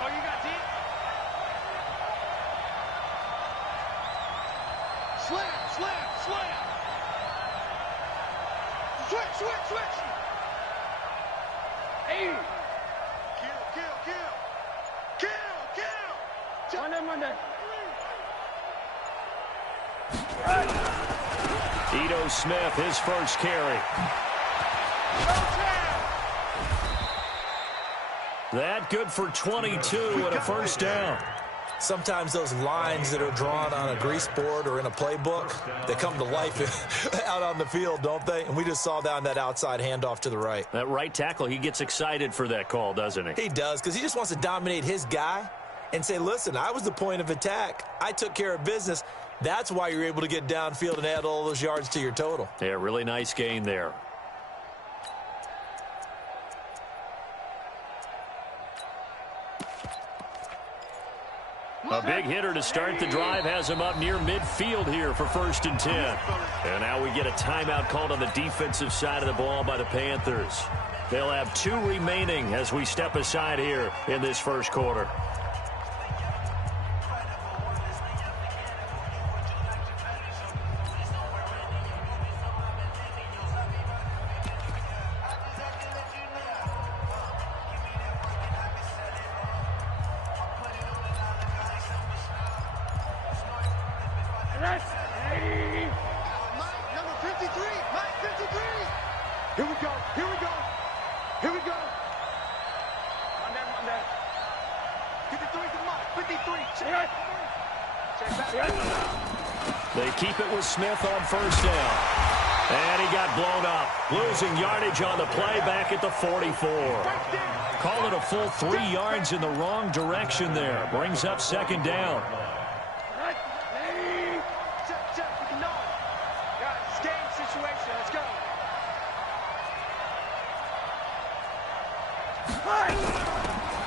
Oh, you got deep? Slam. Switch. 80. Kill. Monday. Ito Smith, his first carry. That good for 22 and a first down. Sometimes those lines that are drawn on a grease board or in a playbook, they come to life out on the field, don't they? And we just saw down that outside handoff to the right. That right tackle, he gets excited for that call, doesn't he? He does, because he just wants to dominate his guy and say, listen, I was the point of attack. I took care of business. That's why you're able to get downfield and add all those yards to your total. Yeah, really nice gain there. A big hitter to start the drive has him up near midfield here for 1st and 10. And now we get a timeout called on the defensive side of the ball by the Panthers. They'll have 2 remaining as we step aside here in this first quarter. They keep it with Smith on 1st down. And he got blown up. Losing yardage on the play back at the 44. Call it a full 3 yards in the wrong direction there. Brings up 2nd down.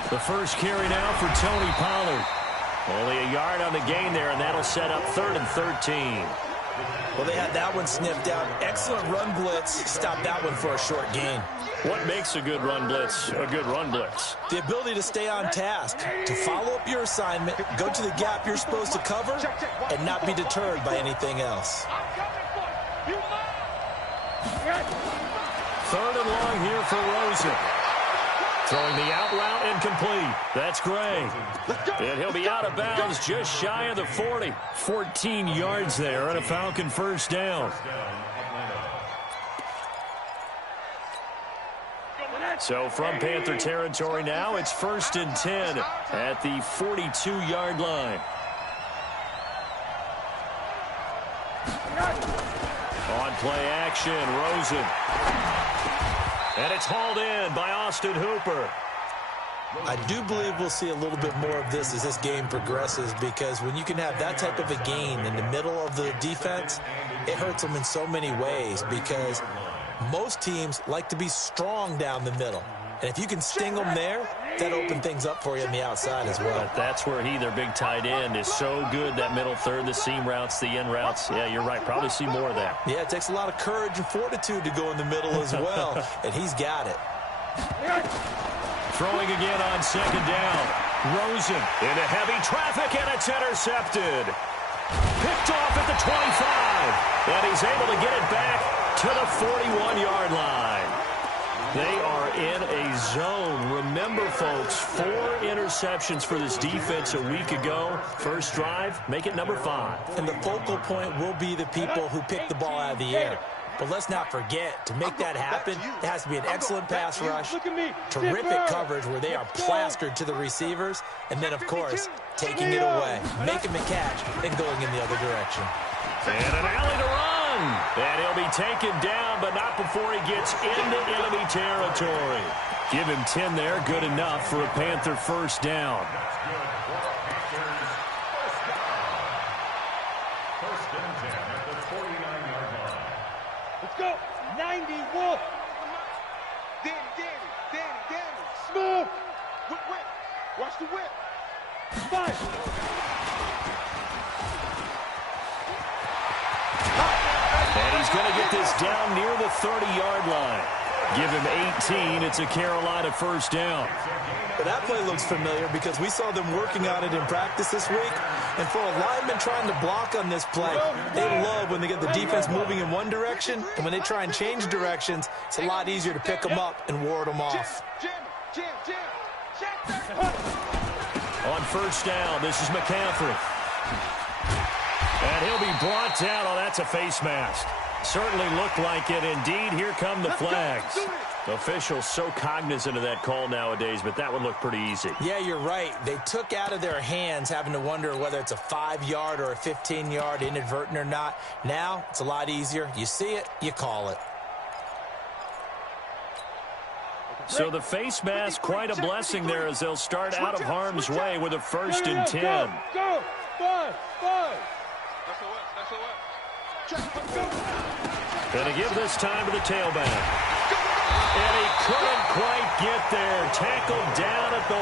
The first carry now for Tony Pollard. Only a yard on the gain there, and that'll set up 3rd and 13. Well, they had that one sniffed out. Excellent run blitz. Stopped that one for a short gain. What makes a good run blitz a good run blitz? The ability to stay on task, to follow up your assignment, go to the gap you're supposed to cover, and not be deterred by anything else. 3rd and long here for Rosen. Throwing the out route incomplete. That's Gray. And he'll be out of bounds just shy of the 40. 14 yards there and a Falcon 1st down. So from Panther territory now, it's 1st and 10 at the 42-yard line. On play action, Rosen. And it's hauled in by Austin Hooper. I do believe we'll see a little bit more of this as this game progresses, because when you can have that type of a gain in the middle of the defense, it hurts them in so many ways, because most teams like to be strong down the middle. And if you can sting them there, that opens things up for you on the outside as well. But that's where their big tight end, is so good, that middle third, the seam routes, the in routes. Yeah, you're right. Probably see more of that. Yeah, it takes a lot of courage and fortitude to go in the middle as well, and he's got it. Throwing again on 2nd down. Rosen into heavy traffic, and it's intercepted. Picked off at the 25, and he's able to get it back to the 41-yard line. They are in a zone. Remember, folks, 4 interceptions for this defense a week ago. First drive, make it number 5. And the focal point will be the people who pick the ball out of the air. But let's not forget, to make that happen, it has to be an excellent pass rush, terrific coverage where they are plastered to the receivers, and then, of course, taking it away, making the catch, and going in the other direction. And an alley to run. And he'll be taken down, but not before he gets into enemy territory. Give him 10 there, good enough for a Panther 1st down. Let's go. 90, Wolf. Danny. Smooth. Whip. Watch the whip. 5. And he's going to get this down near the 30-yard line. Give him 18. It's a Carolina first down. But that play looks familiar because we saw them working on it in practice this week. And for a lineman trying to block on this play, they love when they get the defense moving in one direction. And when they try and change directions, it's a lot easier to pick them up and ward them off. On first down, this is McCaffrey. And he'll be brought down. Oh, that's a face mask. Certainly looked like it. Indeed, here come the flags. Officials so cognizant of that call nowadays, but that would look pretty easy. Yeah, you're right. They took out of their hands having to wonder whether it's a 5-yard or a 15-yard, inadvertent or not. Now, it's a lot easier. You see it, you call it. So the face mask, quite a blessing there as they'll start out of harm's way with a 1st and 10. Go! 5. Gonna give this time to the tailback. And he couldn't quite get there. Tackled down at the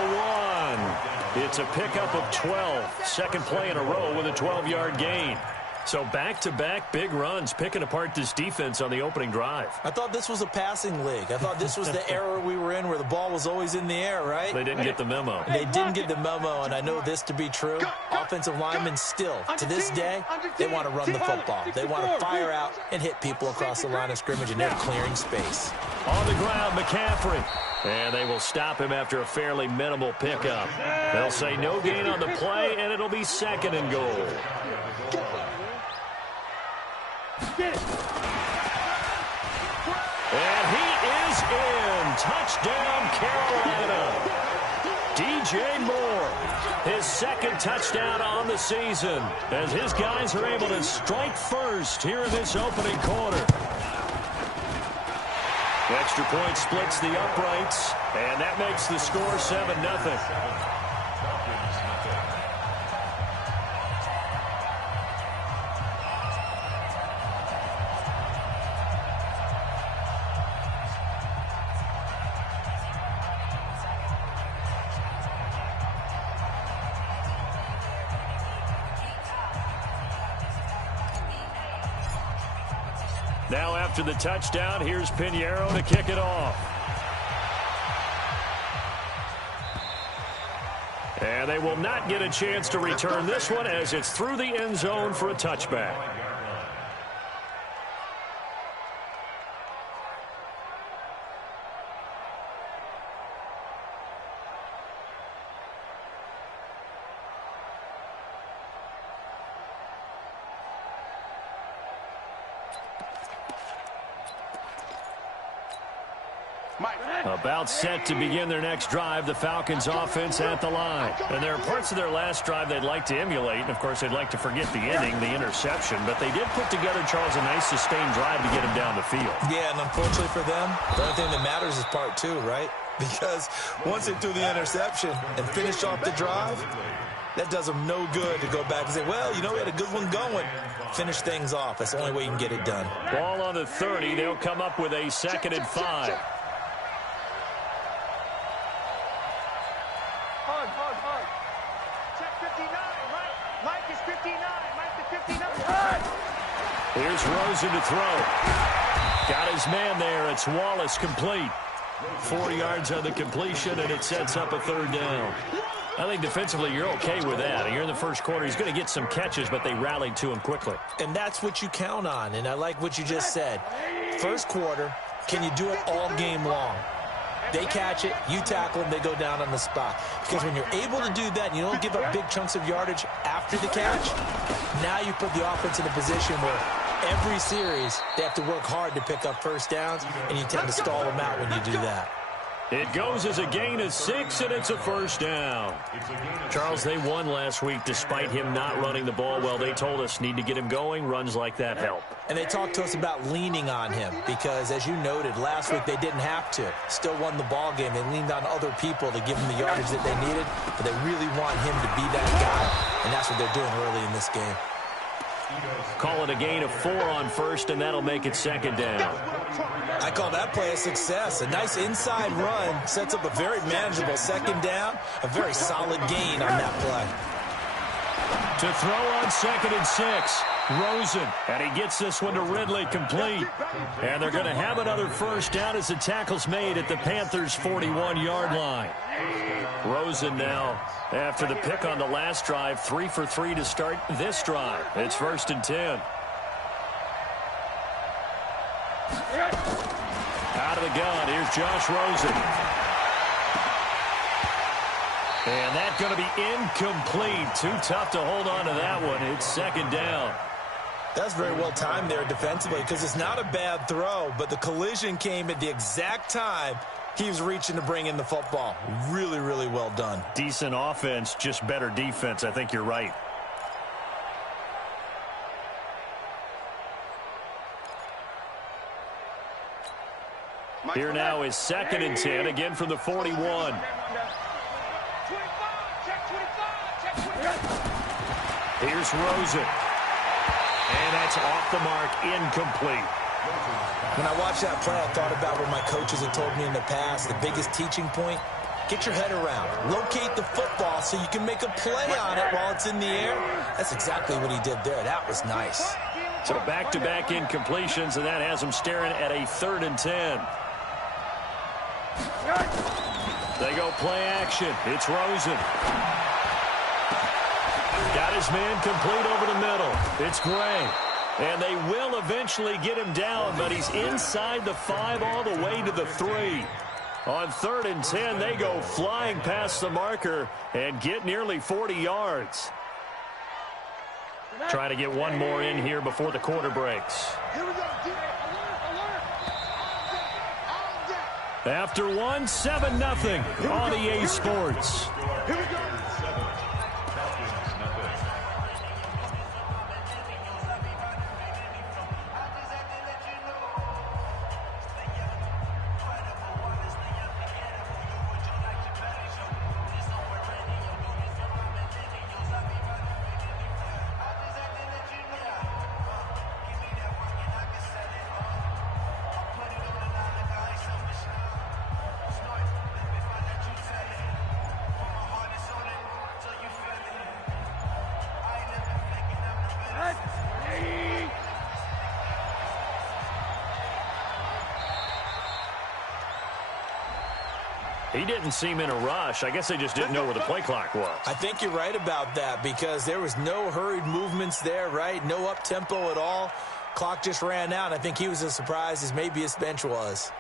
1. It's a pickup of 12. Second play in a row with a 12-yard gain. So back-to-back big runs, picking apart this defense on the opening drive. I thought this was a passing league. I thought this was the era we were in where the ball was always in the air, right? They didn't get the memo. They didn't get the memo, and I know this to be true. Offensive linemen still, to this day, they want to run the football. They want to fire out and hit people across the line of scrimmage, and they're clearing space. On the ground, McCaffrey. And they will stop him after a fairly minimal pickup. They'll say no gain on the play, and it'll be 2nd and goal. And he is in. Touchdown, Carolina. DJ Moore, his 2nd touchdown on the season, as his guys are able to strike first here in this opening quarter. The extra point splits the uprights, and that makes the score 7-0. Now after the touchdown, here's Pinheiro to kick it off. And they will not get a chance to return this one as it's through the end zone for a touchback. About set to begin their next drive, the Falcons offense at the line. And there are parts of their last drive they'd like to emulate, and of course they'd like to forget the inning, the interception, but they did put together, Charles, a nice sustained drive to get him down the field. Yeah, and unfortunately for them, the only thing that matters is part 2, right? Because once they do the interception and finish off the drive, that does them no good to go back and say, well, you know, we had a good one going. Finish things off. That's the only way you can get it done. Ball on the 30. They'll come up with a 2nd and 5. Here's Rosen to throw. Got his man there. It's Wallace complete. 4 yards on the completion, and it sets up a 3rd down. I think defensively you're okay with that. You're in the first quarter. He's going to get some catches, but they rallied to him quickly. And that's what you count on, and I like what you just said. First quarter, can you do it all game long? They catch it, you tackle them, they go down on the spot. Because when you're able to do that and you don't give up big chunks of yardage after the catch, now you put the offense in a position where every series they have to work hard to pick up first downs, and you tend to stall them out when you do that. It goes as a gain of 6, and it's a 1st down. Charles, they won last week despite him not running the ball well. They told us need to get him going. Runs like that help. And they talked to us about leaning on him because, as you noted, last week they didn't have to. Still won the ball game. They leaned on other people to give them the yardage that they needed, but they really want him to be that guy, and that's what they're doing early in this game. Call it a gain of 4 on first, and that'll make it 2nd down. I call that play a success. A nice inside run sets up a very manageable 2nd down, a very solid gain on that play. To throw on 2nd and 6. Rosen, and he gets this one to Ridley complete. And they're going to have another first down as the tackle's made at the Panthers' 41-yard line. Rosen now, after the pick on the last drive, 3 for 3 to start this drive. It's 1st and 10. Out of the gun, here's Josh Rosen. And that's going to be incomplete. Too tough to hold on to that one. It's 2nd down. That's very well timed there defensively because it's not a bad throw, but the collision came at the exact time he was reaching to bring in the football. Really, really well done. Decent offense, just better defense. I think you're right. Here now is 2nd and 10, again from the 41. Here's Rosen. And that's off the mark, incomplete. When I watched that play, I thought about what my coaches had told me in the past. The biggest teaching point, get your head around. Locate the football so you can make a play on it while it's in the air. That's exactly what he did there. That was nice. So back-to-back incompletions, and that has him staring at a 3rd and 10. They go play action. It's Rosen. Got his man complete over the middle. It's Gray. And they will eventually get him down, but he's inside the 5 all the way to the 3. On 3rd and 10, they go flying past the marker and get nearly 40 yards. Trying to get one more in here before the quarter breaks. Here we go. After one, 7-0 on EA Sports. Here we go. He didn't seem in a rush. I guess they just didn't know where the play clock was. I think you're right about that because there was no hurried movements there, right? No up-tempo at all. Clock just ran out. I think he was as surprised as maybe his bench was.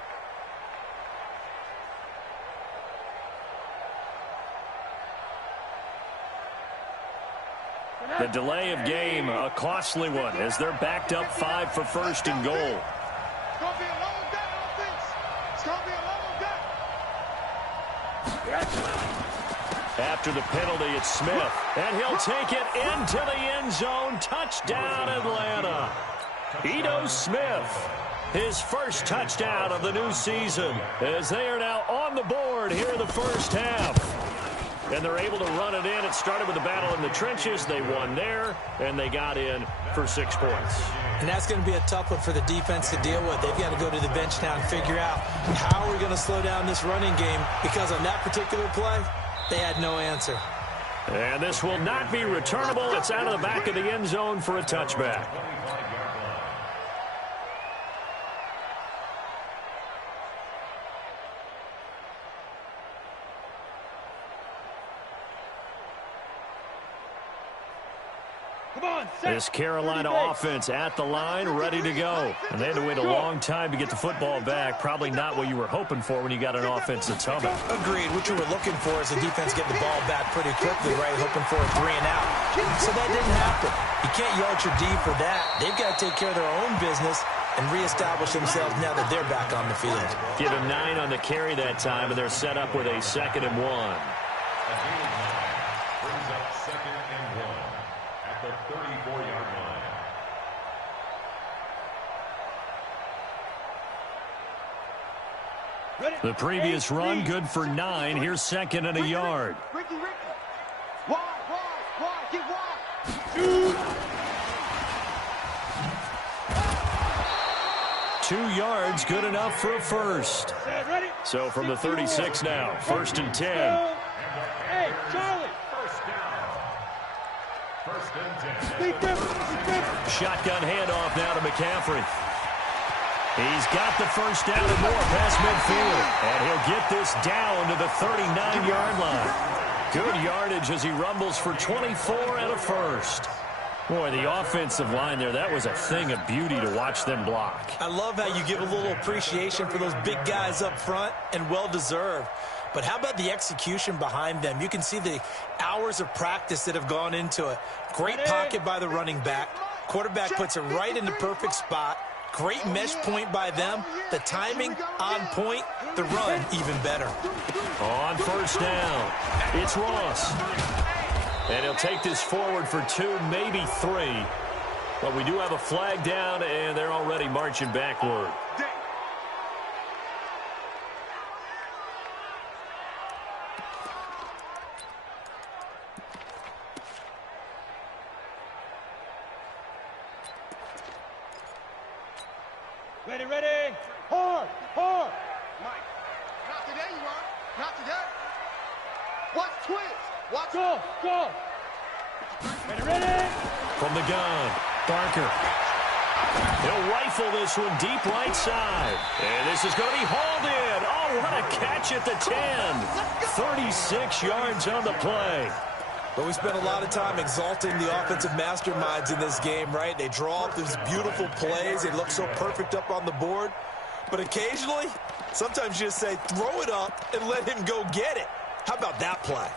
The delay of game, a costly one, as they're backed up 5 for 1st and goal. It's going to be a long day, offense. It's going to be a long day. After the penalty, it's Smith. And he'll take it into the end zone. Touchdown, Atlanta. Ito Smith, his first touchdown of the new season, as they are now on the board here in the first half. And they're able to run it in. It started with a battle in the trenches. They won there, and they got in for 6 points. And that's going to be a tough one for the defense to deal with. They've got to go to the bench now and figure out how are we going to slow down this running game, because on that particular play, they had no answer. And this will not be returnable. It's out of the back of the end zone for a touchback. This Carolina offense at the line, ready to go. And they had to wait a long time to get the football back. Probably not what you were hoping for when you got an offense that's humming. Agreed. What you were looking for is the defense getting the ball back pretty quickly, right? Hoping for a 3 and out. So that didn't happen. You can't yell at your D for that. They've got to take care of their own business and reestablish themselves now that they're back on the field. Give him 9 on the carry that time, and they're set up with a 2nd and 1. Brings up 2nd and 1 at the 34-yard line. The previous run, good for 9. Here's 2nd and a yard. Ricky. Wide, get wide. 2 yards, good enough for a first. So from the 36 now, 1st and 10. Hey, Charlie. First Shotgun handoff now to McCaffrey. He's got the first down and more past midfield. And he'll get this down to the 39-yard line. Good yardage as he rumbles for 24 and a first. Boy, the offensive line there, that was a thing of beauty to watch them block. I love how you give a little appreciation for those big guys up front, and well-deserved. But how about the execution behind them? You can see the hours of practice that have gone into it. Great pocket by the running back. Quarterback puts it right in the perfect spot. Great mesh point by them. The timing on point. The run even better. On first down, it's Ross. And he'll take this forward for 2, maybe 3. But we do have a flag down, and they're already marching backward. Ready, ready. Hard, hard. Mike. Not today, you are. Not today. Watch twist. Watch. Go, go. Ready, ready. From the gun, Barker. He'll rifle this one deep right side. And this is going to be hauled in. Oh, what a catch at the 10. 36 yards on the play. But we spent a lot of time exalting the offensive masterminds in this game, right? They draw up these beautiful plays. They look so perfect up on the board. But occasionally, sometimes you just say, throw it up and let him go get it. How about that play?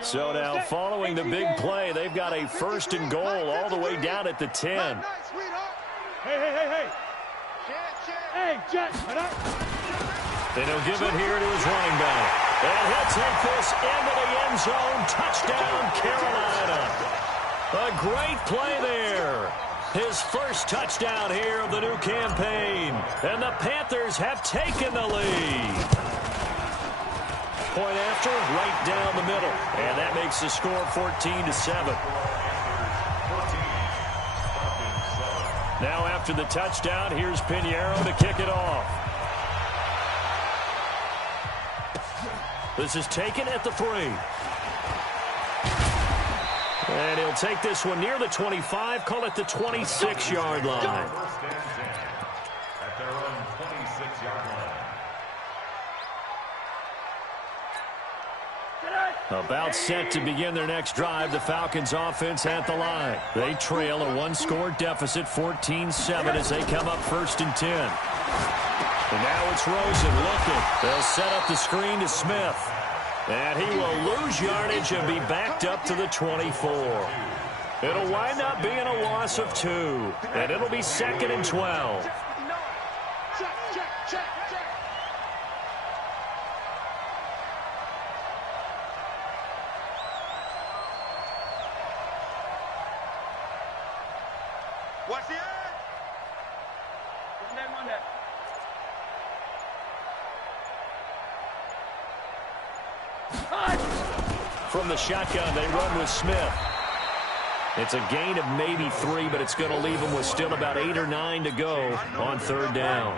So now, following the big play, they've got a first and goal all the way down at the 10. Hey, hey, hey, hey. Hey, Jet. Then he'll give it here to his running back. And he'll take this into the end zone. Touchdown, Carolina. A great play there. His first touchdown here of the new campaign. And the Panthers have taken the lead. Point after, right down the middle. And that makes the score 14-7. Now after the touchdown, here's Pinheiro to kick it off. This is taken at the 3. And he'll take this one near the 25, call it the 26-yard line. At their own 26-yard line. About set to begin their next drive, the Falcons offense at the line. They trail a 1-score deficit, 14-7, as they come up 1st and 10. And now it's Rosen looking. They'll set up the screen to Smith. And he will lose yardage and be backed up to the 24. It'll wind up being a loss of 2. And it'll be 2nd and 12. Check, check, check, check. What's the end? What's the name on that? From the shotgun, they run with Smith. It's a gain of maybe 3, but it's going to leave them with still about 8 or 9 to go on 3rd down.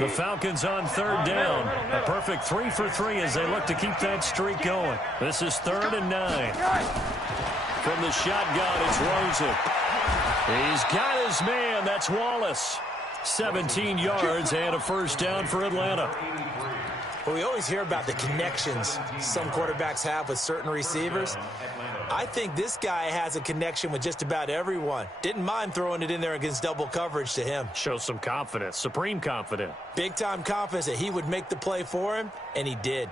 The Falcons on 3rd down. A perfect 3 for 3 as they look to keep that streak going. This is 3rd and 9. From the shotgun, it's Rosen. He's got his man. That's Wallace. 17 yards and a first down for Atlanta. Well, we always hear about the connections some quarterbacks have with certain receivers. I think this guy has a connection with just about everyone. Didn't mind throwing it in there against double coverage to him. Shows some confidence, supreme confidence. Big-time confidence that he would make the play for him, and he did.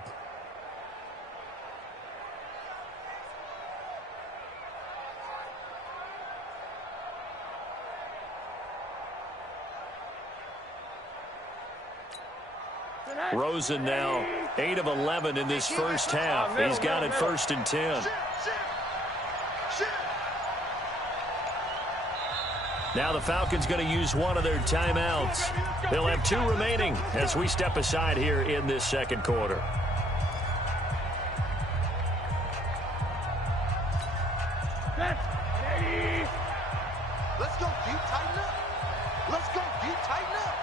Rosen now 8 of 11 in this first half. He's got it 1st and 10. Now the Falcons going to use one of their timeouts. They'll have 2 remaining as we step aside here in this 2nd quarter. Let's go, deep, tighten up. Let's go, deep, tighten up.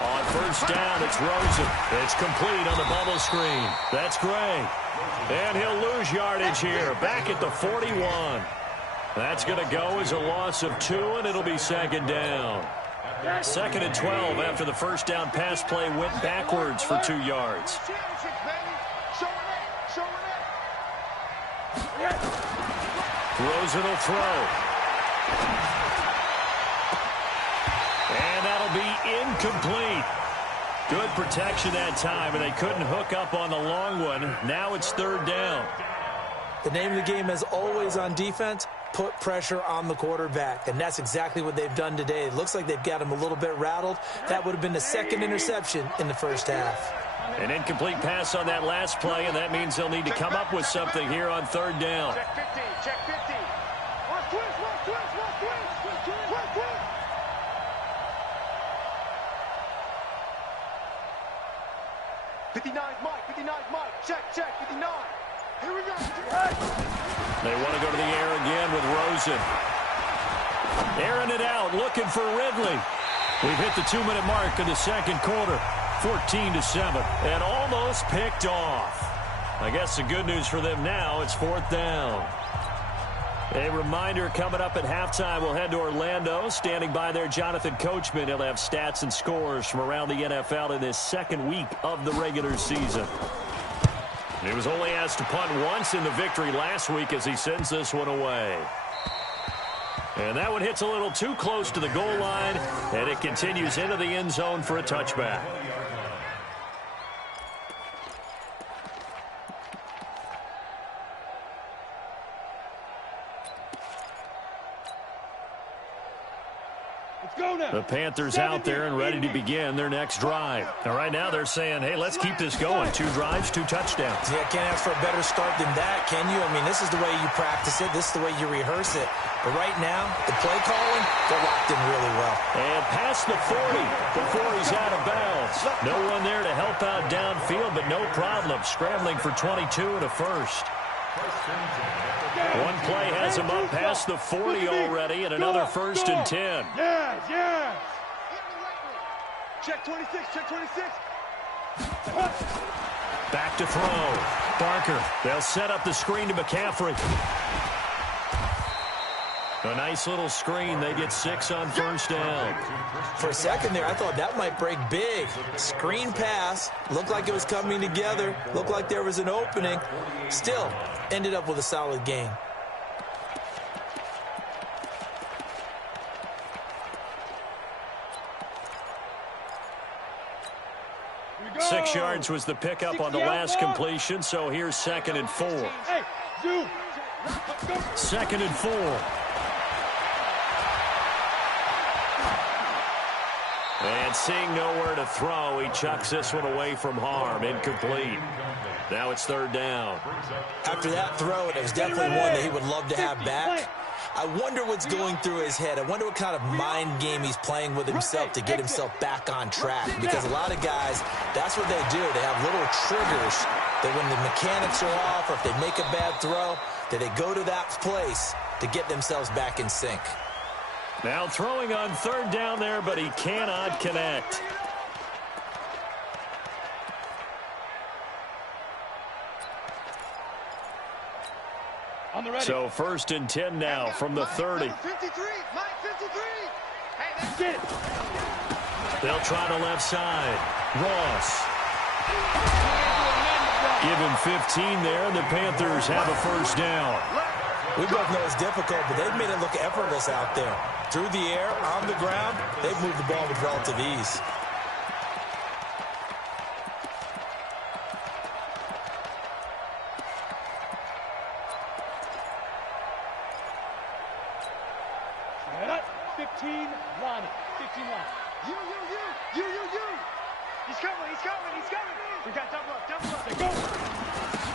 On first down, it's Rosen. It's complete on the bubble screen. That's great. And he'll lose yardage here, back at the 41. That's going to go as a loss of 2, and it'll be second down. 2nd and 12 after the first down pass play went backwards for 2 yards. Rosen will throw. And that'll be incomplete. Good protection that time, and they couldn't hook up on the long one. Now it's 3rd down. The name of the game is always on defense, put pressure on the quarterback, and that's exactly what they've done today. It looks like they've got him a little bit rattled. That would have been the 2nd interception in the first half. An incomplete pass on that last play, and that means they'll need to come up with something here on 3rd down. Check 50, check 50. Watch twist, watch twist, watch twist, watch twist, watch twist. Mike, check, 59. Here we go. They want to go to the air again with Rosen. Airing it out, looking for Ridley. We've hit the 2-minute mark of the 2nd quarter. 14-7, and almost picked off. I guess the good news for them now, it's 4th down. A reminder, coming up at halftime, we'll head to Orlando. Standing by there, Jonathan Coachman. He'll have stats and scores from around the NFL in this 2nd week of the regular season. He was only asked to punt once in the victory last week as he sends this one away. And that one hits a little too close to the goal line, and it continues into the end zone for a touchback. The Panthers out there and ready to begin their next drive. And right now they're saying, hey, let's keep this going. 2 drives, 2 touchdowns. Yeah, can't ask for a better start than that, can you? I mean, this is the way you practice it. This is the way you rehearse it. But right now, the play calling, they're locked in really well. And past the 40 before he's out of bounds. No one there to help out downfield, but no problem. Scrambling for 22 and a first. One play has him up past the 40 already, and another 1st and 10. Yeah. Check 26, check 26. Back to throw. Barker, they'll set up the screen to McCaffrey. A nice little screen. They get 6 on 1st down. For a second there, I thought that might break big. Screen pass. Looked like it was coming together. Looked like there was an opening. Still, ended up with a solid gain. Six yards was the pickup on the last completion, so here's 2nd and 4. 2nd and 4. And seeing nowhere to throw, he chucks this one away from harm. Incomplete. Now it's 3rd down. After that throw, it was definitely one that he would love to have back. I wonder what's going through his head. I wonder what kind of mind game he's playing with himself to get himself back on track. Because a lot of guys, that's what they do. They have little triggers that when the mechanics are off or if they make a bad throw, that they go to that place to get themselves back in sync. Now throwing on 3rd down there, but he cannot connect. So 1st and 10 now from the 30. 53, Mike 53. Hey, get it. They'll try the left side. Ross. Give him 15 there, and the Panthers have a 1st down. We both know it's difficult, but they've made it look effortless out there. Through the air, on the ground, they've moved the ball with relative ease.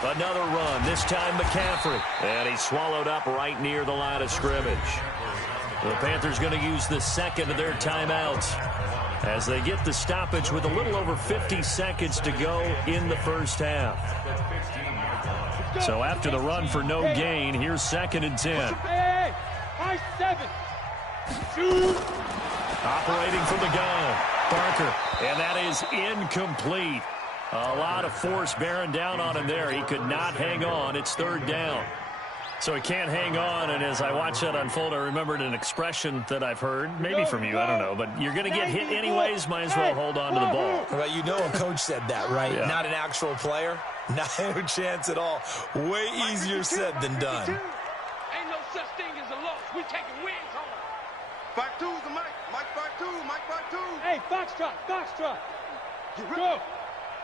Another run, this time McCaffrey. And he's swallowed up right near the line of scrimmage. The Panthers going to use the 2nd of their timeouts as they get the stoppage with a little over 50 seconds to go in the 1st half. So after the run for no gain, here's 2nd and 10. Operating from the gun, Barker, and that is incomplete. A lot of force bearing down on him there. He could not hang on. It's third down. So he can't hang on, and as I watch that unfold, I remembered an expression that I've heard, maybe from you, I don't know, but you're going to get hit anyways, might as well hold on to the ball. Well, you know a coach said that, right? Yeah. Not an actual player. No chance at all. Way easier said than done. Ain't no such thing as a loss. We taking wins home. 5-2's the Mike. Mike 5-2. Mike 5-2. Hey, Foxtrot, Foxtrot. Go.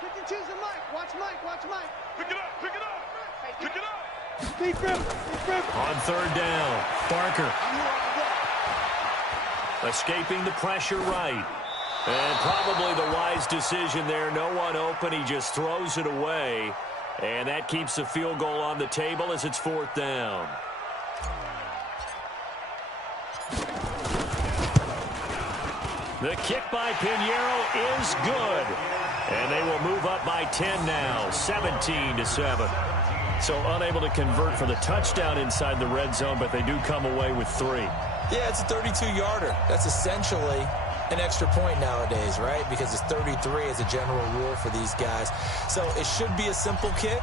Pick and choose the Mike. Watch Mike, watch Mike. Pick it up. Pick it up. Pick it up. Deep grip, deep grip. On third down, Barker. Escaping the pressure right. And probably the wise decision there. No one open. He just throws it away. And that keeps the field goal on the table as it's fourth down. The kick by Pinheiro is good. And they will move up by 10 now, 17-7. So unable to convert for the touchdown inside the red zone, but they do come away with 3. Yeah, it's a 32-yarder. That's essentially an extra point nowadays, right? Because it's 33 as a general rule for these guys. So it should be a simple kick.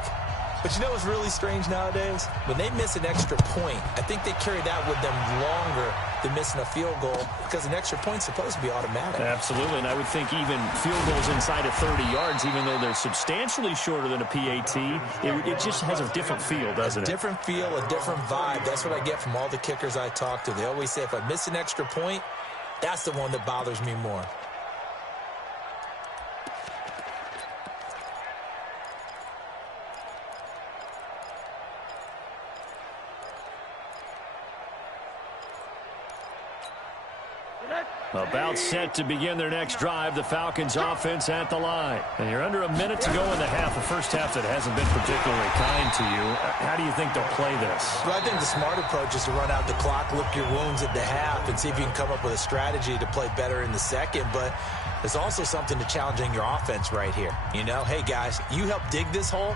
But you know what's really strange nowadays? When they miss an extra point, I think they carry that with them longer than missing a field goal because an extra point's supposed to be automatic. Absolutely, and I would think even field goals inside of 30 yards, even though they're substantially shorter than a PAT, it just has a different feel, doesn't it? A different feel, a different vibe. That's what I get from all the kickers I talk to. They always say if I miss an extra point, that's the one that bothers me more. About set to begin their next drive, the Falcons offense at the line. And you're under a minute to go in the half, a first half that hasn't been particularly kind to you. How do you think they'll play this? Well, I think the smart approach is to run out the clock, lick your wounds at the half, and see if you can come up with a strategy to play better in the second. But there's also something to challenging your offense right here. You know, hey, guys, you help dig this hole.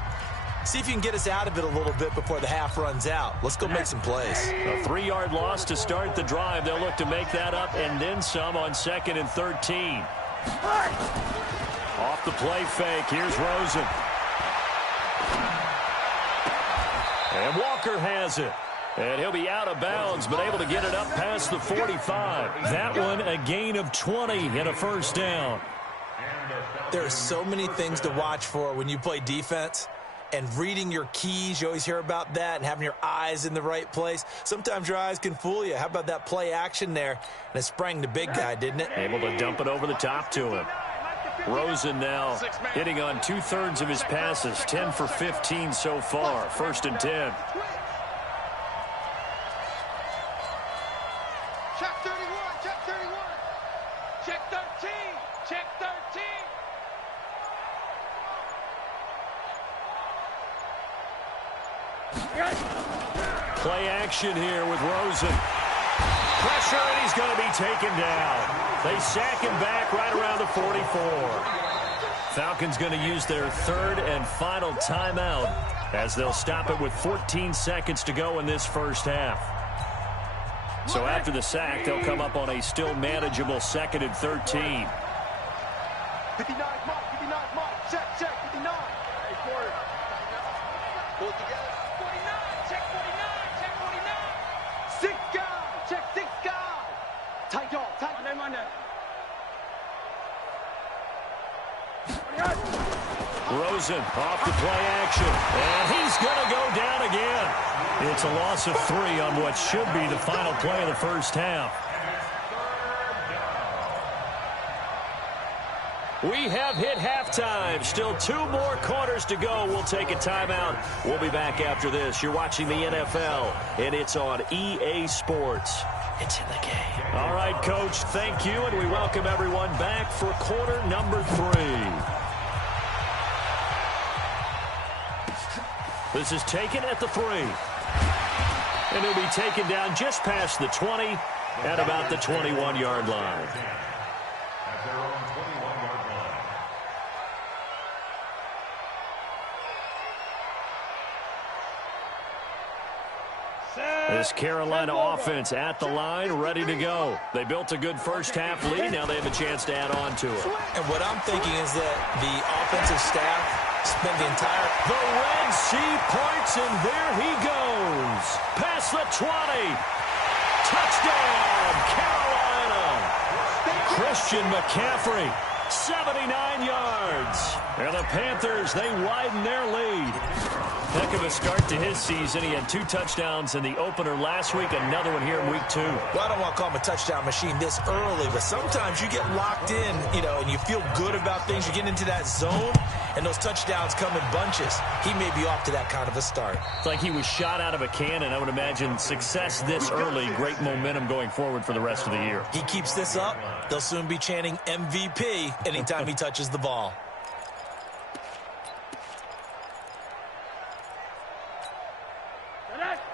See if you can get us out of it a little bit before the half runs out. Let's go make some plays. A 3-yard loss to start the drive. They'll look to make that up and then some on 2nd and 13. Off the play fake. Here's Rosen. And Walker has it. And he'll be out of bounds, but able to get it up past the 45. That one a gain of 20 and a first down. There are so many things to watch for when you play defense. And reading your keys, you always hear about that, and having your eyes in the right place. Sometimes your eyes can fool you. How about that play action there? And it sprang the big guy, didn't it? Able to dump it over the top to him. Rosen now hitting on 2/3 of his passes, 10 for 15 so far. 1st and 10. Check 31. Check 31. Check 13. Check 13. Play action here with Rosen. Pressure, and he's going to be taken down. They sack him back right around the 44. Falcons going to use their 3rd and final timeout as they'll stop it with 14 seconds to go in this first half. So after the sack, they'll come up on a still manageable 2nd and 13. 59 mark. 59 mark. Check. 59. Hey, quarter. Pull it together. 49. Check 49. Check 49. 6 guys. Check 6 guys. Tight y'all. Tight. On there. Rosen off the play action, and he's going to go down again. It's a loss of 3 on what should be the final play of the first half. We have hit halftime. Still 2 more quarters to go. We'll take a timeout. We'll be back after this. You're watching the NFL, and it's on EA Sports. It's in the game. All right, Coach, thank you, and we welcome everyone back for quarter number 3. This is taken at the 3. And he'll be taken down just past the 20 at about the 21-yard line. At their own 21-yard line. This Carolina offense at the line, ready to go. They built a good first half lead. Now they have a chance to add on to it. And what I'm thinking is that the offensive staff spent the entire... The Red Sea points, and there he goes. Past the 20. Touchdown, Carolina. Christian McCaffrey, 79 yards. And the Panthers, they widen their lead. Heck of a start to his season. He had 2 touchdowns in the opener last week, another one here in week 2. Well, I don't want to call him a touchdown machine this early, but sometimes you get locked in, and you feel good about things. You get into that zone, and those touchdowns come in bunches. He may be off to that kind of a start. It's like he was shot out of a cannon. I would imagine success this early, great momentum going forward for the rest of the year. He keeps this up, they'll soon be chanting MVP anytime he touches the ball.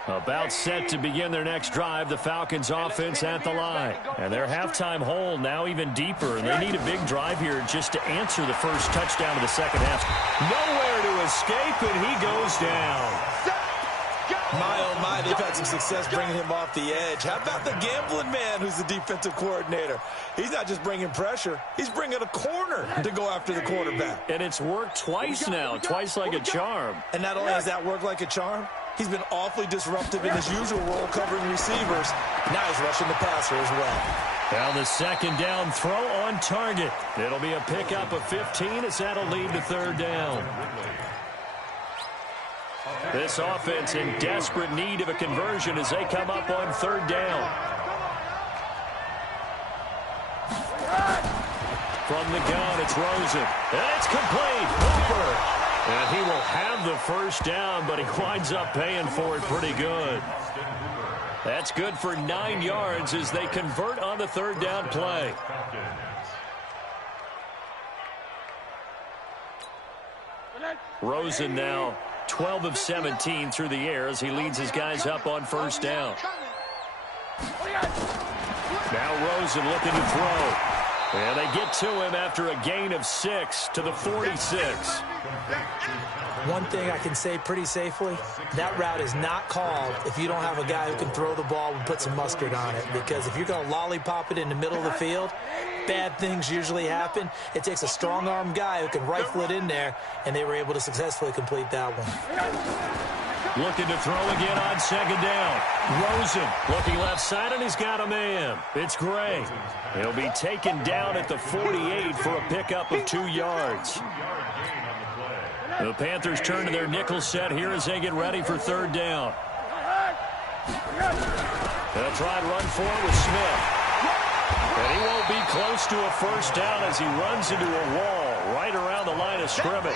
About set to begin their next drive, the Falcons offense at the line. And their halftime hole now even deeper, and they need a big drive here just to answer the first touchdown of the second half. Nowhere to escape, and he goes down. My, oh my, they've had some success bringing him off the edge. How about the gambling man who's the defensive coordinator? He's not just bringing pressure, he's bringing a corner to go after the quarterback. And it's worked twice now, twice like a charm. And not only has that worked like a charm, he's been awfully disruptive in his usual role covering receivers. Now he's rushing the passer as well. Now the second down throw on target. It'll be a pickup of 15 as that'll lead to third down. This offense in desperate need of a conversion as they come up on third down. From the gun, it's Rosen. And it's complete. Hooper. And he will have the first down, but he winds up paying for it pretty good. That's good for 9 yards as they convert on the third down play. Rosen now 12 of 17 through the air as he leads his guys up on first down. Now Rosen looking to throw. And they get to him after a gain of 6 to the 46. One thing I can say pretty safely, that route is not called if you don't have a guy who can throw the ball and put some mustard on it. Because if you're going to lollipop it in the middle of the field, bad things usually happen. It takes a strong-arm guy who can rifle it in there, and they were able to successfully complete that one. Looking to throw again on second down. Rosen looking left side, and he's got a man. It's Gray. He'll be taken down at the 48 for a pickup of 2 yards. The Panthers turn to their nickel set here as they get ready for third down. They'll try and run forward with Smith. And he won't be close to a first down as he runs into a wall right around the line of scrimmage.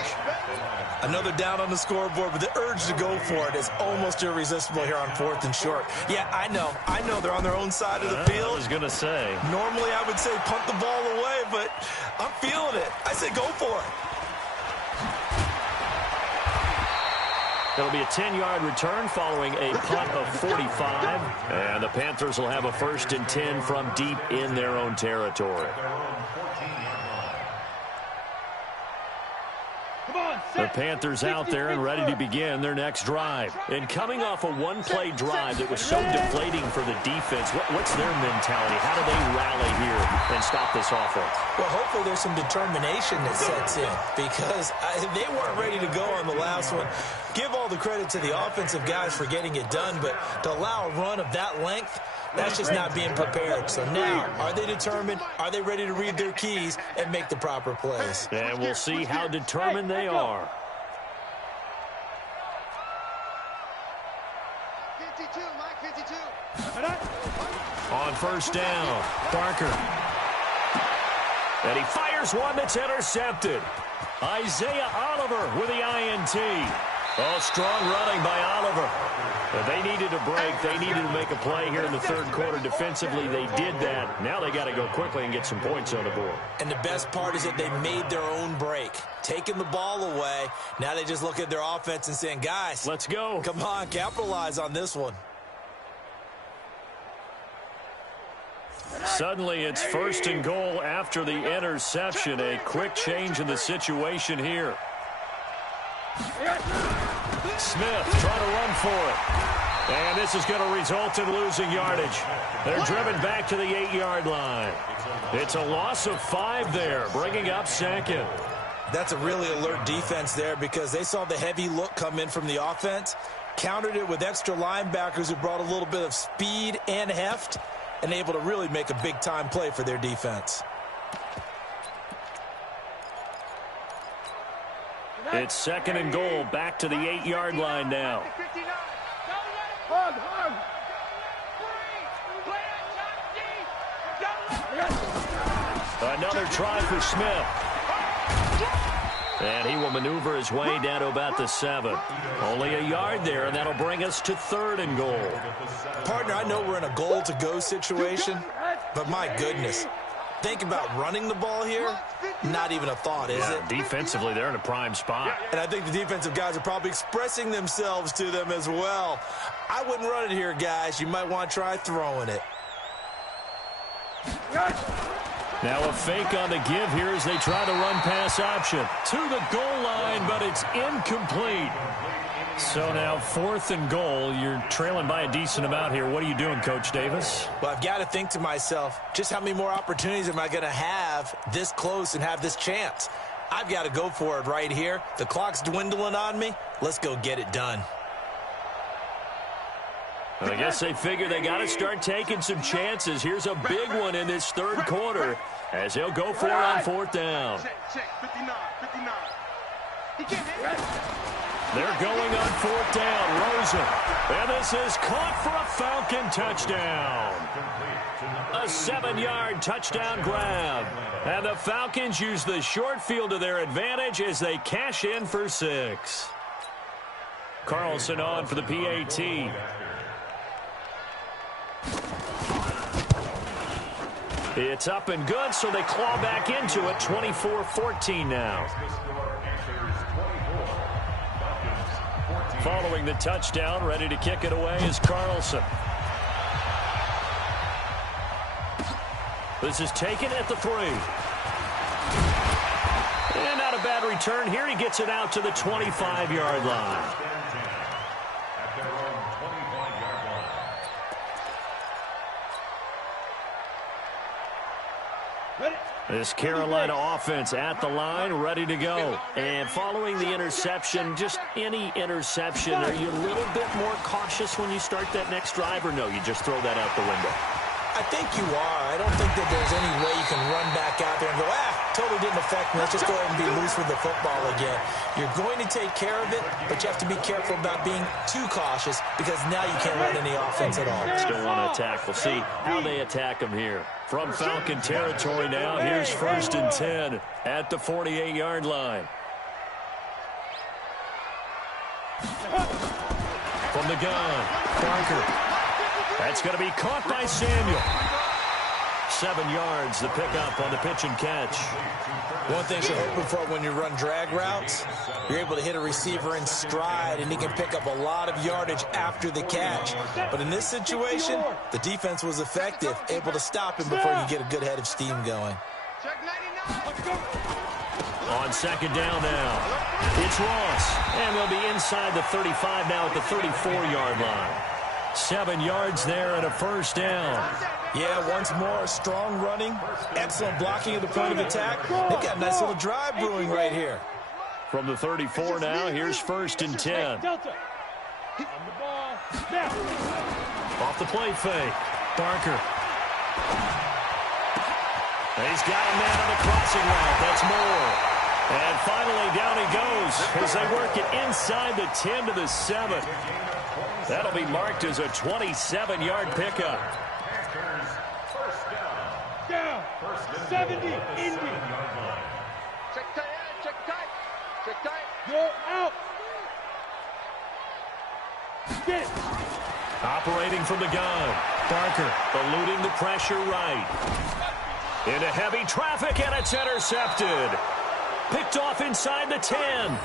Another down on the scoreboard, but the urge to go for it is almost irresistible here on 4th and short. Yeah, I know they're on their own side of the field. I was going to say. Normally I would say punt the ball away, but I'm feeling it. I say go for it. It'll be a 10-yard return following a punt of 45. And the Panthers will have a 1st and 10 from deep in their own territory. The Panthers out there and ready to begin their next drive. And coming off a one-play drive that was so deflating for the defense, what's their mentality? How do they rally here and stop this offense? Well, hopefully there's some determination that sets in because they weren't ready to go on the last one. Give all the credit to the offensive guys for getting it done, but to allow a run of that length, that's just not being prepared. So now, are they determined? Are they ready to read their keys and make the proper plays? And we'll see how determined they are. 52, Mike, 52. On first down, Parker. And he fires one that's intercepted. Isaiah Oliver with the INT. Oh, strong running by Oliver. But they needed a break. They needed to make a play here in the third quarter. Defensively, they did that. Now they got to go quickly and get some points on the board. And the best part is that they made their own break. Taking the ball away. Now they just look at their offense and saying, guys, let's go. Come on, capitalize on this one. Suddenly, it's 1st and goal after the interception. A quick change in the situation here. Smith trying to run for it. And this is going to result in losing yardage. They're driven back to the 8-yard line. It's a loss of 5 there, bringing up second. That's a really alert defense there because they saw the heavy look come in from the offense, countered it with extra linebackers who brought a little bit of speed and heft, and able to really make a big-time play for their defense. It's second and goal, back to the 8-yard line now. Another try for Smith. And he will maneuver his way down to about the 7. Only a yard there, and that'll bring us to third and goal. Partner, I know we're in a goal-to-go situation, but my goodness. Think about running the ball here. Not even a thought, is it? Defensively, they're in a prime spot. And I think the defensive guys are probably expressing themselves to them as well. I wouldn't run it here, guys. You might want to try throwing it. Now a fake on the give here as they try the run-pass option. To the goal line, but it's incomplete. So now 4th and goal. You're trailing by a decent amount here. What are you doing, Coach Davis? Well, I've got to think to myself, just how many more opportunities am I going to have this close and have this chance? I've got to go for it right here. The clock's dwindling on me. Let's go get it done. I guess they figure they got to start taking some chances. Here's a big one in this third quarter as he'll go for it on 4th down. Check, 59, 59. He can't hit it. They're going on 4th down. Rosen. And this is caught for a Falcon touchdown. A 7-yard touchdown grab. And the Falcons use the short field to their advantage as they cash in for 6. Carlson on for the PAT. It's up and good, so they claw back into it. 24-14 now. Following the touchdown, ready to kick it away is Carlson. This is taken at the 3. And not a bad return here. He gets it out to the 25-yard line. This Carolina offense at the line, ready to go. And following the interception, just any interception, are you a little bit more cautious when you start that next drive, or no, you just throw that out the window? I think you are. I don't think that there's any way you can run back out there and go, totally didn't affect me. Let's just go ahead and be loose with the football again. You're going to take care of it, but you have to be careful about being too cautious because now you can't run any offense at all. Still want to attack. We'll see how they attack him here. From Falcon territory now, here's 1st and 10 at the 48-yard line. From the gun, Barker. That's going to be caught by Samuel. 7 yards, the pickup on the pitch and catch. One thing you're hoping for when you run drag routes, you're able to hit a receiver in stride, and he can pick up a lot of yardage after the catch. But in this situation, the defense was effective, able to stop him before he could get a good head of steam going. Check 99. On 2nd down now, it's Ross. And they'll be inside the 35 now at the 34-yard line. 7 yards there and a 1st down. Yeah, once more, strong running, excellent blocking at the point of attack. They've got a nice little drive brewing right here. From the 34 now, here's 1st and 10. Off the play fake, Barker. He's got a man on the crossing route. That's Moore. And finally, down he goes as they work it inside the 10 to the 7. That'll be marked as a 27-yard pickup. Down. 70, Indy. Check tight, check tight. Check tight. You're out. Get it. Operating from the gun. Barker eluding the pressure right. Into heavy traffic, and it's intercepted. Picked off inside the 10.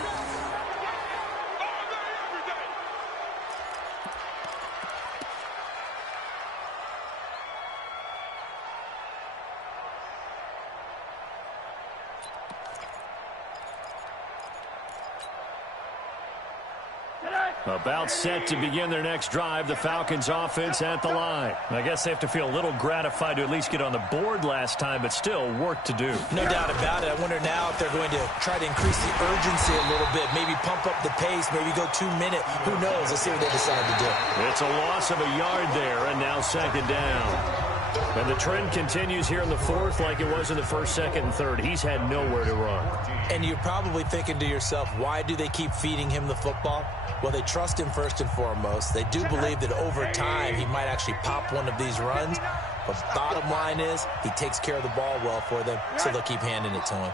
About set to begin their next drive, the Falcons offense at the line. I guess they have to feel a little gratified to at least get on the board last time, but still work to do. No doubt about it. I wonder now if they're going to try to increase the urgency a little bit, maybe pump up the pace, maybe go 2 minute. Who knows? Let's see what they decide to do. It's a loss of a yard there, and now second down. And the trend continues here in the fourth like it was in the first, second, and third. He's had nowhere to run. And you're probably thinking to yourself, why do they keep feeding him the football? Well, they trust him first and foremost. They do believe that over time he might actually pop one of these runs. But bottom line is he takes care of the ball well for them, so they'll keep handing it to him.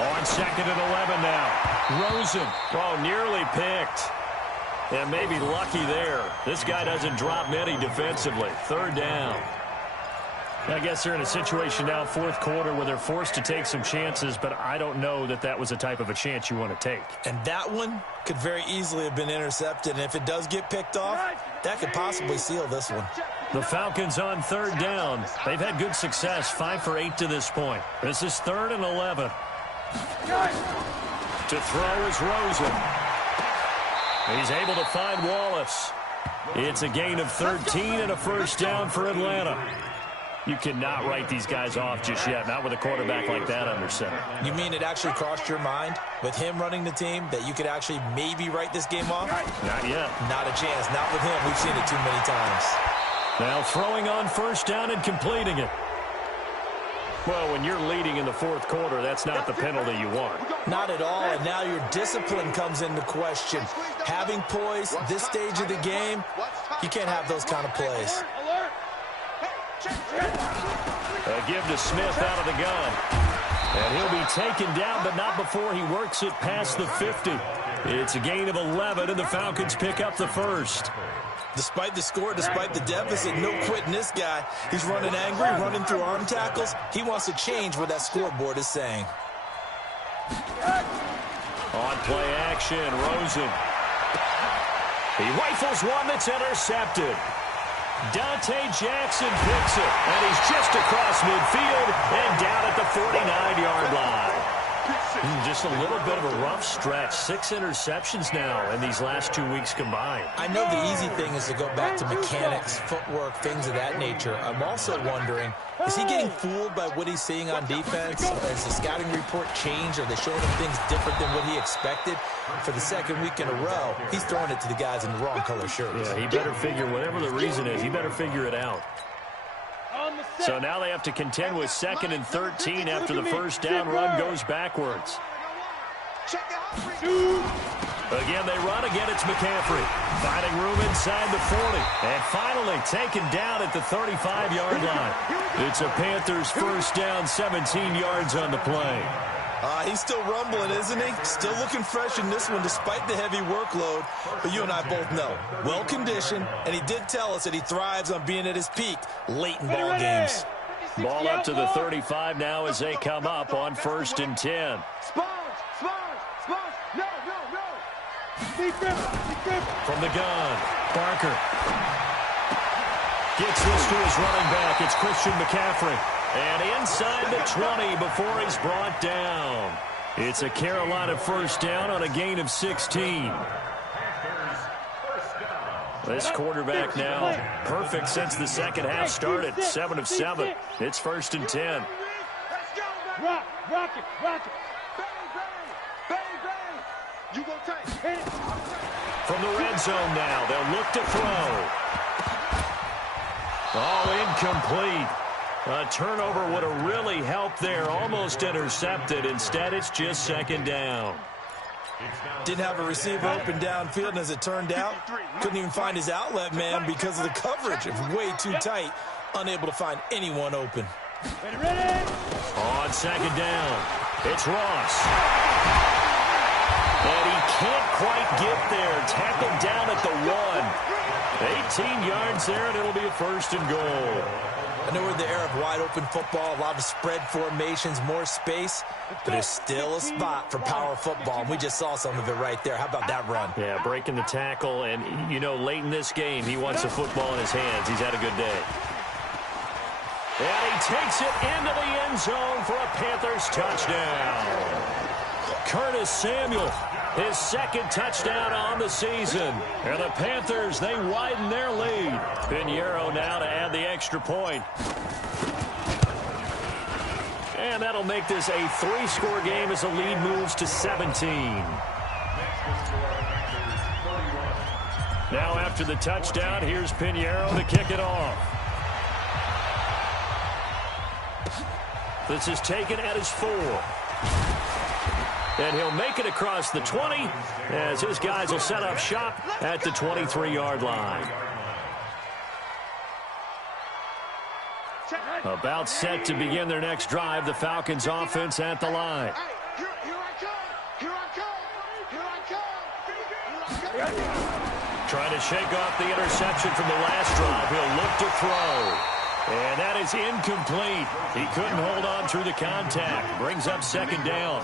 On second and 11 now. Rosen. Oh, nearly picked. And maybe lucky there. This guy doesn't drop many defensively. Third down. I guess they're in a situation now, fourth quarter, where they're forced to take some chances, but I don't know that that was the type of a chance you want to take. And that one could very easily have been intercepted. And if it does get picked off, that could possibly seal this one. The Falcons on third down. They've had good success, 5 for 8 to this point. This is 3rd and 11. To throw is Rosen. He's able to find Wallace. It's a gain of 13 and a first down for Atlanta. You cannot write these guys off just yet, not with a quarterback like that under center. You mean it actually crossed your mind with him running the team that you could actually maybe write this game off? Not yet. Not a chance. Not with him. We've seen it too many times. Now throwing on first down and completing it. Well, when you're leading in the fourth quarter, that's not the penalty you want. Not at all, and now your discipline comes into question. Having poise this stage of the game, you can't have those kind of plays. A give to Smith out of the gun. And he'll be taken down, but not before he works it past the 50. It's a gain of 11, and the Falcons pick up the first. Despite the score, despite the deficit, no quitting this guy. He's running angry, running through arm tackles. He wants to change what that scoreboard is saying. On play action, Rosen. He rifles one that's intercepted. Dante Jackson picks it, and he's just across midfield and down at the 49-yard line. Just a little bit of a rough stretch. 6 interceptions now in these last 2 weeks combined. I know the easy thing is to go back to mechanics, footwork, things of that nature. I'm also wondering, is he getting fooled by what he's seeing on defense? Has the scouting report changed? Are they showing him things different than what he expected? For the second week in a row, he's throwing it to the guys in the wrong color shirts. Yeah, he better figure, whatever the reason is, he better figure it out. So now they have to contend with 2nd and 13 after the first down run goes backwards. Again, they run. Again, it's McCaffrey. Finding room inside the 40. And finally taken down at the 35-yard line. It's a Panthers first down, 17 yards on the play. He's still rumbling, isn't he? Still looking fresh in this one despite the heavy workload. But you and I both know, well-conditioned, and he did tell us that he thrives on being at his peak late in ball games. Ball up to the 35 now as they come up on 1st and 10. From the gun, Barker gets this to his running back. It's Christian McCaffrey. And inside the 20 before he's brought down. It's a Carolina first down on a gain of 16. This quarterback now perfect since the second half started. 7 of 7. It's 1st and 10. Rock it. You gonna take. From the red zone now, they'll look to throw. Oh, incomplete. A turnover would have really helped there. Almost intercepted. Instead, it's just 2nd down. Didn't have a receiver open downfield, and as it turned out, couldn't even find his outlet man because of the coverage. It was way too tight. Unable to find anyone open. Ready? On 2nd down, it's Ross. And he can't quite get there. Tackled down at the 1. 18 yards there, and it'll be a 1st and goal. I know we're in the era of wide-open football, a lot of spread formations, more space, but there's still a spot for power football, and we just saw some of it right there. How about that run? Yeah, breaking the tackle, and, you know, late in this game, he wants the football in his hands. He's had a good day. And he takes it into the end zone for a Panthers touchdown. Curtis Samuel, his second touchdown on the season. And the Panthers, they widen their lead. Pinheiro now to add the extra point. And that'll make this a 3-score game as the lead moves to 17. Now after the touchdown, here's Pinheiro to kick it off. This is taken at his 4. And he'll make it across the 20 as his guys will set up shop at the 23-yard line. About set to begin their next drive, the Falcons offense at the line. Trying to shake off the interception from the last drive. He'll look to throw. And that is incomplete. He couldn't hold on through the contact. Brings up second down.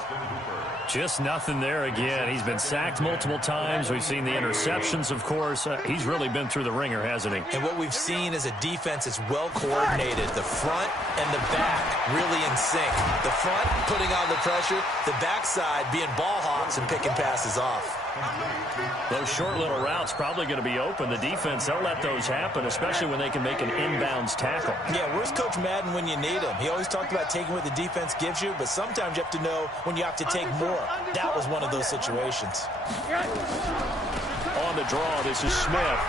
Just nothing there again. He's been sacked multiple times. We've seen the interceptions, of course. He's really been through the ringer, hasn't he? And what we've seen is a defense that's well coordinated. The front and the back really in sync. The front putting on the pressure. The backside being ball hawks and picking passes off. Those short little routes probably going to be open. The defense, they'll let those happen, especially when they can make an inbounds tackle. Yeah, where's Coach Madden when you need him? He always talked about taking what the defense gives you, but sometimes you have to know when you have to take more. That was one of those situations. On the draw, this is Smith.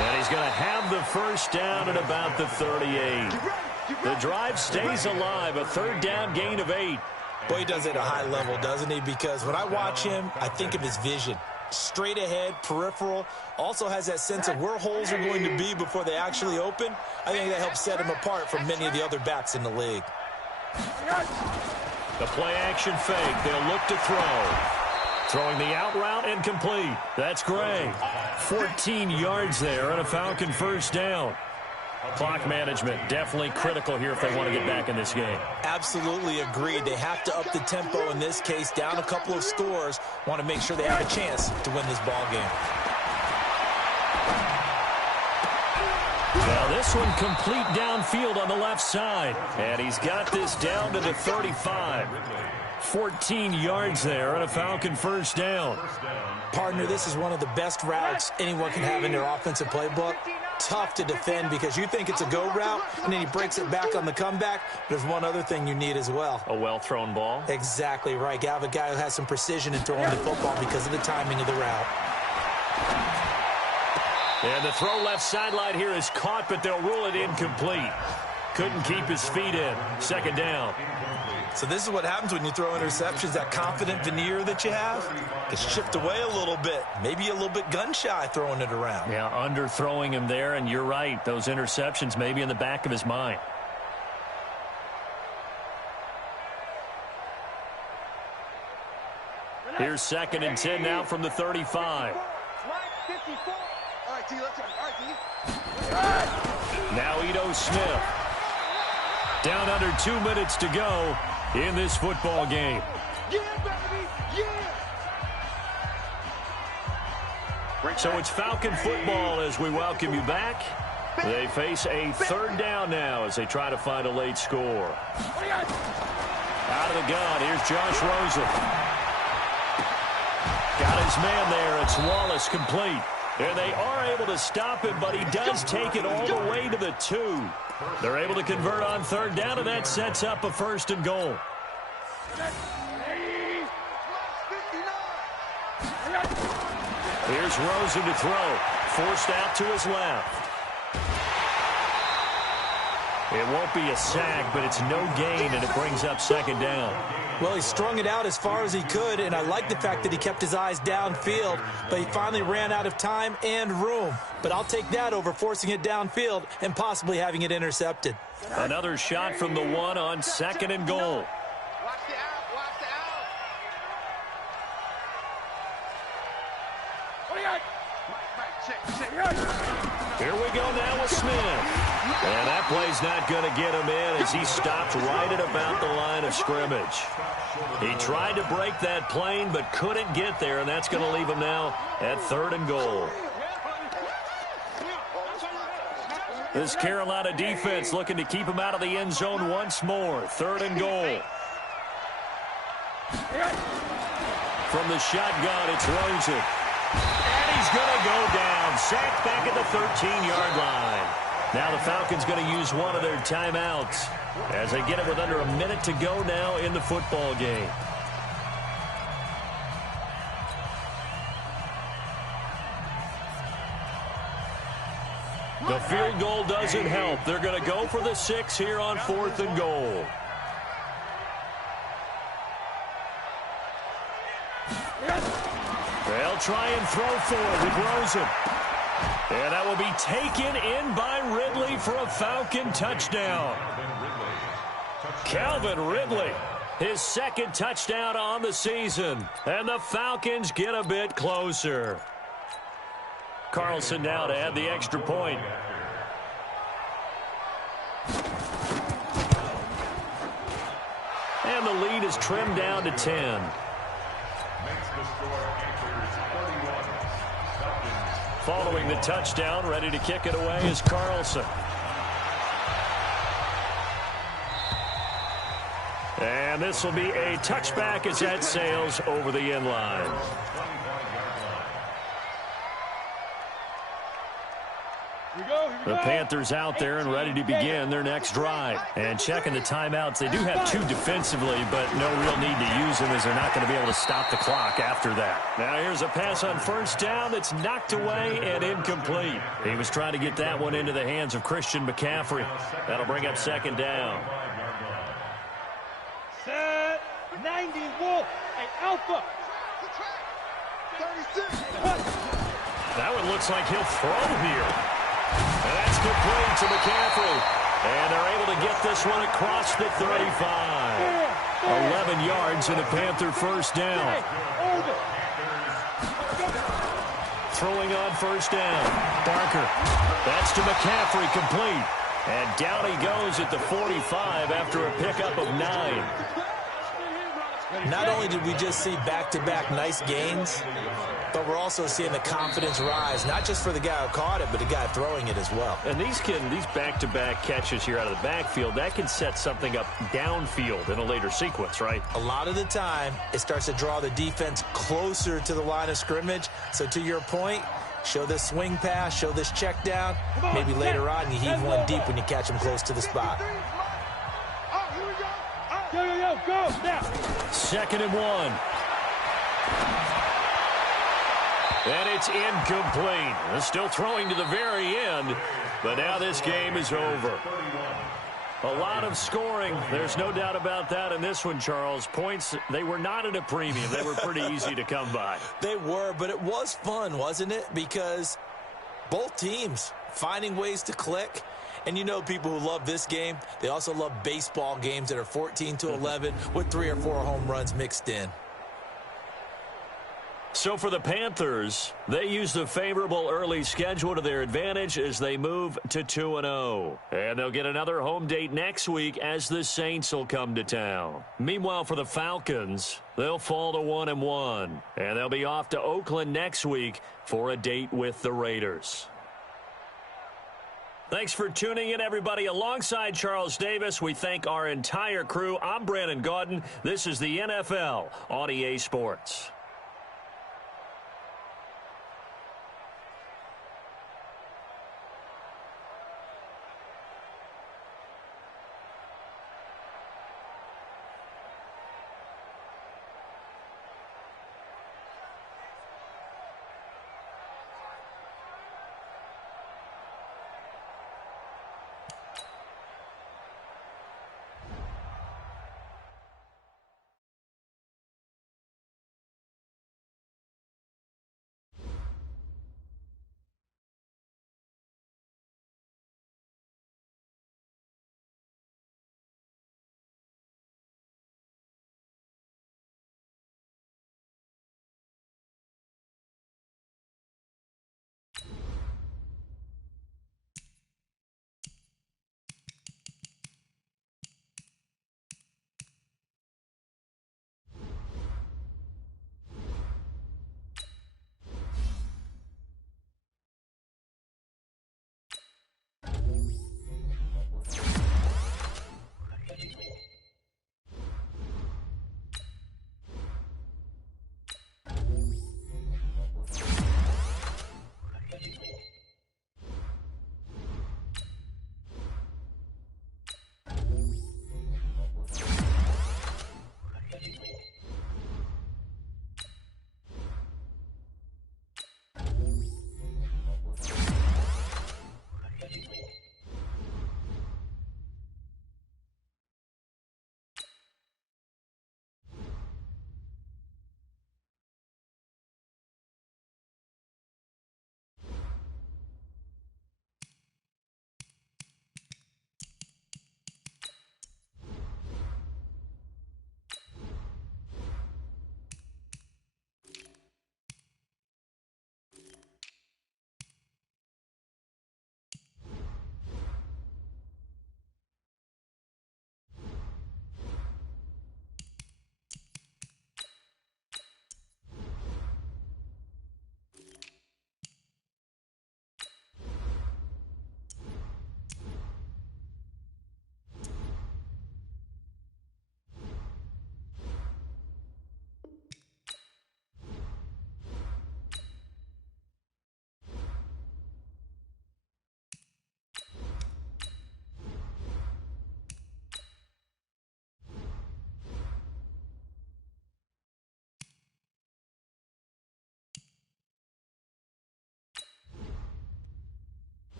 And he's going to have the first down at about the 38. The drive stays alive, a third down gain of 8. Boy, he does it at a high level, doesn't he? Because when I watch him, I think of his vision. Straight ahead, peripheral, also has that sense of where holes are going to be before they actually open. I think that helps set him apart from many of the other backs in the league. The play-action fake. They'll look to throw. Throwing the out route and complete. That's Gray. 14 yards there and a Falcon first down. Clock management definitely critical here if they want to get back in this game. Absolutely agreed. They have to up the tempo in this case, down a couple of scores. Want to make sure they have a chance to win this ball game. Now this one complete downfield on the left side. And he's got this down to the 35. 14 yards there and a Falcon first down. Partner, this is one of the best routes anyone can have in their offensive playbook. Tough to defend because you think it's a go route, and then he breaks it back on the comeback. There's one other thing you need as well. A well-thrown ball. Exactly right. You have a guy who has some precision in throwing the football because of the timing of the route. And the throw left sideline here is caught, but they'll rule it incomplete. Couldn't keep his feet in. Second down. So this is what happens when you throw interceptions. That confident veneer that you have gets chipped away a little bit. Maybe a little bit gun-shy throwing it around. Yeah, underthrowing him there, and you're right. Those interceptions may be in the back of his mind. Here's 2nd and 10 now from the 35. Now Ito Smith. Down under 2 minutes to go in this football game. So it's Falcon football as we welcome you back. They face a third down now as they try to find a late score. Out of the gun, here's Josh Rosen. Got his man there. It's Wallace complete. And they are able to stop him, but he does take it all the way to the 2. They're able to convert on third down, and that sets up a 1st and goal. Here's Rosen to throw. Forced out to his left. It won't be a sack, but it's no gain, and it brings up 2nd down. Well, he strung it out as far as he could, and I like the fact that he kept his eyes downfield, but he finally ran out of time and room. But I'll take that over forcing it downfield and possibly having it intercepted. Another shot from the 1 on 2nd and goal. Watch the out, watch the out. Here we go now with Smith. And that play's not going to get him in as he stopped right at about the line of scrimmage. He tried to break that plane but couldn't get there, and that's going to leave him now at 3rd and goal. This Carolina defense looking to keep him out of the end zone once more. 3rd and goal. From the shotgun, it's Rosen. And he's going to go down. Sacked back at the 13-yard line. Now the Falcons going to use one of their timeouts as they get it with under a minute to go now in the football game. The field goal doesn't help. They're going to go for the 6 here on 4th and goal. They'll try and throw forward with Rosen. And that will be taken in by Ridley for a Falcon touchdown. Calvin Ridley, his 2nd touchdown on the season. And the Falcons get a bit closer. Carlson now to add the extra point. And the lead is trimmed down to 10. Following the touchdown, ready to kick it away is Carlson. And this will be a touchback as that sails over the end line. The Panthers out there and ready to begin their next drive. And checking the timeouts, they do have 2 defensively, but no real need to use them as they're not going to be able to stop the clock after that. Now here's a pass on 1st down that's knocked away and incomplete. He was trying to get that one into the hands of Christian McCaffrey. That'll bring up 2nd down. Set 90 Wolf and Alpha. 36. That one looks like he'll throw here. And that's complete to McCaffrey. And they're able to get this one across the 35. 11 yards and a Panther 1st down. Throwing on 1st down. Barker. That's to McCaffrey, complete. And down he goes at the 45 after a pickup of 9. Not only did we just see back-to-back nice gains, but we're also seeing the confidence rise, not just for the guy who caught it, but the guy throwing it as well. And these back-to-back catches here out of the backfield, that can set something up downfield in a later sequence, right? A lot of the time, it starts to draw the defense closer to the line of scrimmage. So to your point, show this swing pass, show this check down. Maybe later on you heave one deep when you catch them close to the spot. Go, go, now. 2nd and 1. And it's incomplete. They're still throwing to the very end, but now this game is over. A lot of scoring. There's no doubt about that in this one, Charles. Points, they were not at a premium. They were pretty easy to come by. They were, but it was fun, wasn't it? Because both teams finding ways to click. And you know people who love this game, they also love baseball games that are 14-11 with 3 or 4 home runs mixed in. So for the Panthers, they use the favorable early schedule to their advantage as they move to 2-0. And they'll get another home date next week as the Saints will come to town. Meanwhile, for the Falcons, they'll fall to 1-1. And they'll be off to Oakland next week for a date with the Raiders. Thanks for tuning in, everybody. Alongside Charles Davis, we thank our entire crew. I'm Brandon Gaudin. This is the NFL on EA Sports.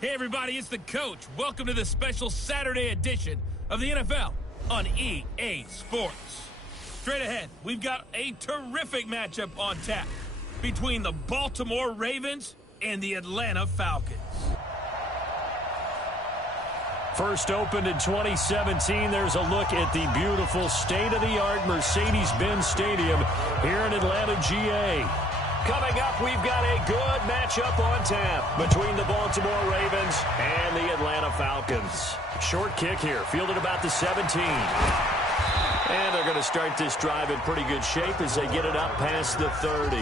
Hey everybody, it's the coach. Welcome to the special Saturday edition of the NFL on EA Sports. Straight ahead, we've got a terrific matchup on tap between the Baltimore Ravens and the Atlanta Falcons. First opened in 2017, there's a look at the beautiful state-of-the-art Mercedes-Benz Stadium here in Atlanta, GA. Coming up, we've got a good matchup on tap between the Baltimore Ravens and the Atlanta Falcons. Short kick here, fielded about the 17. And they're going to start this drive in pretty good shape as they get it up past the 30.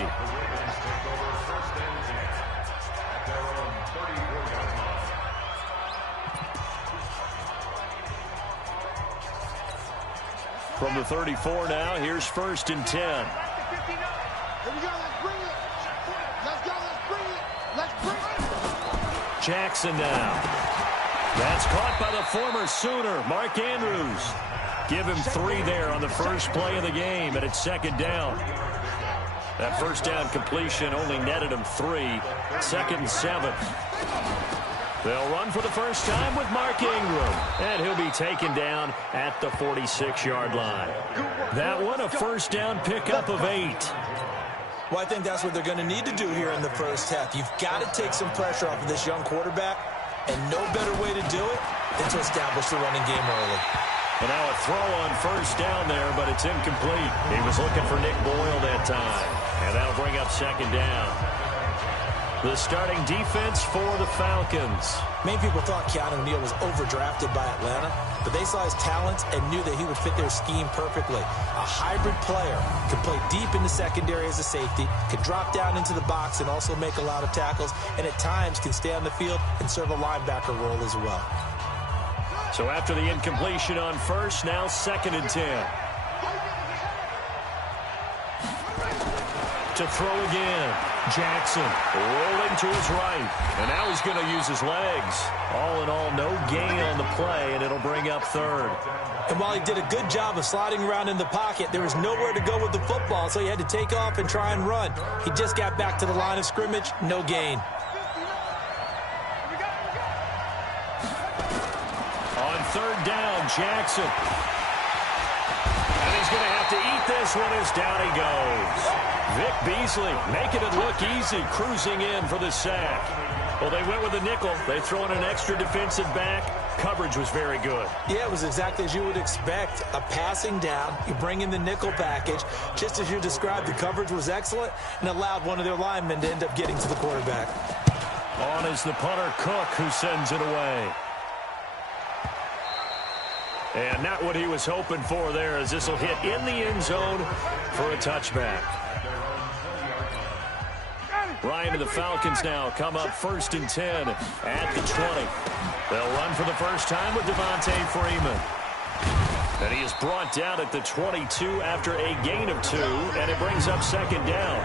From the 34 now, here's 1st and 10. Here we go, let's bring it. Let's go, let's bring it. Let's bring it. Jackson now. That's caught by the former Sooner, Mark Andrews. Give him 3 there on the first play of the game, and it's 2nd down. That first down completion only netted him 3. 2nd and 7. They'll run for the first time with Mark Ingram, and he'll be taken down at the 46-yard line. That one, a first down pickup of 8. Well, I think that's what they're going to need to do here in the first half. You've got to take some pressure off of this young quarterback, and no better way to do it than to establish the running game early. And now a throw on first down there, but it's incomplete. He was looking for Nick Boyle that time, and that'll bring up 2nd down. The starting defense for the Falcons. Many people thought Keanu Neal was overdrafted by Atlanta, but they saw his talents and knew that he would fit their scheme perfectly. A hybrid player, can play deep in the secondary as a safety, can drop down into the box and also make a lot of tackles, and at times can stay on the field and serve a linebacker role as well. So after the incompletion on first, now 2nd and 10. To throw again. Jackson rolling to his right. And now he's going to use his legs. All in all, no gain on the play, and it'll bring up 3rd. And while he did a good job of sliding around in the pocket, there was nowhere to go with the football, so he had to take off and try and run. He just got back to the line of scrimmage, no gain. On 3rd down, Jackson. And he's going to have to eat this one as down he goes. Vic Beasley making it look easy, cruising in for the sack. Well, they went with the nickel. They throw in an extra defensive back. Coverage was very good. Yeah, it was exactly as you would expect. A passing down, you bring in the nickel package. Just as you described, the coverage was excellent and allowed one of their linemen to end up getting to the quarterback. On is the punter, Cook, who sends it away. And not what he was hoping for there, as this will hit in the end zone for a touchback. Ryan and the Falcons now come up 1st and 10 at the 20. They'll run for the first time with Devontae Freeman. And he is brought down at the 22 after a gain of 2, and it brings up 2nd down.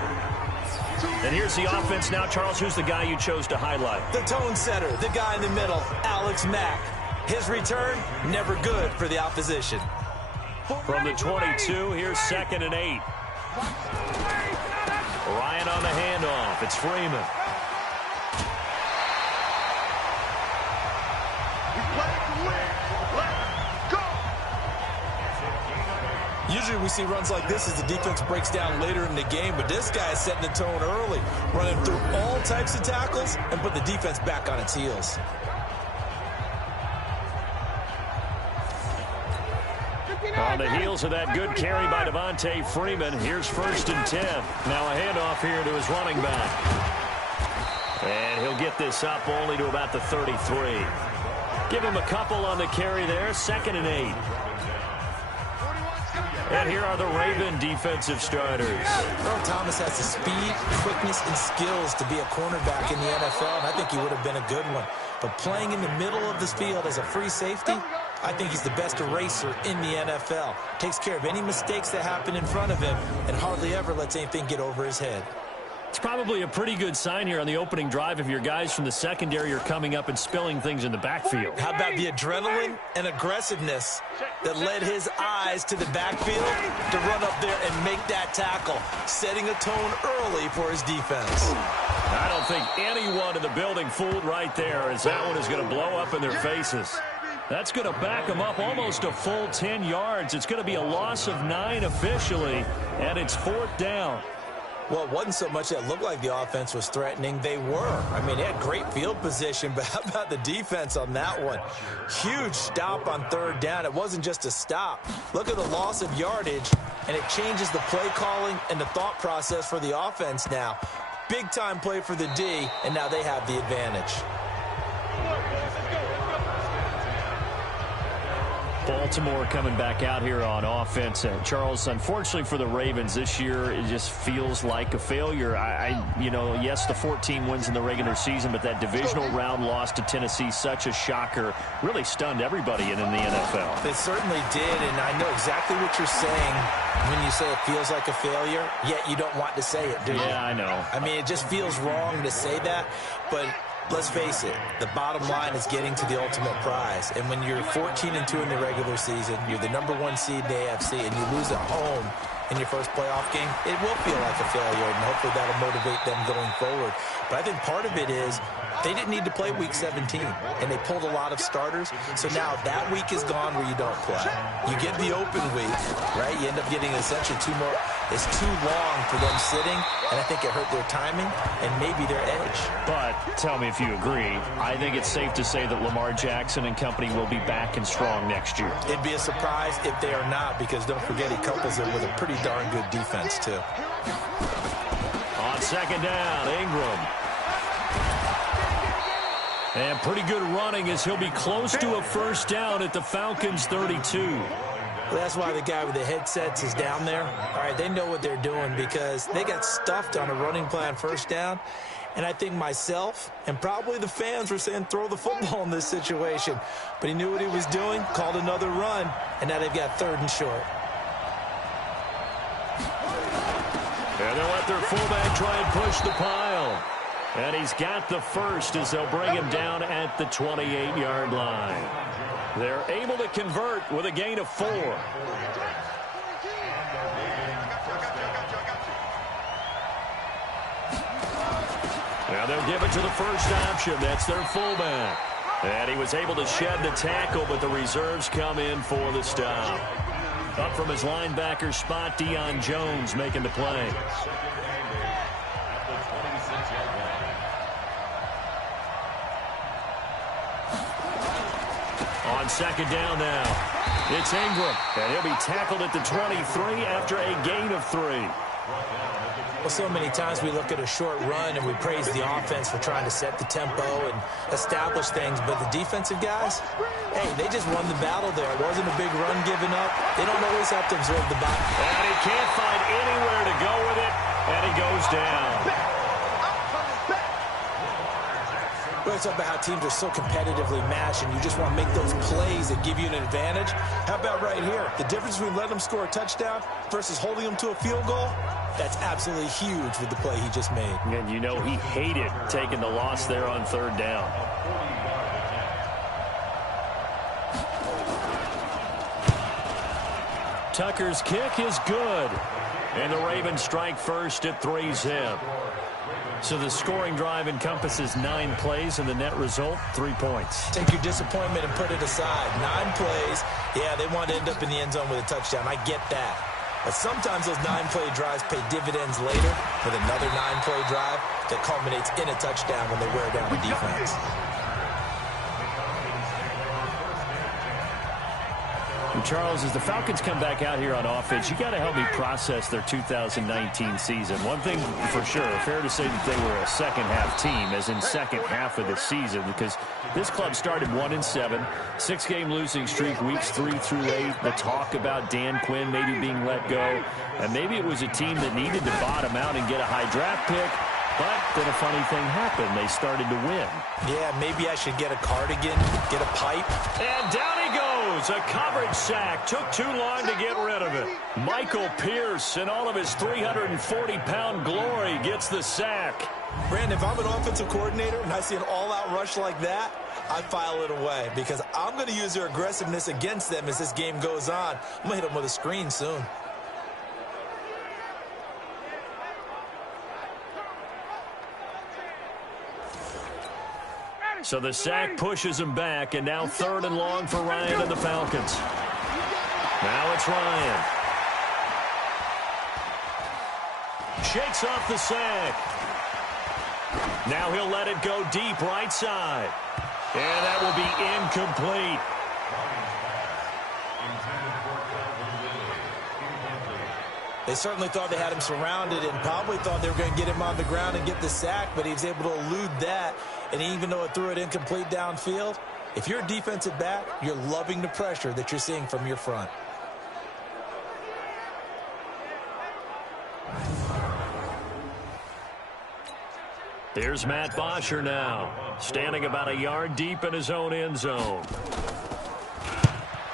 And here's the offense now. Charles, who's the guy you chose to highlight? The tone setter, the guy in the middle, Alex Mack. His return, never good for the opposition. From the 22, here's 2nd and 8. Ryan on the handoff. It's Freeman. Usually we see runs like this as the defense breaks down later in the game, but this guy is setting the tone early, running through all types of tackles and put the defense back on its heels. On the heels of that good carry by Devontae Freeman, here's 1st and 10. Now a handoff here to his running back. And he'll get this up only to about the 33. Give him a couple on the carry there, 2nd and 8. And here are the Raven defensive starters. Earl Thomas has the speed, quickness, and skills to be a cornerback in the NFL, and I think he would have been a good one. But playing in the middle of this field as a free safety, I think he's the best eraser in the NFL. Takes care of any mistakes that happen in front of him and hardly ever lets anything get over his head. It's probably a pretty good sign here on the opening drive if your guys from the secondary are coming up and spilling things in the backfield. How about the adrenaline and aggressiveness that led his eyes to the backfield to run up there and make that tackle, setting a tone early for his defense. I don't think anyone in the building fooled right there, as that one is going to blow up in their faces. That's going to back them up almost a full 10 yards. It's going to be a loss of 9 officially, and it's 4th down. Well, it wasn't so much that it looked like the offense was threatening. They were. I mean, they had great field position, but how about the defense on that one? Huge stop on 3rd down. It wasn't just a stop. Look at the loss of yardage, and it changes the play calling and the thought process for the offense now. Big-time play for the D, and now they have the advantage. Baltimore coming back out here on offense. Charles, unfortunately for the Ravens this year, it just feels like a failure. Yes, the 14 wins in the regular season, but that divisional round loss to Tennessee, such a shocker, really stunned everybody in the NFL. It certainly did, and I know exactly what you're saying when you say it feels like a failure, yet you don't want to say it, do you? Yeah, I know. I mean, it just feels wrong to say that, but let's face it, the bottom line is getting to the ultimate prize. And when you're 14-2 in the regular season, you're the #1 seed in the AFC, and you lose at home in your first playoff game, it will feel like a failure, and hopefully that'll motivate them going forward. But I think part of it is they didn't need to play Week 17, and they pulled a lot of starters. So now that week is gone where you don't play. You get the open week, right? You end up getting essentially 2 more. It's too long for them sitting, and I think it hurt their timing and maybe their edge. But tell me if you agree, I think it's safe to say that Lamar Jackson and company will be back and strong next year. It'd be a surprise if they are not, because don't forget he couples it with a pretty darn good defense too. On 2nd down, Ingram. And pretty good running as he'll be close to a 1st down at the Falcons' 32. Well, that's why the guy with the headsets is down there. All right, they know what they're doing because they got stuffed on a running play on 1st down. And I think myself and probably the fans were saying throw the football in this situation. But he knew what he was doing, called another run, and now they've got 3rd and short. And they'll let their fullback try and push the pile. And he's got the first as they'll bring him down at the 28-yard line. They're able to convert with a gain of 4. Now they'll give it to the first option. That's their fullback. And he was able to shed the tackle, but the reserves come in for the stop. Up from his linebacker spot, Deion Jones making the play. On 2nd down now, it's Ingram, and he'll be tackled at the 23 after a gain of 3. Well, so many times we look at a short run and we praise the offense for trying to set the tempo and establish things, but the defensive guys, hey, they just won the battle there. It wasn't a big run given up. They don't always have to absorb the ball. And he can't find anywhere to go with it, and he goes down. We're talking about how teams are so competitively matched, and you just want to make those plays that give you an advantage. How about right here? The difference between letting them score a touchdown versus holding them to a field goal, that's absolutely huge with the play he just made. And you know he hated taking the loss there on 3rd down. Tucker's kick is good. And the Ravens strike first at 3-zip. So the scoring drive encompasses 9 plays, and the net result, 3 points. Take your disappointment and put it aside. 9 plays. Yeah, they want to end up in the end zone with a touchdown. I get that. But sometimes those 9-play drives pay dividends later with another 9-play drive that culminates in a touchdown when they wear down the defense. And Charles, as the Falcons come back out here on offense, you got to help me process their 2019 season. One thing for sure, fair to say that they were a second-half team, as in second half of the season, because this club started 1-7, 6-game losing streak, weeks 3 through 8. The talk about Dan Quinn maybe being let go, and maybe it was a team that needed to bottom out and get a high draft pick. But then a funny thing happened. They started to win. Yeah, maybe I should get a cardigan, get a pipe. And down he goes. A coverage sack. Took too long to get rid of it. Michael Pierce, in all of his 340-pound glory, gets the sack. Brandon, if I'm an offensive coordinator and I see an all-out rush like that, I file it away because I'm going to use their aggressiveness against them as this game goes on. I'm going to hit them with a screen soon. So the sack pushes him back, and now 3rd and long for Ryan and the Falcons. Now it's Ryan. Shakes off the sack. Now he'll let it go deep right side. And that will be incomplete. They certainly thought they had him surrounded and probably thought they were going to get him on the ground and get the sack, but he was able to elude that. And even though it threw it incomplete downfield, if you're a defensive back, you're loving the pressure that you're seeing from your front. Here's Matt Bosher now, standing about a yard deep in his own end zone.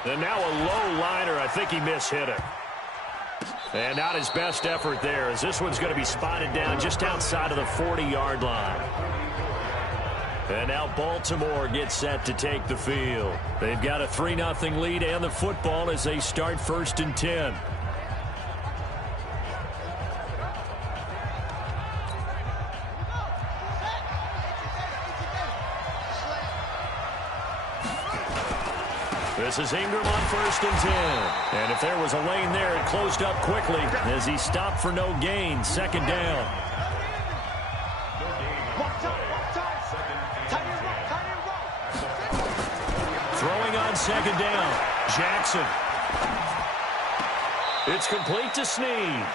And now a low liner. I think he mishit it. And not his best effort there, as this one's going to be spotted down just outside of the 40-yard line. And now Baltimore gets set to take the field. They've got a 3-0 lead and the football as they start 1st and 10. This is Ingram on 1st and 10. And if there was a lane there, it closed up quickly as he stopped for no gain. 2nd down. Throwing on 2nd down. Jackson. It's complete to Snead.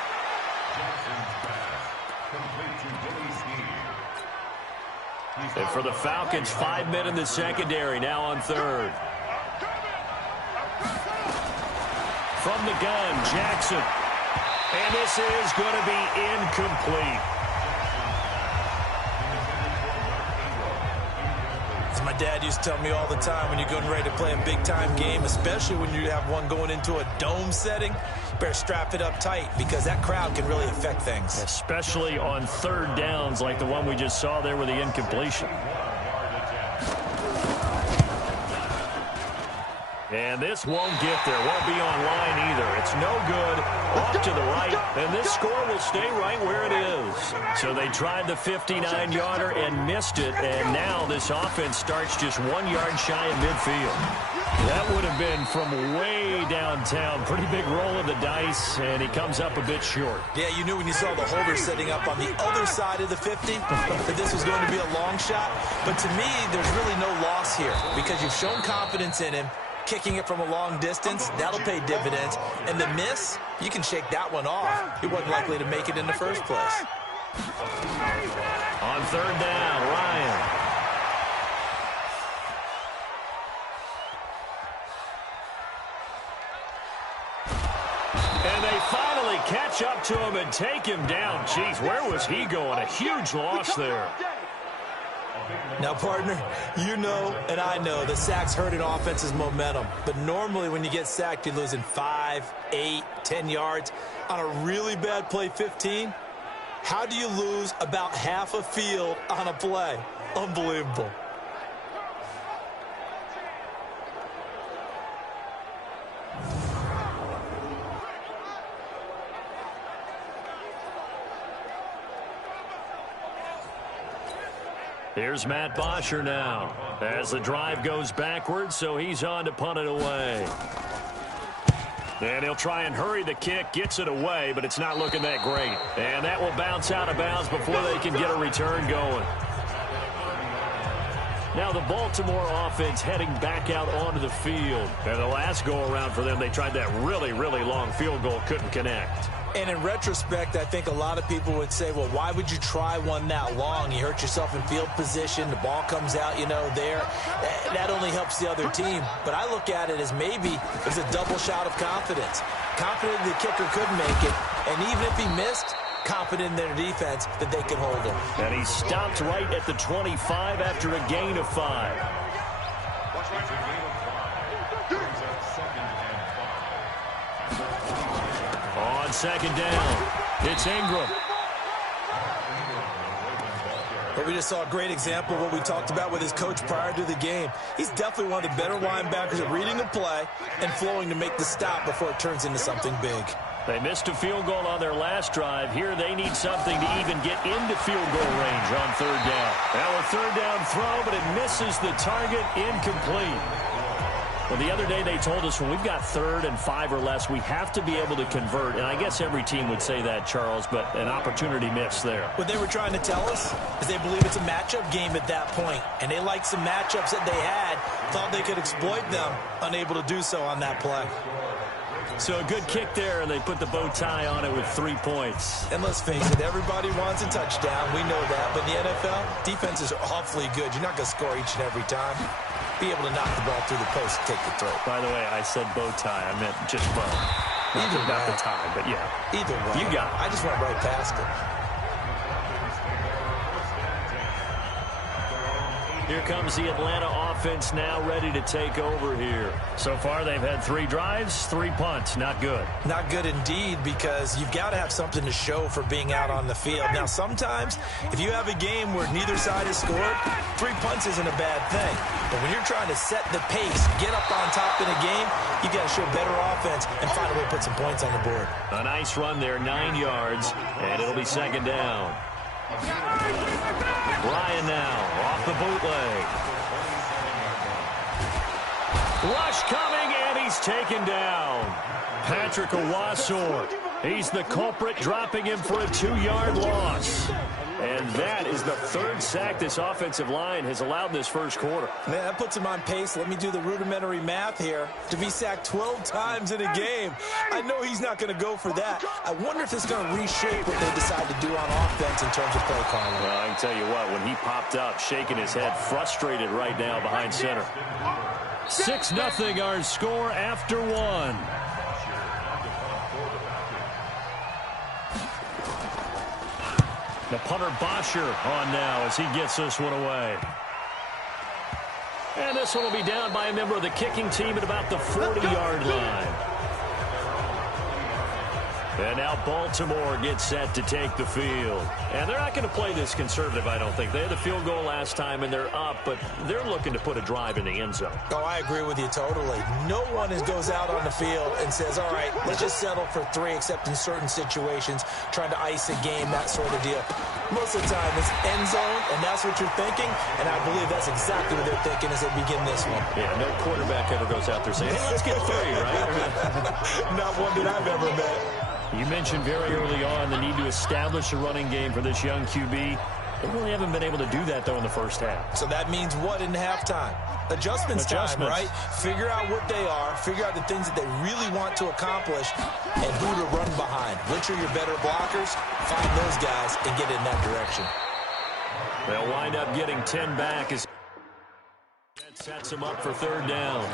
And for the Falcons, 5 men in the secondary now on 3rd. From the gun, Jackson. And this is going to be incomplete. As my dad used to tell me all the time, when you're getting ready to play a big-time game, especially when you have one going into a dome setting, you better strap it up tight because that crowd can really affect things. Especially on 3rd downs like the one we just saw there with the incompletion. And this won't get there. Won't be on line either. It's no good. Off to the right. And this score will stay right where it is. So they tried the 59-yarder and missed it. And now this offense starts just 1 yard shy of midfield. That would have been from way downtown. Pretty big roll of the dice. And he comes up a bit short. Yeah, you knew when you saw the holder setting up on the other side of the 50 that this was going to be a long shot. But to me, there's really no loss here because you've shown confidence in him. Kicking it from a long distance, that'll pay dividends. And the miss, you can shake that one off. He wasn't likely to make it in the first place. On 3rd down, Ryan. And they finally catch up to him and take him down. Jeez, where was he going? A huge loss there. Now, partner, you know and I know that sacks hurt an offense's momentum. But normally when you get sacked, you're losing 5, 8, 10 yards. On a really bad play, 15. How do you lose about half a field on a play? Unbelievable. Here's Matt Bosher now as the drive goes backwards, so he's on to punt it away. And he'll try and hurry the kick, gets it away, but it's not looking that great. And that will bounce out of bounds before they can get a return going. Now the Baltimore offense heading back out onto the field. And the last go-around for them, they tried that really, really long field goal, couldn't connect. And in retrospect, I think a lot of people would say, well, why would you try one that long? You hurt yourself in field position. The ball comes out, you know, there. That only helps the other team. But I look at it as maybe it's a double shot of confidence. Confident the kicker could make it. And even if he missed, confident in their defense that they could hold him. And he stopped right at the 25 after a gain of 5. On 2nd down, it's Ingram. But we just saw a great example of what we talked about with his coach prior to the game. He's definitely one of the better linebackers at reading a play and flowing to make the stop before it turns into something big. They missed a field goal on their last drive. Here they need something to even get into field goal range on third down. Now a third down throw, but it misses the target, incomplete. Well, the other day they told us when we've got 3rd and 5 or less, we have to be able to convert. And I guess every team would say that, Charles, but an opportunity missed there. What they were trying to tell us is they believe it's a matchup game at that point. And they liked some matchups that they had, thought they could exploit them, unable to do so on that play. So a good kick there, and they put the bow tie on it with 3 points. And let's face it, everybody wants a touchdown. We know that. But in the NFL, defenses are awfully good. You're not going to score each and every time. Be able to knock the ball through the post and take the throw. By the way, I said bow tie. I meant just bow. Not the tie, but yeah. Either way. You got it. I just went right past it. Here comes the Atlanta offense now ready to take over here. So far, they've had 3 drives, 3 punts. Not good. Not good indeed, because you've got to have something to show for being out on the field. Now, sometimes, if you have a game where neither side has scored, 3 punts isn't a bad thing. But when you're trying to set the pace, get up on top in a game, you got to show better offense and find a way to put some points on the board. A nice run there, 9 yards, and it'll be 2nd down. Ryan now off the bootleg. Rush coming, and he's taken down. Patrick Owasor, he's the culprit, dropping him for a 2-yard loss. And that is the 3rd sack this offensive line has allowed in this first quarter. Man, that puts him on pace. Let me do the rudimentary math here. To be sacked 12 times in a game, I know he's not going to go for that. I wonder if it's going to reshape what they decide to do on offense in terms of play calling. Well, I can tell you what, when he popped up, shaking his head, frustrated right now behind center. 6-0 our score after 1. The punter Bosher on now as he gets this one away. And this one will be down by a member of the kicking team at about the 40-yard line. And now Baltimore gets set to take the field. And they're not going to play this conservative, I don't think. They had the field goal last time, and they're up, but they're looking to put a drive in the end zone. Oh, I agree with you totally. No one goes out on the field and says, all right, let's just settle for 3, except in certain situations, trying to ice a game, that sort of deal. Most of the time, it's end zone, and that's what you're thinking, and I believe that's exactly what they're thinking as they begin this one. Yeah, no quarterback ever goes out there saying, hey, let's get 3, right? Not one that I've ever met. You mentioned very early on the need to establish a running game for this young QB. They really haven't been able to do that, though, in the first half. So that means what in halftime? Adjustments time, right? Figure out what they are, figure out the things that they really want to accomplish, and who to run behind. Which are your better blockers? Find those guys and get in that direction. They'll wind up getting 10 back as that sets them up for 3rd down.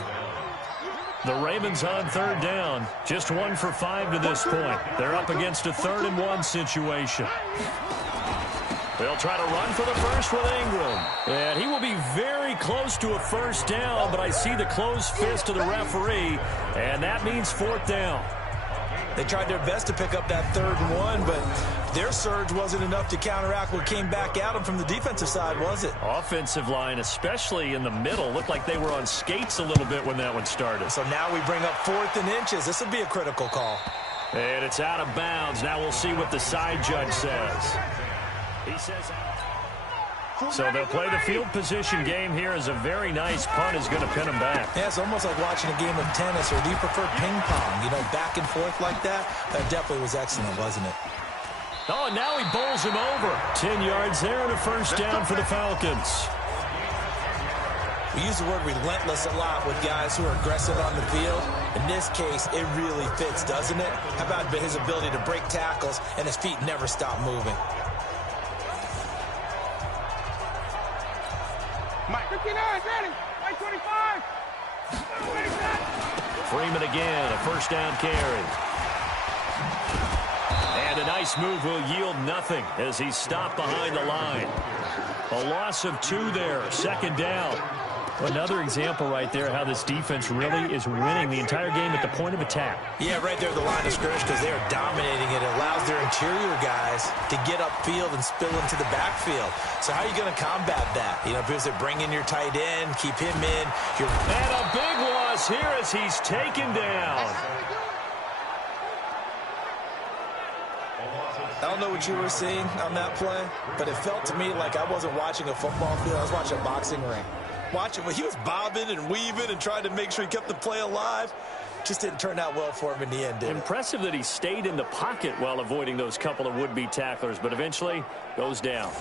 The Ravens on 3rd down. Just 1 for 5 to this point. They're up against a 3rd and 1 situation. They'll try to run for the first with Ingram. And he will be very close to a 1st down, but I see the closed fist of the referee, and that means 4th down. They tried their best to pick up that 3rd and 1, but their surge wasn't enough to counteract what came back at them from the defensive side, was it? Offensive line, especially in the middle, looked like they were on skates a little bit when that one started. So now we bring up 4th and inches. This will be a critical call. And it's out of bounds. Now we'll see what the side judge says. He says... So they'll play the field position game here as a very nice punt is going to pin them back. Yeah, it's almost like watching a game of tennis, or do you prefer ping pong? You know, back and forth like that? That definitely was excellent, wasn't it? Oh, and now he bowls him over. 10 yards there and a 1st down for the Falcons. We use the word relentless a lot with guys who are aggressive on the field. In this case, it really fits, doesn't it? How about his ability to break tackles and his feet never stop moving? Mike 59, ready. Mike 25. Freeman again, a 1st down carry. And a nice move will yield nothing as he's stopped behind the line. A loss of 2 there, 2nd down. Another example right there how this defense really is winning the entire game at the point of attack. Yeah, right there at the line of scrimmage, because they are dominating it. It allows their interior guys to get upfield and spill into the backfield. So how are you going to combat that? You know, because they bring in your tight end, keep him in. And a big loss here as he's taken down. I don't know what you were seeing on that play, but it felt to me like I wasn't watching a football field. I was watching a boxing ring. He was bobbing and weaving and trying to make sure he kept the play alive. Just didn't turn out well for him in the end, did it? Impressive that he stayed in the pocket while avoiding those couple of would-be tacklers, but eventually goes down.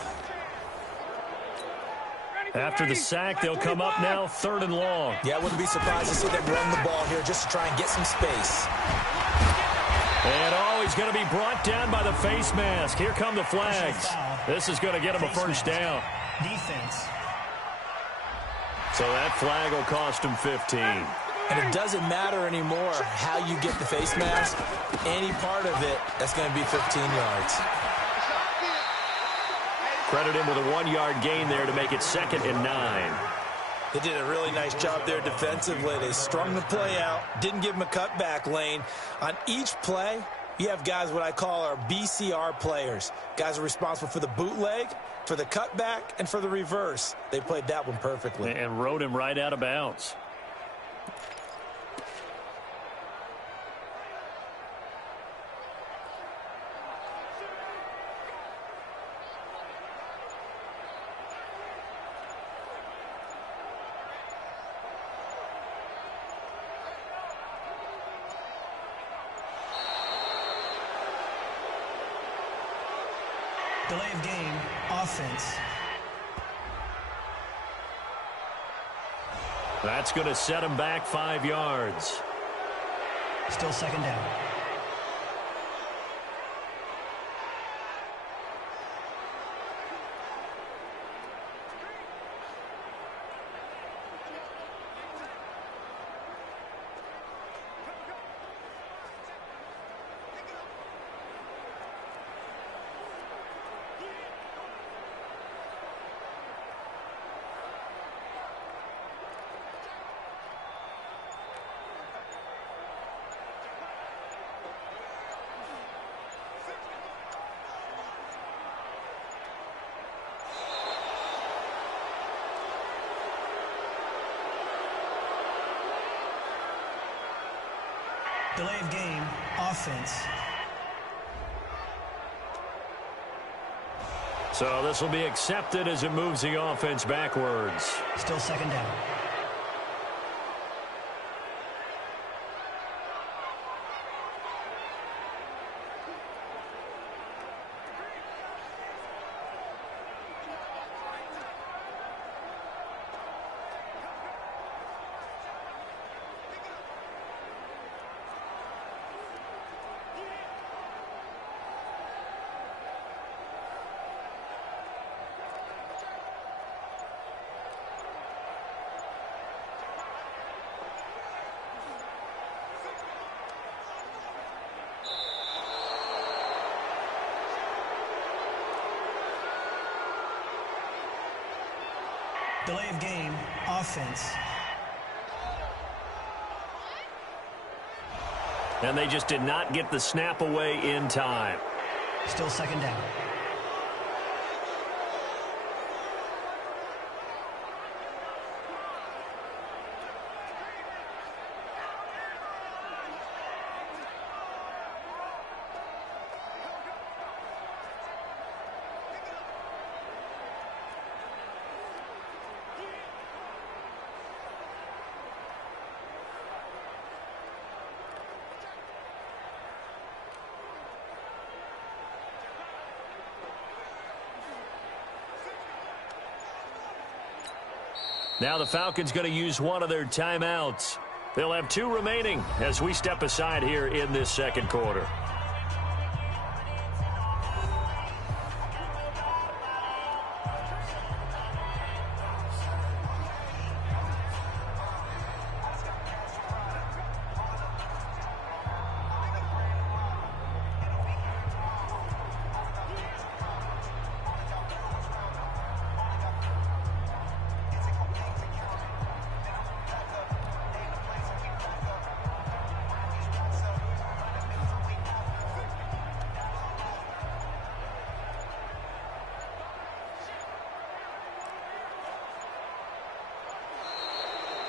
After the sack, they'll come up now 3rd and long. Yeah, I wouldn't be surprised to see them run the ball here just to try and get some space. And he's going to be brought down by the face mask. Here come the flags. This is going to get him a first down. Defense. So that flag will cost him 15. And it doesn't matter anymore how you get the face mask. Any part of it, that's going to be 15 yards. Credit him with a 1-yard gain there to make it 2nd and 9. They did a really nice job there defensively. They strung the play out, didn't give him a cutback lane. On each play, you have guys what I call our BCR players. Guys are responsible for the bootleg, for the cutback, and for the reverse. They played that one perfectly. And rode him right out of bounds. Delay of game, offense. That's going to set him back 5 yards. Still 2nd down. Delay of game, offense. So this will be accepted as it moves the offense backwards. Still 2nd down. Delay of game, offense. And they just did not get the snap away in time. Still 2nd down. Now the Falcons going to use one of their timeouts. They'll have 2 remaining as we step aside here in this 2nd quarter.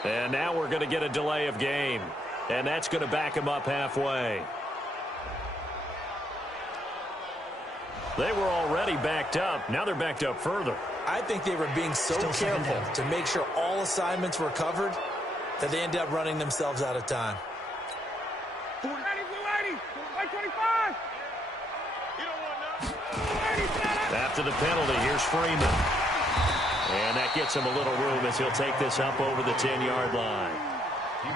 And now we're going to get a delay of game. And that's going to back him up halfway. They were already backed up. Now they're backed up further. I think they were being so careful to make sure all assignments were covered that they ended up running themselves out of time. 80, 25. You don't want After the penalty, here's Freeman. And that gets him a little room as he'll take this up over the 10-yard line.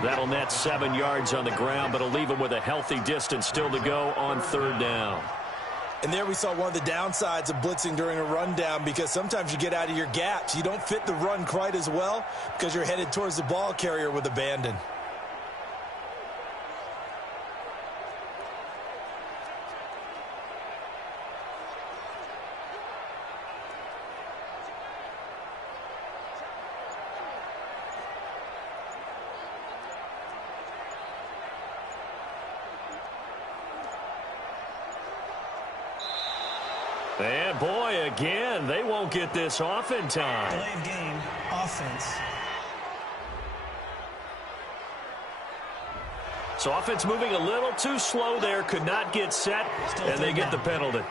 That'll net 7 yards on the ground, but it'll leave him with a healthy distance still to go on 3rd down. And there we saw one of the downsides of blitzing during a rundown, because sometimes you get out of your gaps. You don't fit the run quite as well because you're headed towards the ball carrier with abandon. And boy, again, they won't get this off in time. Delay of game, offense. So offense moving a little too slow there, could not get set, and they get the penalty.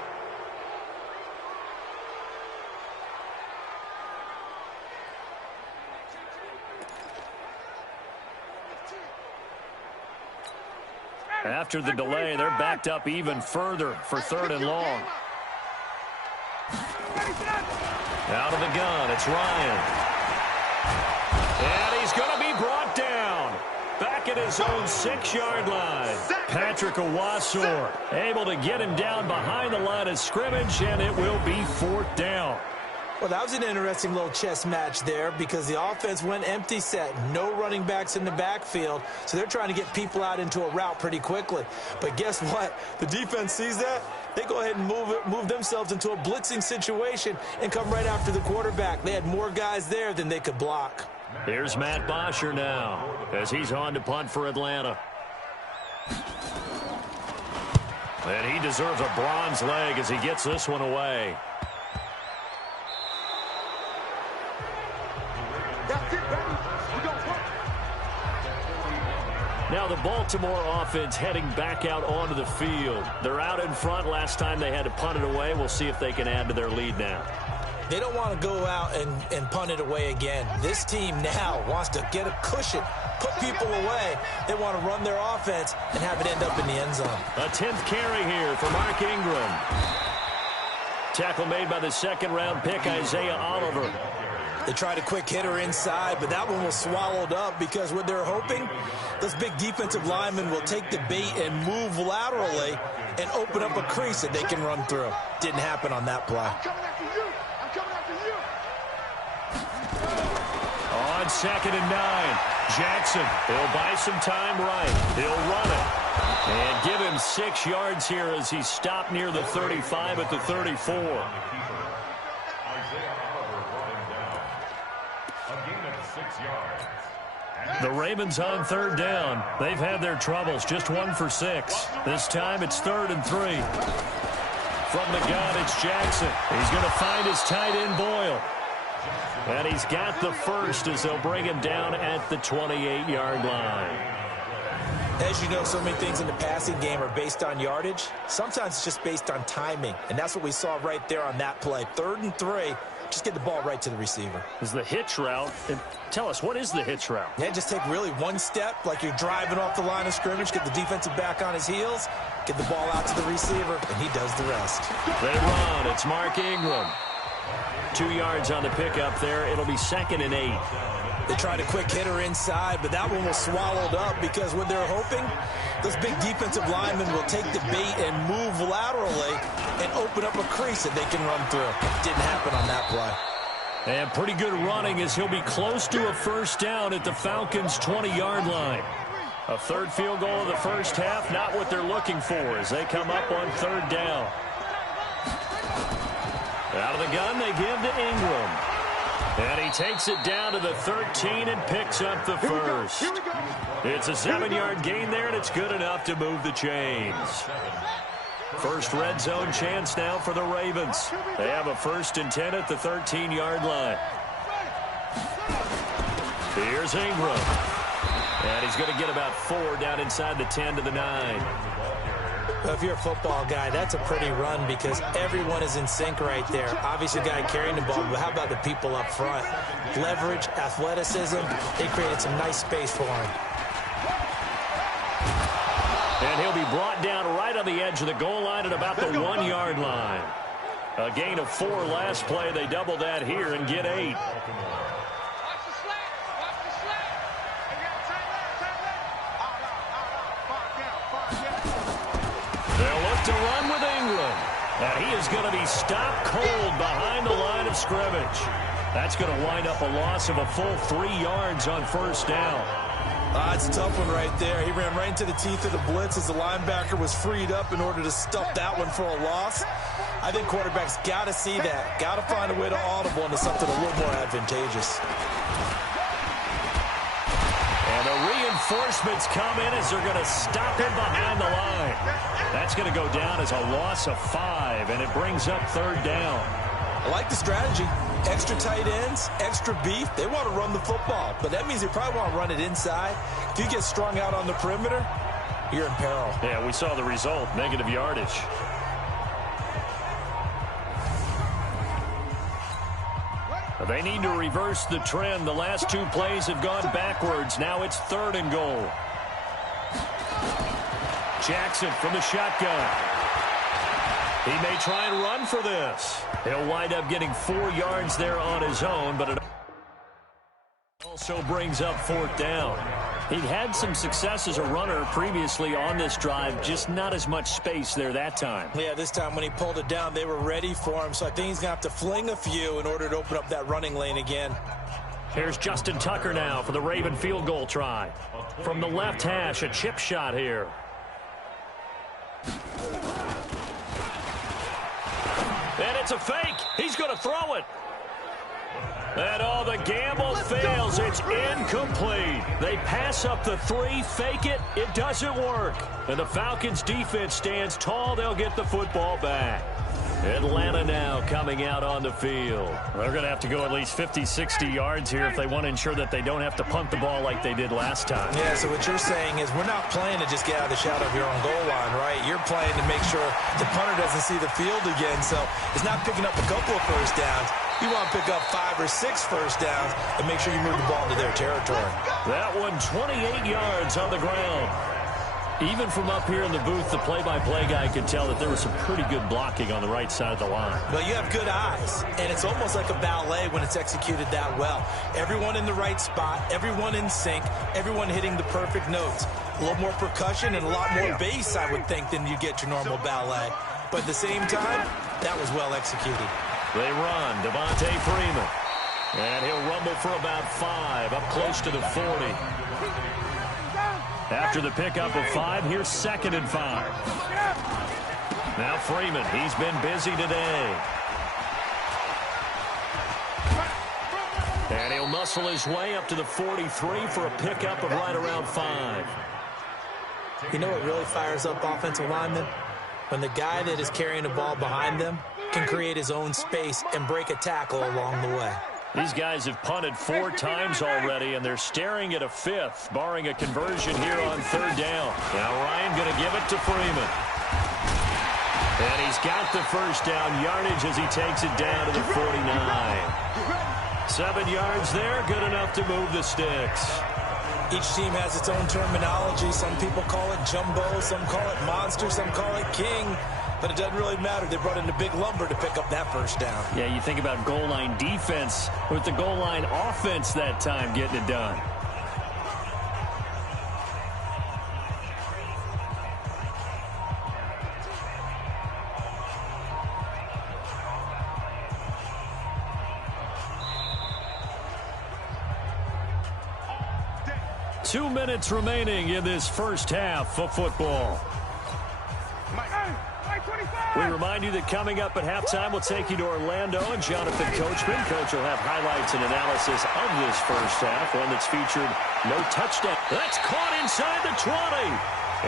After the delay, they're backed up even further for 3rd and long. Out of the gun, it's Ryan. And he's going to be brought down. Back at his own 6-yard line. Patrick Owasor able to get him down behind the line of scrimmage, and it will be 4th down. Well, that was an interesting little chess match there, because the offense went empty set. No running backs in the backfield, so they're trying to get people out into a route pretty quickly. But guess what? The defense sees that. They go ahead and move themselves into a blitzing situation and come right after the quarterback. They had more guys there than they could block. Here's Matt Bosher now as he's on to punt for Atlanta. And he deserves a bronze leg as he gets this one away. That's it, baby. We gon' work. Now the Baltimore offense heading back out onto the field. They're out in front. Last time they had to punt it away. We'll see if they can add to their lead now. They don't want to go out and punt it away again. This team now wants to get a cushion, put people away. They want to run their offense and have it end up in the end zone. A 10th carry here for Mark Ingram. Tackle made by the 2nd-round pick, Isaiah Oliver. They tried a quick hitter inside, but that one was swallowed up, because what they're hoping, those big defensive linemen will take the bait and move laterally and open up a crease that they can run through. Didn't happen on that play. I'm coming after you. I'm coming after you. On 2nd and 9, Jackson. He'll buy some time right. He'll run it. And give him 6 yards here as he stopped near the 35 at the 34. The Ravens on 3rd down. They've had their troubles, just 1 for 6. This time it's 3rd and 3. From the gun, it's Jackson. He's going to find his tight end, Boyle. And he's got the first as they'll bring him down at the 28-yard line. As you know, so many things in the passing game are based on yardage. Sometimes it's just based on timing, and that's what we saw right there on that play. 3rd and 3. Just get the ball right to the receiver. Is the hitch route. And tell us, what is the hitch route? Yeah, just take really one step, like you're driving off the line of scrimmage, get the defensive back on his heels, get the ball out to the receiver, and he does the rest. They run. It's Mark Ingram. 2 yards on the pickup there. It'll be 2nd and 8. They tried a quick hitter inside, but that one was swallowed up, because what they're hoping, those big defensive linemen will take the bait and move laterally and open up a crease that they can run through. Didn't happen on that play. And pretty good running as he'll be close to a 1st down at the Falcons' 20-yard line. A 3rd field goal of the first half, not what they're looking for as they come up on 3rd down. Out of the gun, they give to Ingram. And he takes it down to the 13 and picks up the first. It's a 7-yard gain there, and it's good enough to move the chains. First red zone chance now for the Ravens. They have a 1st and 10 at the 13-yard line. Here's Ingram. And he's going to get about 4 down inside the 10 to the 9. Well, if you're a football guy, that's a pretty run because everyone is in sync right there. Obviously, the guy carrying the ball, but how about the people up front? Leverage, athleticism, they created some nice space for him. And he'll be brought down right on the edge of the goal line at about the 1-yard line. A gain of 4 last play. They double that here and get 8. They'll look to run with England. And he is going to be stopped cold behind the line of scrimmage. That's going to wind up a loss of a full 3 yards on first down. It's a tough one right there. He ran right into the teeth of the blitz as the linebacker was freed up in order to stuff that one for a loss. I think quarterbacks got to see that. Got to find a way to audible into something a little more advantageous. And the reinforcements come in as they're going to stop him behind the line. That's going to go down as a loss of 5, and it brings up third down. I like the strategy. Extra tight ends, extra beef. They want to run the football, but that means they probably want to run it inside. If you get strung out on the perimeter, you're in peril. Yeah, we saw the result, negative yardage. They need to reverse the trend. The last 2 plays have gone backwards. Now it's 3rd and goal. Jackson from the shotgun. He may try and run for this. He'll wind up getting 4 yards there on his own, but it also brings up 4th down. He'd had some success as a runner previously on this drive, just not as much space there that time. Yeah, this time when he pulled it down, they were ready for him, so I think he's going to have to fling a few in order to open up that running lane again. Here's Justin Tucker now for the Raven field goal try. From the left hash, a chip shot here. And it's a fake. He's going to throw it. And all the gamble fails. It's incomplete. They pass up the 3, fake it. It doesn't work. And the Falcons defense stands tall. They'll get the football back. Atlanta now coming out on the field. They're going to have to go at least 50, 60 yards here if they want to ensure that they don't have to punt the ball like they did last time. Yeah, so what you're saying is we're not playing to just get out of the shadow of your own goal line, right? You're playing to make sure the punter doesn't see the field again. So it's not picking up a couple of first downs. You want to pick up 5 or 6 first downs and make sure you move the ball into their territory. That one 28 yards on the ground. Even from up here in the booth, the play-by-play guy could tell that there was some pretty good blocking on the right side of the line. Well, you have good eyes, and it's almost like a ballet when it's executed that well. Everyone in the right spot, everyone in sync, everyone hitting the perfect notes. A little more percussion and a lot more bass, I would think, than you get your normal ballet. But at the same time, that was well executed. They run, Devontae Freeman. And he'll rumble for about 5, up close to the 40. After the pickup of 5, here's 2nd and 5. Now Freeman, he's been busy today. And he'll muscle his way up to the 43 for a pickup of right around 5. You know what really fires up offensive linemen? When the guy that is carrying the ball behind them can create his own space and break a tackle along the way. These guys have punted 4 times already, and they're staring at a 5th, barring a conversion here on 3rd down. Now Ryan going to give it to Freeman. And he's got the first down yardage as he takes it down to the 49. 7 yards there, good enough to move the sticks. Each team has its own terminology. Some people call it jumbo, some call it monster, some call it king. But it doesn't really matter. They brought in the big lumber to pick up that first down. Yeah, you think about goal line defense with the goal line offense that time getting it done. Two minutes remaining in this first half of football. We remind you that coming up at halftime, we'll take you to Orlando and Jonathan Coachman. Coach will have highlights and analysis of this first half, one that's featured no touchdown. That's caught inside the 20.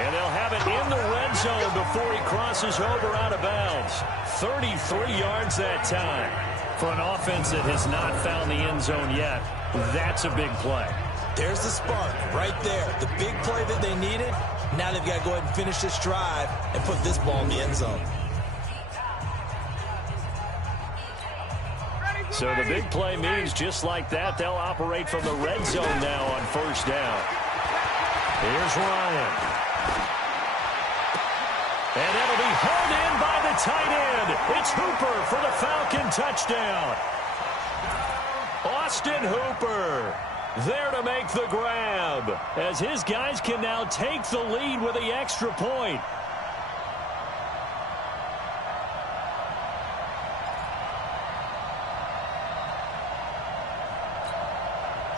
And they'll have it in the red zone before he crosses over out of bounds. 33 yards that time. For an offense that has not found the end zone yet, that's a big play. There's the spark right there. The big play that they needed Now they've got to go ahead and finish this drive and put this ball in the end zone. So the big play means just like that, they'll operate from the red zone now on first down. Here's Ryan. And it'll be hauled in by the tight end. It's Hooper for the Falcon touchdown. Austin Hooper there to make the grab, as his guys can now take the lead with the extra point.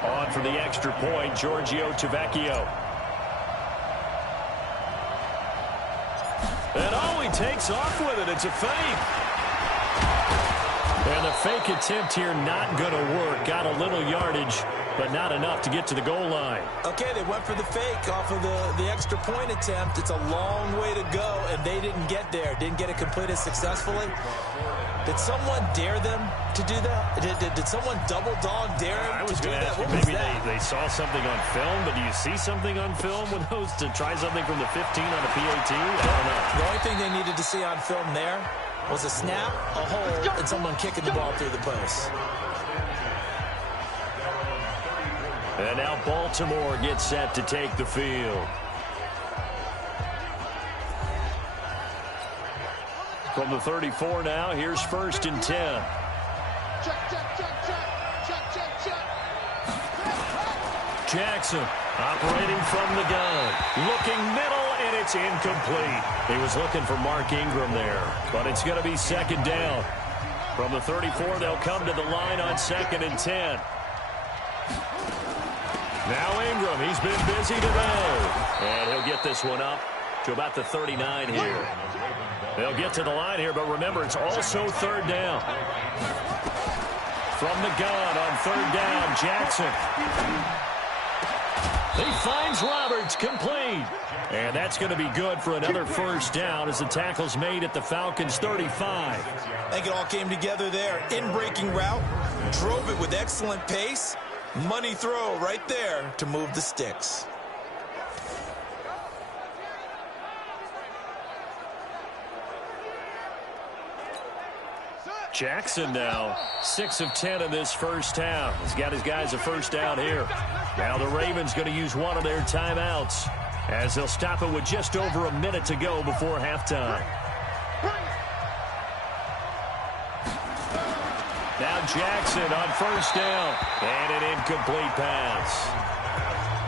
On for the extra point, Giorgio Tavecchio. And oh, he takes off with it. It's a fake. And the fake attempt here not going to work. Got a little yardage, but not enough to get to the goal line. Okay, they went for the fake off of the extra point attempt. It's a long way to go, and they didn't get there. Didn't get it completed successfully. Did someone dare them to do that? Did someone double dog dare them I was to do going to that? ask you, maybe they saw something on film, but do you see something on film with those to try something from the 15 on a PAT? I don't know. The only thing they needed to see on film there was a snap, a hold, and someone kicking the ball through the post. And now Baltimore gets set to take the field. From the 34 now, here's 1st and 10. Jackson operating from the gun. Looking middle, and it's incomplete. He was looking for Mark Ingram there, but it's going to be 2nd down. From the 34, they'll come to the line on 2nd and 10. Now Ingram, he's been busy today. And he'll get this one up to about the 39 here. They'll get to the line here, but remember, it's also 3rd down. From the gun on 3rd down, Jackson. He finds Roberts, complete. And that's going to be good for another 1st down as the tackle's made at the Falcons' 35. I think it all came together there. In-breaking route, drove it with excellent pace. Money throw right there to move the sticks. Jackson now, 6 of 10 in this 1st half. He's got his guys a 1st down here. Now the Ravens going to use one of their timeouts as they'll stop it with just over a minute to go before halftime. Now Jackson on 1st down, and an incomplete pass.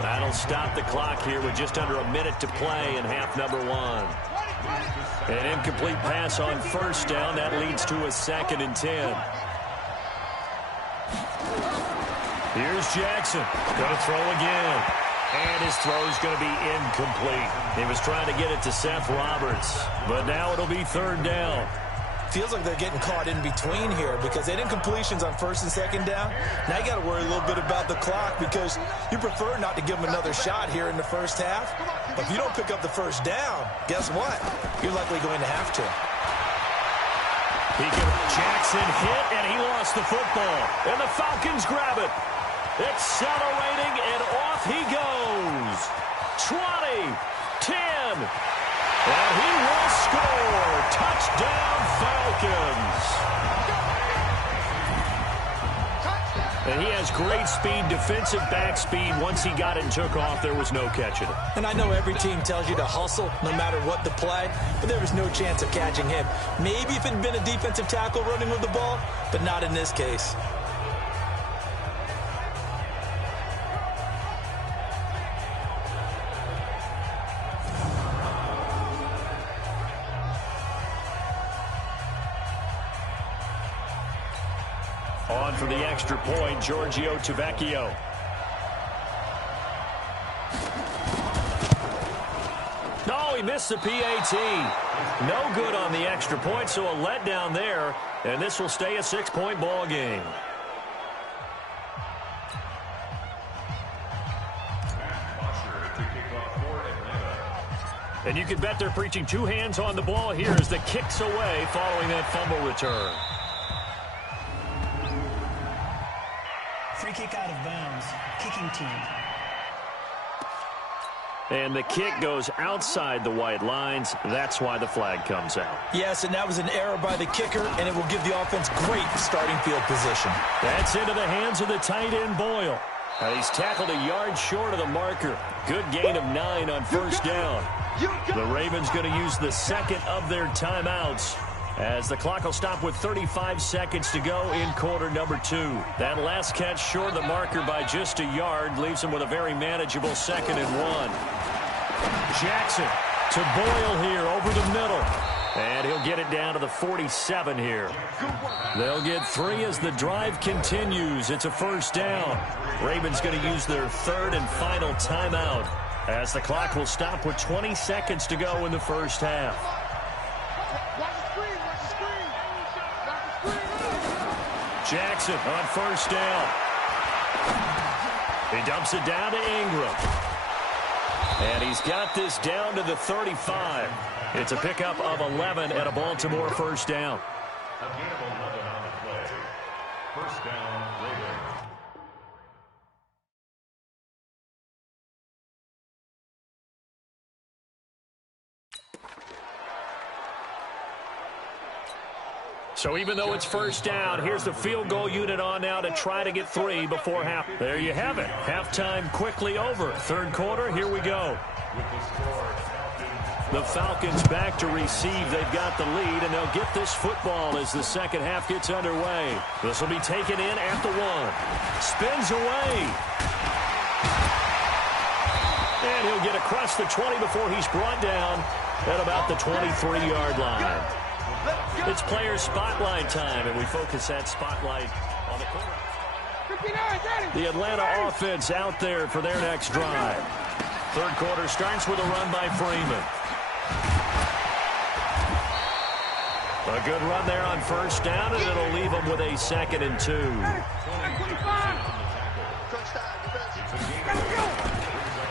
That'll stop the clock here with just under a minute to play in half number 1. An incomplete pass on 1st down. That leads to a 2nd and 10. Here's Jackson. Going to throw again. And his throw's going to be incomplete. He was trying to get it to Seth Roberts. But now it'll be 3rd down. Feels like they're getting caught in between here because they did incompletions on 1st and 2nd down. Now you got to worry a little bit about the clock because you prefer not to give them another shot here in the 1st half. But if you don't pick up the 1st down, guess what? You're likely going to have to. Jackson hit, and he lost the football. And the Falcons grab it. Accelerating, and off he goes. 20, 10. And he will score. Touchdown, Falcons. And he has great speed, defensive back speed. Once he got it and took off, there was no catching it. And I know every team tells you to hustle no matter what the play, but there was no chance of catching him. Maybe if it had been a defensive tackle running with the ball, but not in this case. On for the extra point, Giorgio Tavecchio. No, he missed the PAT. No good on the extra point, so a letdown there, and this will stay a 6-point ball game. And you can bet they're preaching 2 hands on the ball here as the kick's away following that fumble return. Free kick out of bounds. Kicking team. And the kick goes outside the white lines. That's why the flag comes out. Yes, and that was an error by the kicker, and it will give the offense great starting field position. That's into the hands of the tight end, Boyle. And he's tackled a yard short of the marker. Good gain of 9 on first down. The Ravens going to use the second of their timeouts, as the clock will stop with 35 seconds to go in quarter number 2. That last catch short of the marker by just a yard leaves him with a very manageable 2nd and 1. Jackson to Boyle here over the middle. And he'll get it down to the 47 here. They'll get 3 as the drive continues. It's a first down. Ravens going to use their 3rd and final timeout, as the clock will stop with 20 seconds to go in the first half. Jackson on first down. He dumps it down to Ingram. And he's got this down to the 35. It's a pickup of 11 and a Baltimore first down. A gain of 11 on the play. First down, Ravens. So even though it's first down, here's the field goal unit on now to try to get 3 before half. There you have it. Halftime quickly over. Third quarter, here we go. The Falcons back to receive. They've got the lead, and they'll get this football as the second half gets underway. This will be taken in at the 1. Spins away. And he'll get across the 20 before he's brought down at about the 23-yard line. It's player spotlight time, and we focus that spotlight on the quarterback. The Atlanta offense out there for their next drive. Third quarter starts with a run by Freeman. A good run there on first down, and it'll leave them with a 2nd and 2.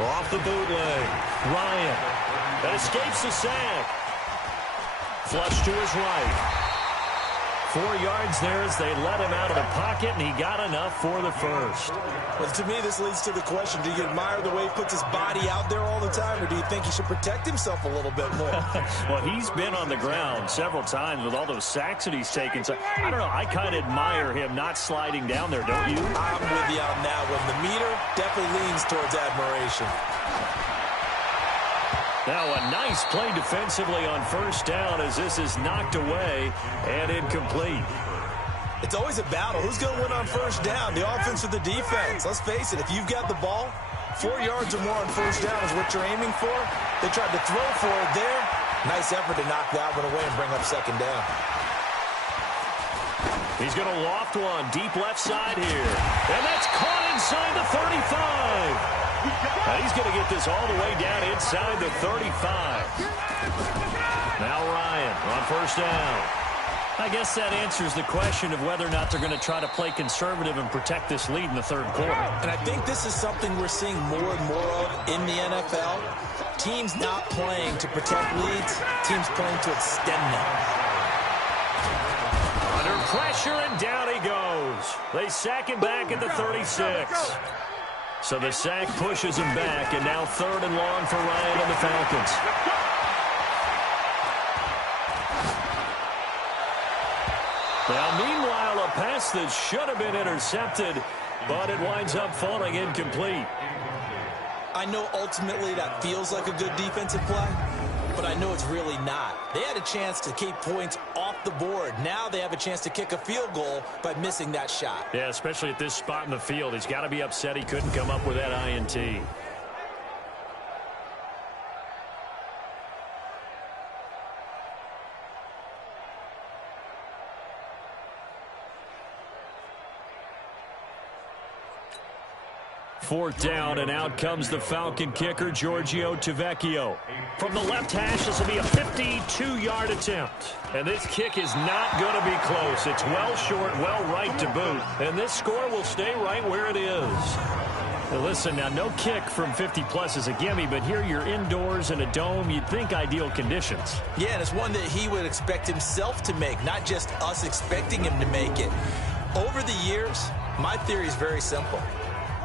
Off the bootleg. Ryan. That escapes the sack. Flush to his right. 4 yards there as they let him out of the pocket, and he got enough for the first. Well, to me, this leads to the question, do you admire the way he puts his body out there all the time, or do you think he should protect himself a little bit more? Well, he's been on the ground several times with all those sacks that he's taken. So, I don't know, I kind of admire him not sliding down there, don't you? I'm with you on that one. The meter definitely leans towards admiration. Now a nice play defensively on first down as this is knocked away and incomplete. It's always a battle. Who's going to win on first down, the offense or the defense? Let's face it, if you've got the ball, 4 yards or more on first down is what you're aiming for. They tried to throw for it there. Nice effort to knock that one away and bring up second down. He's going to loft one deep left side here. And that's caught inside the 35. And he's going to get this all the way down inside the 35. Now Ryan on first down. I guess that answers the question of whether or not they're going to try to play conservative and protect this lead in the third quarter. And I think this is something we're seeing more and more of in the NFL. Teams not playing to protect leads, teams playing to extend them. Under pressure, and down he goes. They sack him back at the 36. So the sack pushes him back, and now 3rd and long for Ryan and the Falcons. Now, meanwhile, a pass that should have been intercepted, but it winds up falling incomplete. I know ultimately that feels like a good defensive play, but I know it's really not. They had a chance to keep points off the board. Now they have a chance to kick a field goal by missing that shot. Yeah, especially at this spot in the field. He's got to be upset he couldn't come up with that INT. Fourth down, and out comes the Falcon kicker, Giorgio Tavecchio. From the left hash, this will be a 52-yard attempt. And this kick is not going to be close. It's well short, well right to boot. And this score will stay right where it is. Now listen, now no kick from 50-plus is a gimme, but here you're indoors in a dome. You'd think ideal conditions. Yeah, and it's one that he would expect himself to make, not just us expecting him to make it. Over the years, my theory is very simple.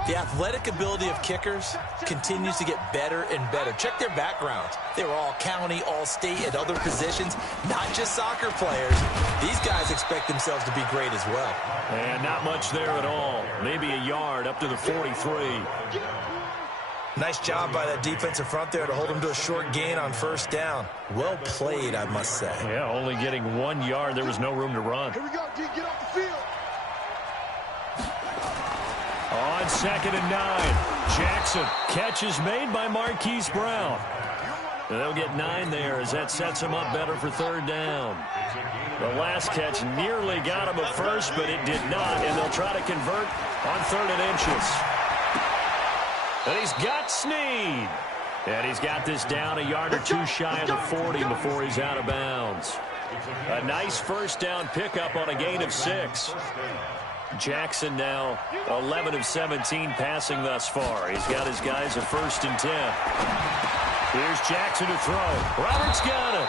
The athletic ability of kickers continues to get better and better. Check their backgrounds. They were all county, all state, at other positions, not just soccer players. These guys expect themselves to be great as well. And not much there at all. Maybe a yard up to the 43. Nice job by that defensive front there to hold them to a short gain on first down. Well played, I must say. Yeah, only getting 1 yard. There was no room to run. Here we go, D. Get off the field. On 2nd and 9, Jackson. Catch is made by Marquise Brown. They'll get 9 there as that sets him up better for 3rd down. The last catch nearly got him a first, but it did not, and they'll try to convert on 3rd and inches. And he's got Snead. And he's got this down a yard or 2 shy of the 40 before he's out of bounds. A nice first down pickup on a gain of 6. Jackson now 11 of 17 passing thus far. He's got his guys a 1st and 10. Here's Jackson to throw. Roberts got it.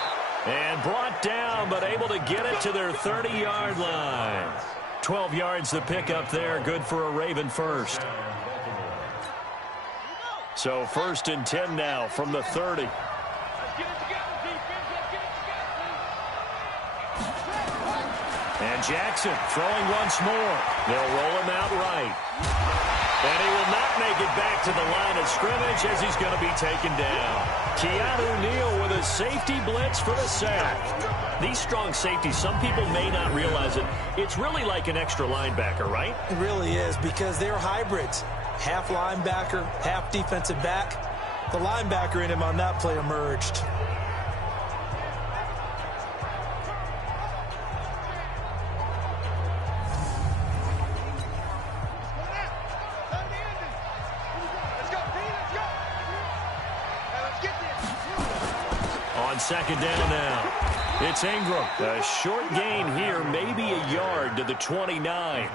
And brought down, but able to get it to their 30-yard line. 12 yards the pickup there. Good for a Raven first. So 1st and 10 now from the 30. And Jackson throwing once more. They'll roll him out right. And he will not make it back to the line of scrimmage as he's going to be taken down. Keanu Neal with a safety blitz for the sack. These strong safeties, some people may not realize it. It's really like an extra linebacker, right? It really is, because they're hybrids. Half linebacker, half defensive back. The linebacker in him on that play emerged. On 2nd down now, it's Ingram. A short gain here, maybe a yard to the 29.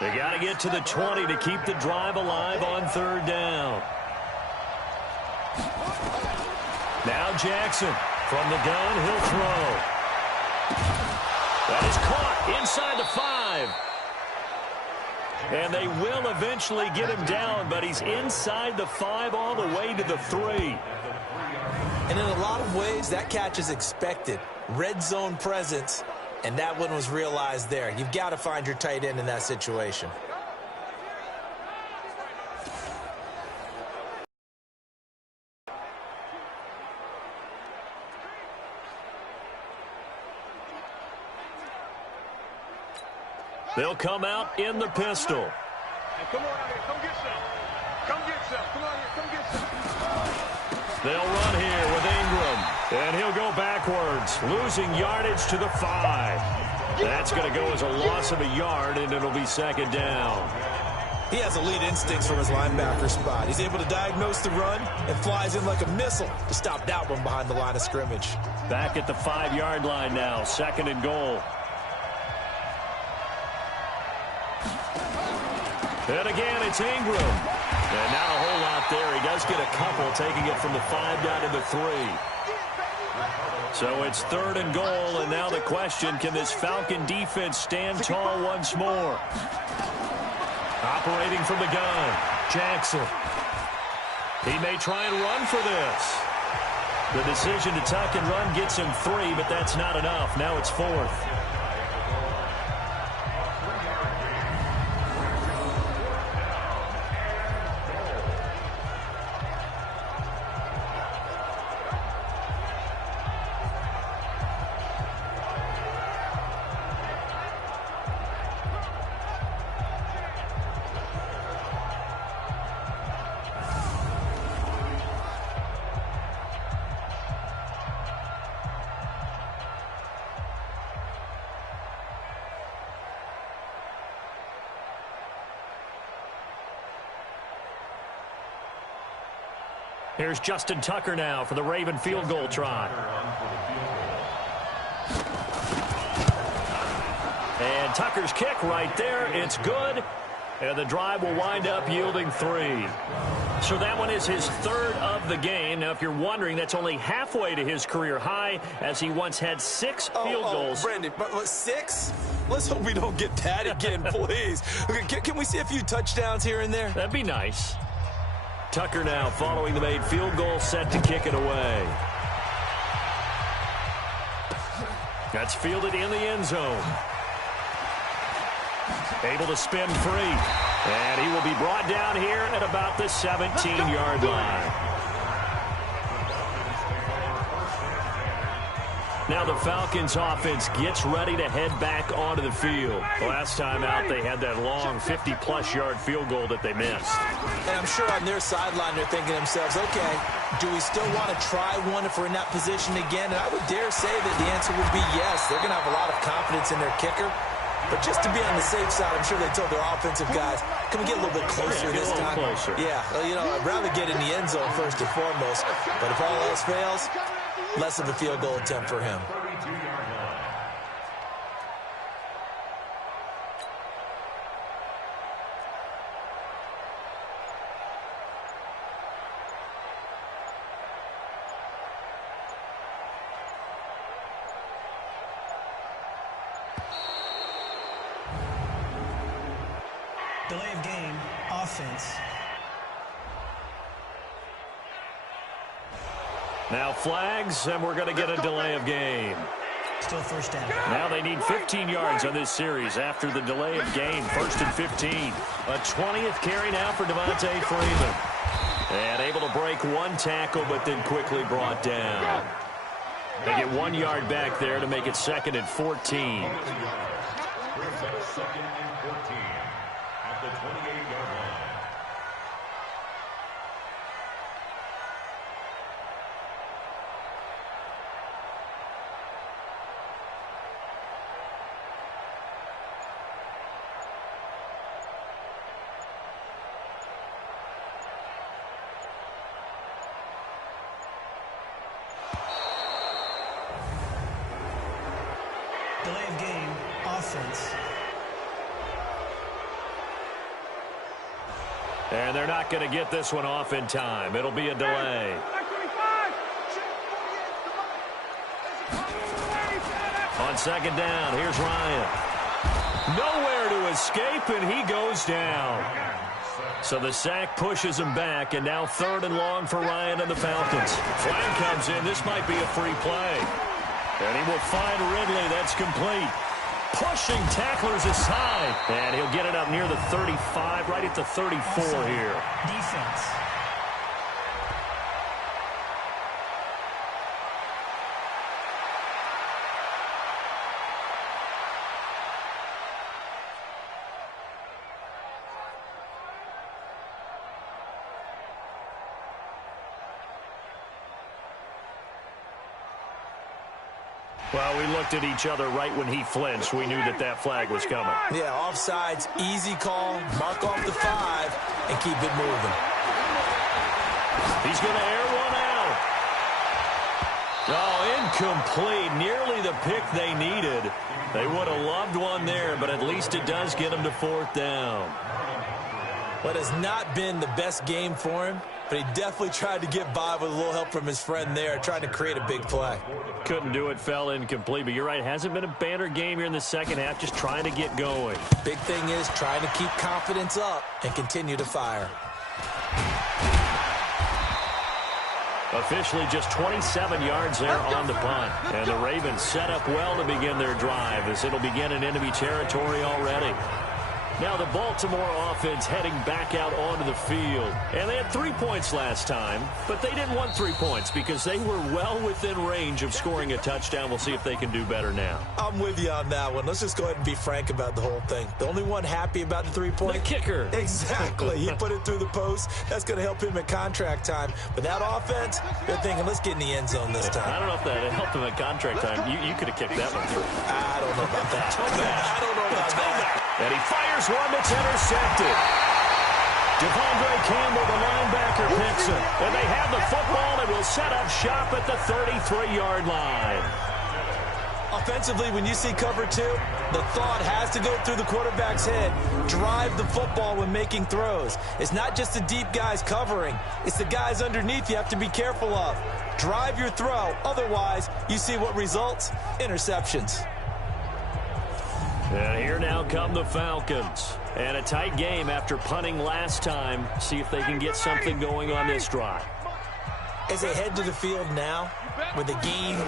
They got to get to the 20 to keep the drive alive on 3rd down. Now Jackson from the gun, he'll throw. That is caught inside the 5. And they will eventually get him down, but he's inside the 5 all the way to the 3. And in a lot of ways, that catch is expected. Red zone presence, and that one was realized there. You've got to find your tight end in that situation. They'll come out in the pistol. Hey, come on out here. Come get some. Come get some. Come on here. Come get some. They'll run here with Ingram. And he'll go backwards, losing yardage to the 5. That's going to go as a loss of a yard, and it'll be 2nd down. He has elite instincts from his linebacker spot. He's able to diagnose the run and flies in like a missile to stop that one behind the line of scrimmage. Back at the 5-yard line now, 2nd and goal. And again, it's Ingram. And not a whole lot there. He does get a couple, taking it from the 5 down to the 3. So it's 3rd and goal, and now the question, can this Falcon defense stand tall once more? Operating from the gun, Jackson. He may try and run for this. The decision to tuck and run gets him 3, but that's not enough. Now it's 4th. Here's Justin Tucker now for the Raven field goal try. And Tucker's kick right there. It's good. And the drive will wind up yielding 3. So that one is his 3rd of the game. Now, if you're wondering, that's only halfway to his career high, as he once had 6 field goals. Brandon, 6? Let's hope we don't get that again, please. Okay, can we see a few touchdowns here and there? That'd be nice. Tucker now following the made field goal, set to kick it away. That's fielded in the end zone. Able to spin free. And he will be brought down here at about the 17-yard line. Now the Falcons offense gets ready to head back onto the field. Last time out, they had that long 50-plus yard field goal that they missed. And I'm sure on their sideline, they're thinking to themselves, okay, do we still want to try one if we're in that position again? And I would dare say that the answer would be yes. They're going to have a lot of confidence in their kicker. But just to be on the safe side, I'm sure they told their offensive guys, can we get a little bit closer this time? Closer. Yeah, well, you know, I'd rather get in the end zone first and foremost. But if all else fails, less of a field goal attempt for him. Delay of game, offense. Now flags, and we're going to get a delay of game. Still first down. Now they need 15 yards on this series after the delay of game. 1st and 15. A 20th carry now for Devontae Freeman. And able to break one tackle, but then quickly brought down. They get 1 yard back there to make it 2nd and 14. 2nd and 14 at the 28-yard line. Delay of game, offense. And they're not going to get this one off in time. It'll be a delay. On 2nd down, here's Ryan. Nowhere to escape, and he goes down. So the sack pushes him back, and now 3rd and long for Ryan and the Falcons. Flag comes in. This might be a free play. And he will find Ridley. That's complete. Pushing tacklers aside. And he'll get it up near the 35, right at the 34 here. Defense. Well, we looked at each other right when he flinched. We knew that that flag was coming. Yeah, offsides, easy call, mark off the 5, and keep it moving. He's going to air one out. Oh, incomplete. Nearly the pick they needed. They would have loved one there, but at least it does get them to 4th down. What has not been the best game for him, but he definitely tried to get by with a little help from his friend there, trying to create a big play. Couldn't do it, fell incomplete, but you're right, hasn't been a banner game here in the 2nd half, just trying to get going. Big thing is trying to keep confidence up and continue to fire. Officially just 27 yards there on the punt. And the Ravens set up well to begin their drive, as it'll begin in enemy territory already. Now the Baltimore offense heading back out onto the field. And they had 3 points last time, but they didn't want 3 points because they were well within range of scoring a touchdown. We'll see if they can do better now. I'm with you on that one. Let's just go ahead and be frank about the whole thing. The only one happy about the 3-point? The kicker. Exactly. He put it through the post. That's going to help him at contract time. But that offense, they're thinking, let's get in the end zone this time. I don't know if that helped him at contract time. You could have kicked that one through. I don't know about that. I don't know about that. And he fires one that's intercepted. Devondre Campbell, the linebacker, picks it. And they have the football and will set up shop at the 33-yard line. Offensively, when you see cover two, the thought has to go through the quarterback's head. Drive the football when making throws. It's not just the deep guys covering. It's the guys underneath you have to be careful of. Drive your throw. Otherwise, you see what results? Interceptions. And here now come the Falcons. And a tight game after punting last time. See if they can get something going on this drive. As they head to the field now, with the game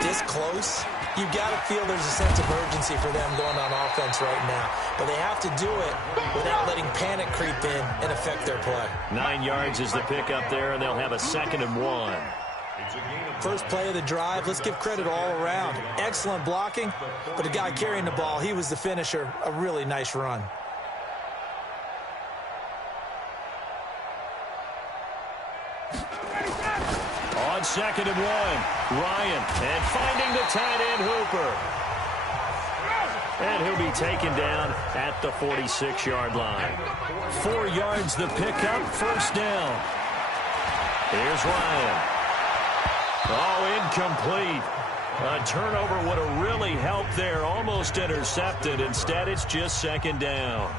this close, you've got to feel there's a sense of urgency for them going on offense right now. But they have to do it without letting panic creep in and affect their play. 9 yards is the pickup there, and they'll have a 2nd and 1. First play of the drive, let's give credit all around. Excellent blocking, but the guy carrying the ball, he was the finisher. A really nice run. On 2nd and 1, Ryan, and finding the tight end Hooper. And he'll be taken down at the 46-yard line. 4 yards the pickup, 1st down. Here's Ryan. Oh, incomplete. A turnover would have really helped there. Almost intercepted. Instead, it's just 2nd down.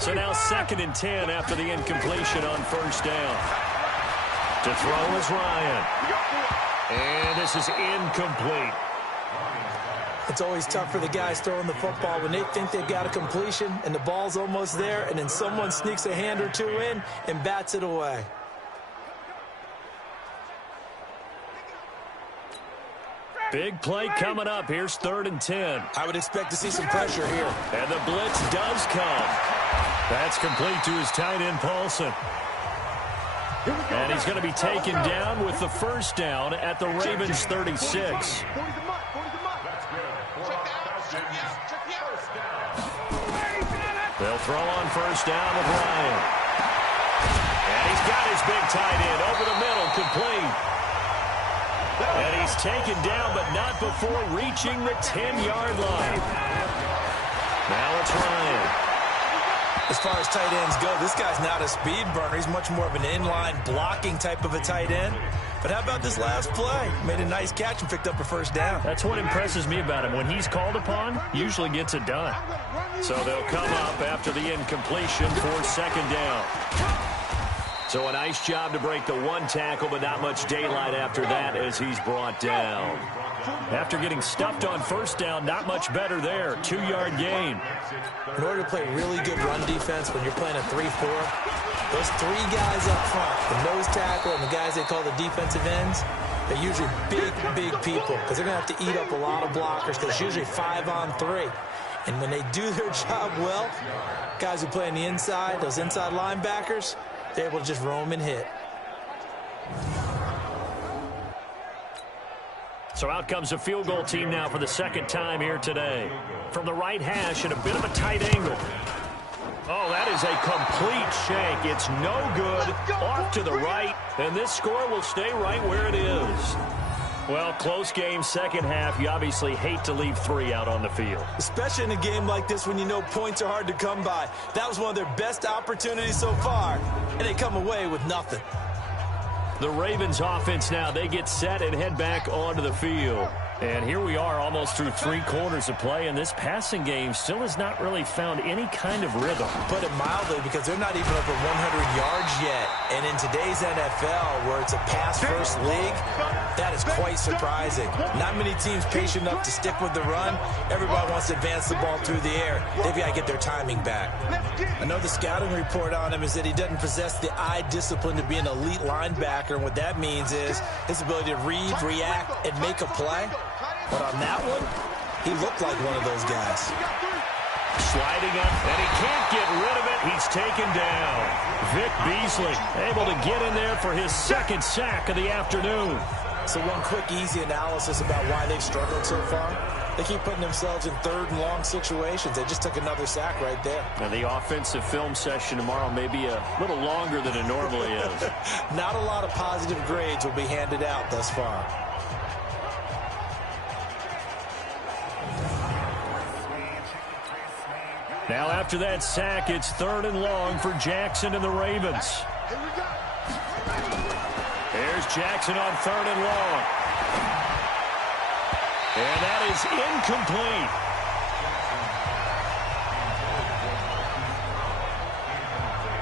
So now 2nd and 10 after the incompletion on 1st down. To throw is Ryan. And this is incomplete. It's always tough for the guys throwing the football when they think they've got a completion and the ball's almost there, and then someone sneaks a hand or two in and bats it away. Big play coming up. Here's 3rd and 10. I would expect to see some pressure here. And the blitz does come. That's complete to his tight end, Paulson. And he's going to be taken down with the 1st down at the Ravens' 36. They'll throw on 1st down with Ryan. And he's got his big tight end over the middle, complete. And he's taken down, but not before reaching the 10-yard line. Now it's Ryan. As far as tight ends go, this guy's not a speed burner. He's much more of an inline blocking type of a tight end. But how about this last play? Made a nice catch and picked up a 1st down. That's what impresses me about him. When he's called upon, usually gets it done. So they'll come up after the incompletion for 2nd down. So a nice job to break the 1 tackle, but not much daylight after that as he's brought down. After getting stuffed on 1st down, not much better there. 2-yard gain. In order to play really good run defense when you're playing a 3-4, those 3 guys up front, the nose tackle and the guys they call the defensive ends, they're usually big people because they're going to have to eat up a lot of blockers because it's usually 5-on-3. And when they do their job well, guys who play on the inside, those inside linebackers, they're able to just roam and hit. So out comes a field goal team now for the 2nd time here today. From the right hash at a bit of a tight angle. Oh, that is a complete shank. It's no good. Off to the right. And this score will stay right where it is. Well, close game, 2nd half. You obviously hate to leave 3 out on the field. Especially in a game like this when you know points are hard to come by. That was one of their best opportunities so far, and they come away with nothing. The Ravens offense now, they get set and head back onto the field. And here we are almost through 3 quarters of play, and this passing game still has not really found any kind of rhythm. Put it mildly, because they're not even over 100 yards yet. And in today's NFL, where it's a pass-first league, that is quite surprising. Not many teams patient enough to stick with the run. Everybody wants to advance the ball through the air. They've got to get their timing back. I know the scouting report on him is that he doesn't possess the eye discipline to be an elite linebacker, and what that means is his ability to read, react, and make a play. But on that one, he looked like one of those guys. Sliding up, and he can't get rid of it. He's taken down. Vic Beasley able to get in there for his 2nd sack of the afternoon. So one quick, easy analysis about why they've struggled so far. They keep putting themselves in 3rd and long situations. They just took another sack right there. Now the offensive film session tomorrow may be a little longer than it normally is. Not a lot of positive grades will be handed out thus far. Now after that sack, it's 3rd and long for Jackson and the Ravens. There's Jackson on 3rd and long. And that is incomplete.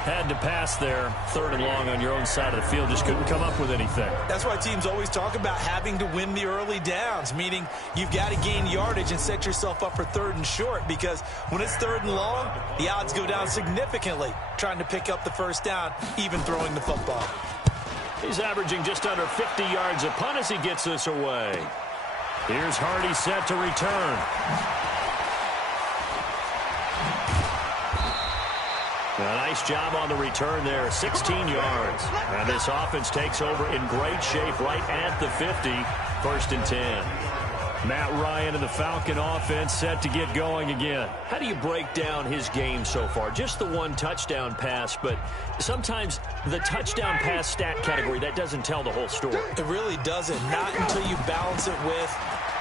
Had to pass there, 3rd and long on your own side of the field. Just couldn't come up with anything. That's why teams always talk about having to win the early downs, meaning you've got to gain yardage and set yourself up for 3rd and short, because when it's 3rd and long, the odds go down significantly trying to pick up the first down, even throwing the football. He's averaging just under 50 yards a punt as he gets this away. Here's Hardy set to return. A nice job on the return there, 16 yards. And this offense takes over in great shape right at the 50, 1st and 10. Matt Ryan and the Falcon offense set to get going again. How do you break down his game so far? Just the 1 touchdown pass, but sometimes the touchdown pass stat category, that doesn't tell the whole story. It really doesn't, not until you balance it with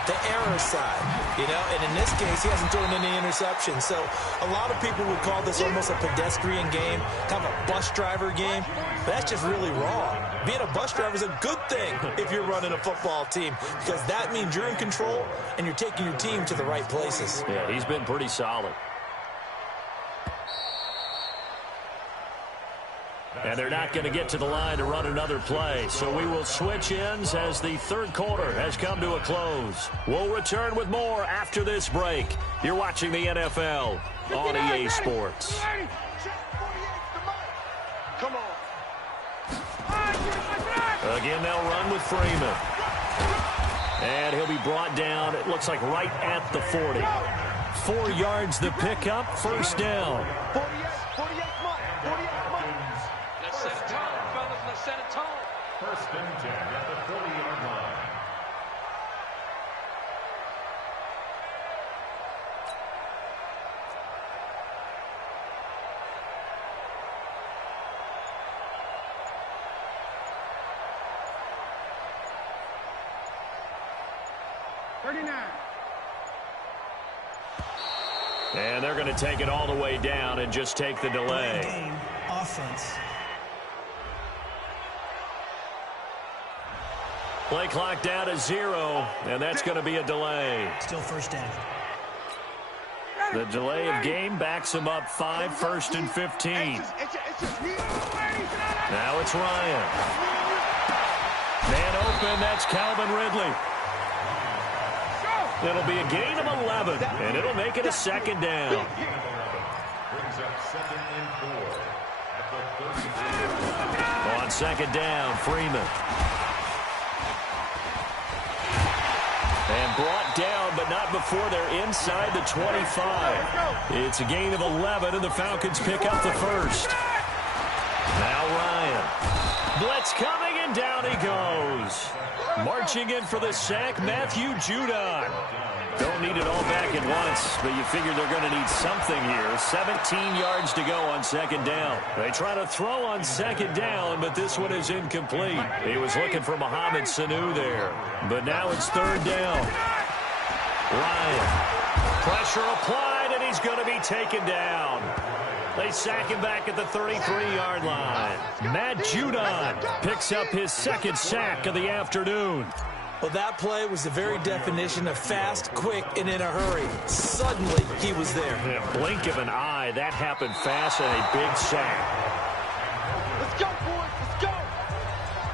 the error side, and in this case, he hasn't thrown any interceptions. So a lot of people would call this almost a pedestrian game, kind of a bus driver game, but that's just really wrong. Being a bus driver is a good thing if you're running a football team, because that means you're in control and you're taking your team to the right places. Yeah, he's been pretty solid. And they're not going to get to the line to run another play. So we will switch ends as the 3rd quarter has come to a close. We'll return with more after this break. You're watching the NFL on EA Sports. Come on. Again, they'll run with Freeman. And he'll be brought down, it looks like right at the 40. 4 yards the pickup, 1st down. 1st and 10 at the 40-yard line. And they're going to take it all the way down and just take the delay. Game, offense. Play clock down to 0, and that's going to be a delay. Still 1st down. The delay of game backs him up 5, 1st and 15. Now it's Ryan. Man open, that's Calvin Ridley. It'll be a gain of 11, and it'll make it a 2nd down. Brings up 2nd and 4 at the 30. On 2nd down, Freeman. And brought down, but not before they're inside the 25. It's a gain of 11, and the Falcons pick up the 1st. Now Ryan. Blitz coming, and down he goes. Marching in for the sack, Matthew Judon. Don't need it all back at once, but you figure they're going to need something here. 17 yards to go on 2nd down. They try to throw on 2nd down, but this one is incomplete. He was looking for Mohamed Sanu there, but now it's 3rd down. Ryan. Pressure applied, and he's going to be taken down. They sack him back at the 33-yard line. Matt Judon picks up his 2nd sack of the afternoon. Well, that play was the very definition of fast, quick, and in a hurry. Suddenly, he was there. In a blink of an eye, that happened fast, and a big sack. Let's go, boys. Let's go.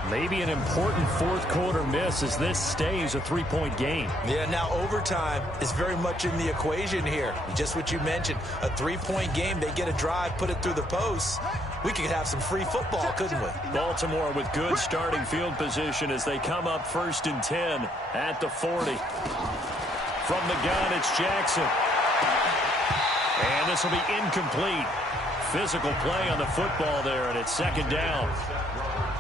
Maybe an important 4th quarter miss as this stays a 3-point game. Yeah, now overtime is very much in the equation here. Just what you mentioned, a 3-point game. They get a drive, put it through the posts. We could have some free football, couldn't we? Baltimore with good starting field position as they come up 1st and 10 at the 40. From the gun, it's Jackson. And this will be incomplete. Physical play on the football there, and it's 2nd down.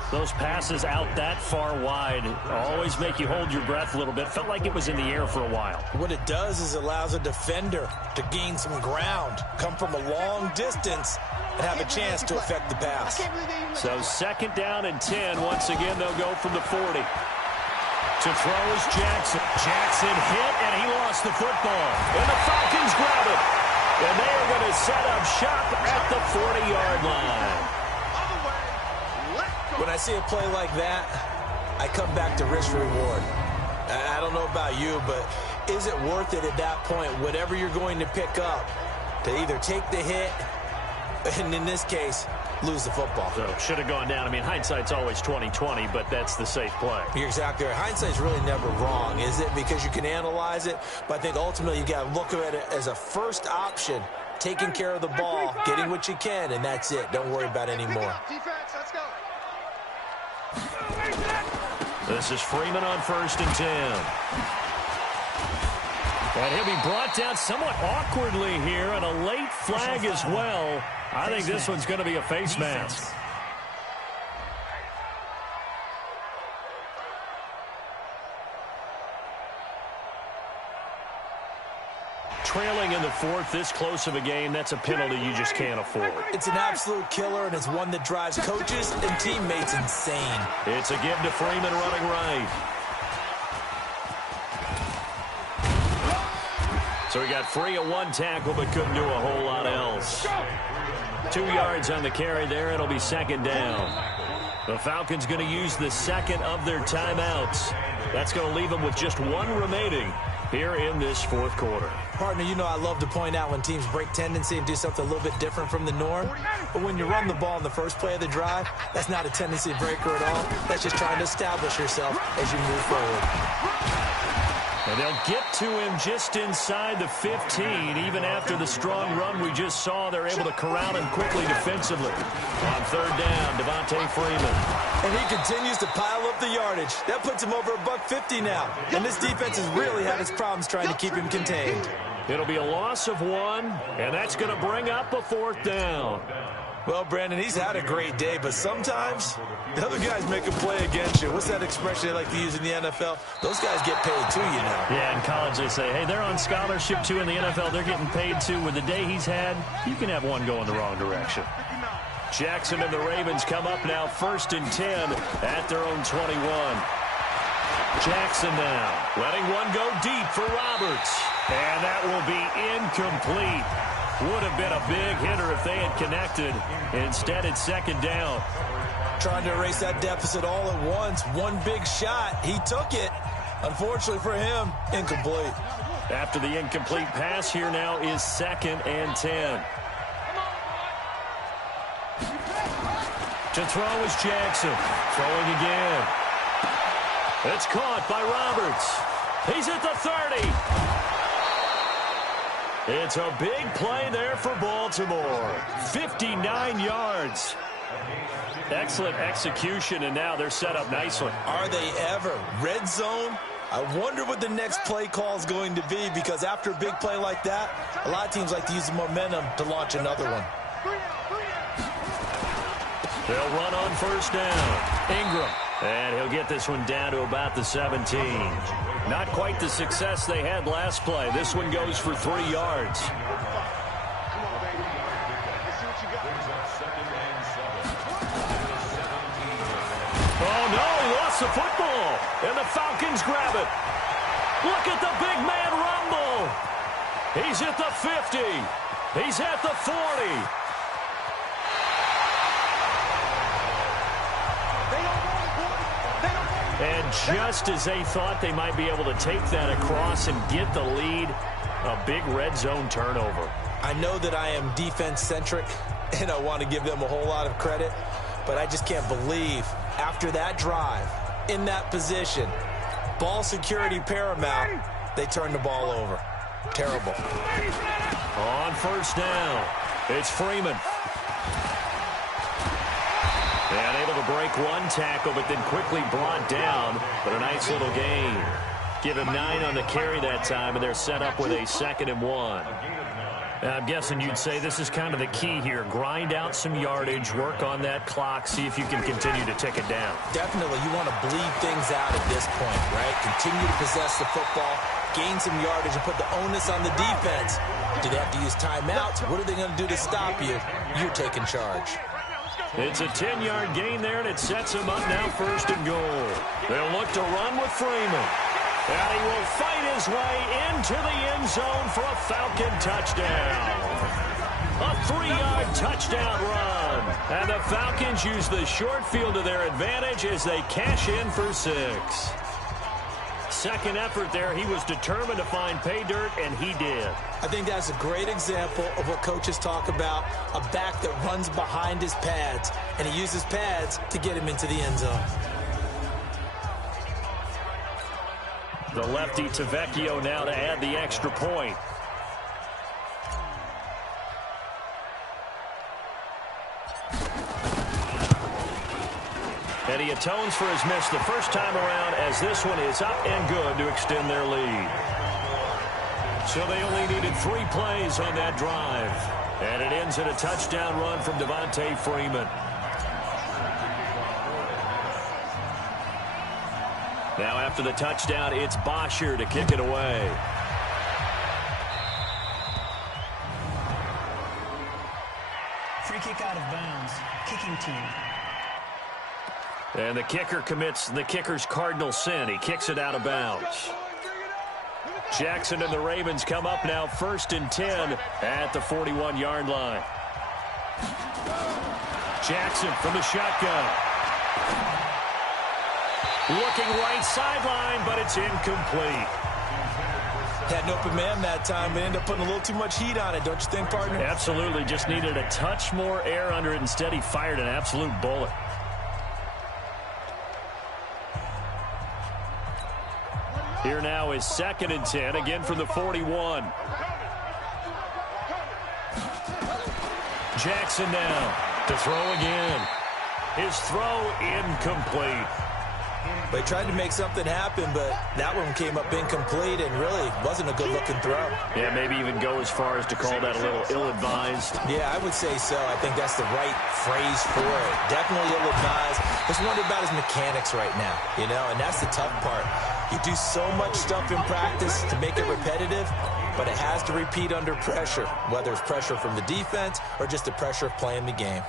Those passes out that far wide always make you hold your breath a little bit. Felt like it was in the air for a while. What it does is allows a defender to gain some ground, come from a long distance, and have a chance to affect the pass. So 2nd down and 10. Once again, they'll go from the 40. To throw is Jackson. Jackson hit, and he lost the football. And the Falcons grab it. And they are going to set up shop at the 40-yard line. When I see a play like that, I come back to risk reward. I don't know about you, but is it worth it at that point, whatever you're going to pick up, to either take the hit, and in this case, lose the football? So should have gone down. I mean, hindsight's always 20/20, but that's the safe play. You're exactly right. Hindsight's really never wrong, is it? Because you can analyze it, but I think ultimately you got to look at it as a first option, taking care of the ball, getting what you can, and that's it. Don't worry about it anymore. Defense, let's go. This is Freeman on 1st and 10. And he'll be brought down somewhat awkwardly here, and a late flag as well. I think this one's going to be a face mask. Trailing in the 4th, this close of a game, that's a penalty you just can't afford. It's an absolute killer, and it's one that drives coaches and teammates insane. It's a give to Freeman running right. So he got free of one tackle, but couldn't do a whole lot else. 2 yards on the carry there. It'll be 2nd down. The Falcons going to use the second of their timeouts. That's going to leave them with just one remaining here in this 4th quarter. Partner, you know I love to point out when teams break tendency and do something a little bit different from the norm. But when you run the ball in the first play of the drive, that's not a tendency breaker at all. That's just trying to establish yourself as you move forward. And they'll get to him just inside the 15. Even after the strong run we just saw, they're able to corral him quickly defensively. On 3rd down, Devontae Freeman. And he continues to pile up the yardage. That puts him over $150 now. And this defense has really had its problems trying to keep him contained. It'll be a loss of 1, and that's going to bring up a 4th down. Well, Brandon, he's had a great day, but sometimes the other guys make a play against you. What's that expression they like to use in the NFL? Those guys get paid too, you know. Yeah, in college they say, hey, they're on scholarship too. In the NFL, they're getting paid too. With the day he's had, you can have one going the wrong direction. Jackson and the Ravens come up now 1st and 10 at their own 21. Jackson now letting one go deep for Roberts. And that will be incomplete. Would have been a big hitter if they had connected. Instead, it's 2nd down. Trying to erase that deficit all at once. One big shot. He took it. Unfortunately for him, incomplete. After the incomplete pass, here now is 2nd and 10. To throw is Jackson. Throwing again. It's caught by Roberts. He's at the 30. It's a big play there for Baltimore. 59 yards. Excellent execution, and now they're set up nicely. Are they ever? Red zone? I wonder what the next play call is going to be, because after a big play like that, a lot of teams like to use the momentum to launch another one. They'll run on 1st down. Ingram. And he'll get this one down to about the 17. Not quite the success they had last play. This one goes for 3 yards. Oh, no, he lost the football. And the Falcons grab it. Look at the big man rumble. He's at the 50. He's at the 40. And just as they thought they might be able to take that across and get the lead, a big red zone turnover. I know that I am defense-centric, and I want to give them a whole lot of credit, but I just can't believe after that drive, in that position, ball security paramount, they turned the ball over. Terrible. On 1st down, it's Freeman. And able to break one tackle, but then quickly brought down. But a nice little gain. Give him 9 on the carry that time, and they're set up with a 2nd and 1. I'm guessing you'd say this is kind of the key here. Grind out some yardage, work on that clock, see if you can continue to tick it down. Definitely. You want to bleed things out at this point, right? Continue to possess the football, gain some yardage, and put the onus on the defense. Do they have to use timeouts? What are they going to do to stop you? You're taking charge. It's a 10-yard gain there, and it sets him up now 1st and goal. They'll look to run with Freeman. And he will fight his way into the end zone for a Falcon touchdown. A 3-yard touchdown run. And the Falcons use the short field to their advantage as they cash in for 6. second effort there. He was determined to find pay dirt, and he did. I think that's a great example of what coaches talk about, a back that runs behind his pads, and he uses pads to get him into the end zone. The lefty to Vecchio now to add the extra point. And he atones for his miss the first time around, as this one is up and good to extend their lead. So they only needed 3 plays on that drive. And it ends in a touchdown run from Devontae Freeman. Now after the touchdown, it's Bosher to kick it away. Free kick out of bounds. Kicking team. And the kicker commits the kicker's cardinal sin. He kicks it out of bounds. Jackson and the Ravens come up now 1st and 10 at the 41-yard line. Jackson from the shotgun. Looking right sideline, but it's incomplete. Had an open man that time, but ended up putting a little too much heat on it, don't you think, partner? Absolutely. Just needed a touch more air under it. Instead, he fired an absolute bullet. Here now is 2nd and 10, again from the 41. Jackson now to throw again. His throw incomplete. They tried to make something happen, but that one came up incomplete and really wasn't a good-looking throw. Yeah, maybe even go as far as to call that a little ill-advised. Yeah, I would say so. I think that's the right phrase for it. Definitely ill-advised. Just wonder about his mechanics right now, you know, and that's the tough part. You do so much stuff in practice to make it repetitive, but it has to repeat under pressure, whether it's pressure from the defense or just the pressure of playing the game.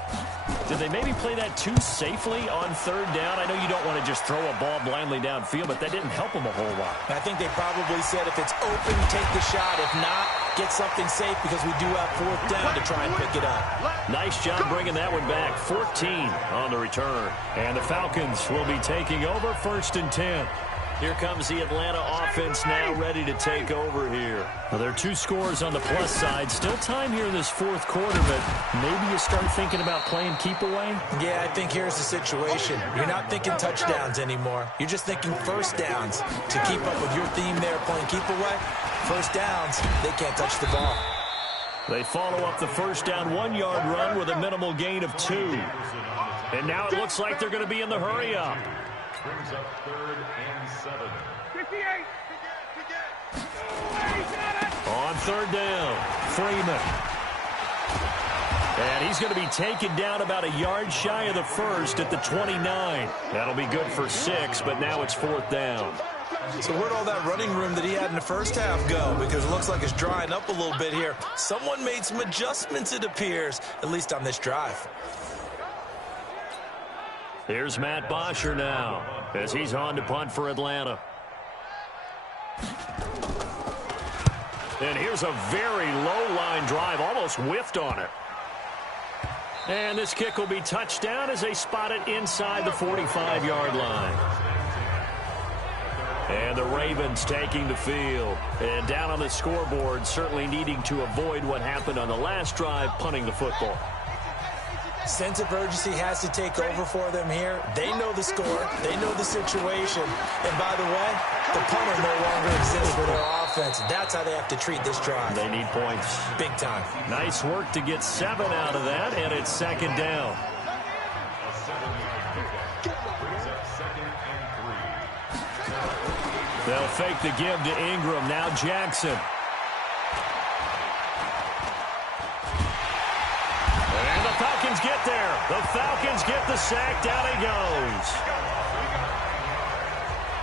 Did they maybe play that too safely on 3rd down? I know you don't want to just throw a ball blindly downfield, but that didn't help them a whole lot. I think they probably said if it's open, take the shot. If not, get something safe because we do have 4th down to try and pick it up. Nice job bringing that one back. 14 on the return. And the Falcons will be taking over 1st and 10. Here comes the Atlanta offense now ready to take over here. Well, there are 2 scores on the plus side. Still time here in this 4th quarter, but maybe you start thinking about playing keep away? Yeah, I think here's the situation. You're not thinking touchdowns anymore. You're just thinking 1st downs. To keep up with your theme there, playing keep away, 1st downs, they can't touch the ball. They follow up the 1st down 1-yard run with a minimal gain of 2. And now it looks like they're going to be in the hurry up. Brings up 3rd and 7. 58. On 3rd down, Freeman. And he's going to be taken down about a yard shy of the 1st at the 29. That'll be good for 6, but now it's 4th down. So where'd all that running room that he had in the first half go? Because it looks like it's drying up a little bit here. Someone made some adjustments, it appears, at least on this drive. Here's Matt Bosher now as he's on to punt for Atlanta. And here's a very low-line drive, almost whiffed on it. And this kick will be touchdown as they spot it inside the 45-yard line. And the Ravens taking the field. And down on the scoreboard, certainly needing to avoid what happened on the last drive, punting the football. Sense of urgency has to take over for them here. They know the score. They know the situation. And by the way, the punter no longer exists for their offense. That's how they have to treat this drive. They need points. Big time. Nice work to get 7 out of that, and it's 2nd down. They'll fake the give to Ingram. Now Jackson. And the Falcons get there. The Falcons get the sack. Down he goes.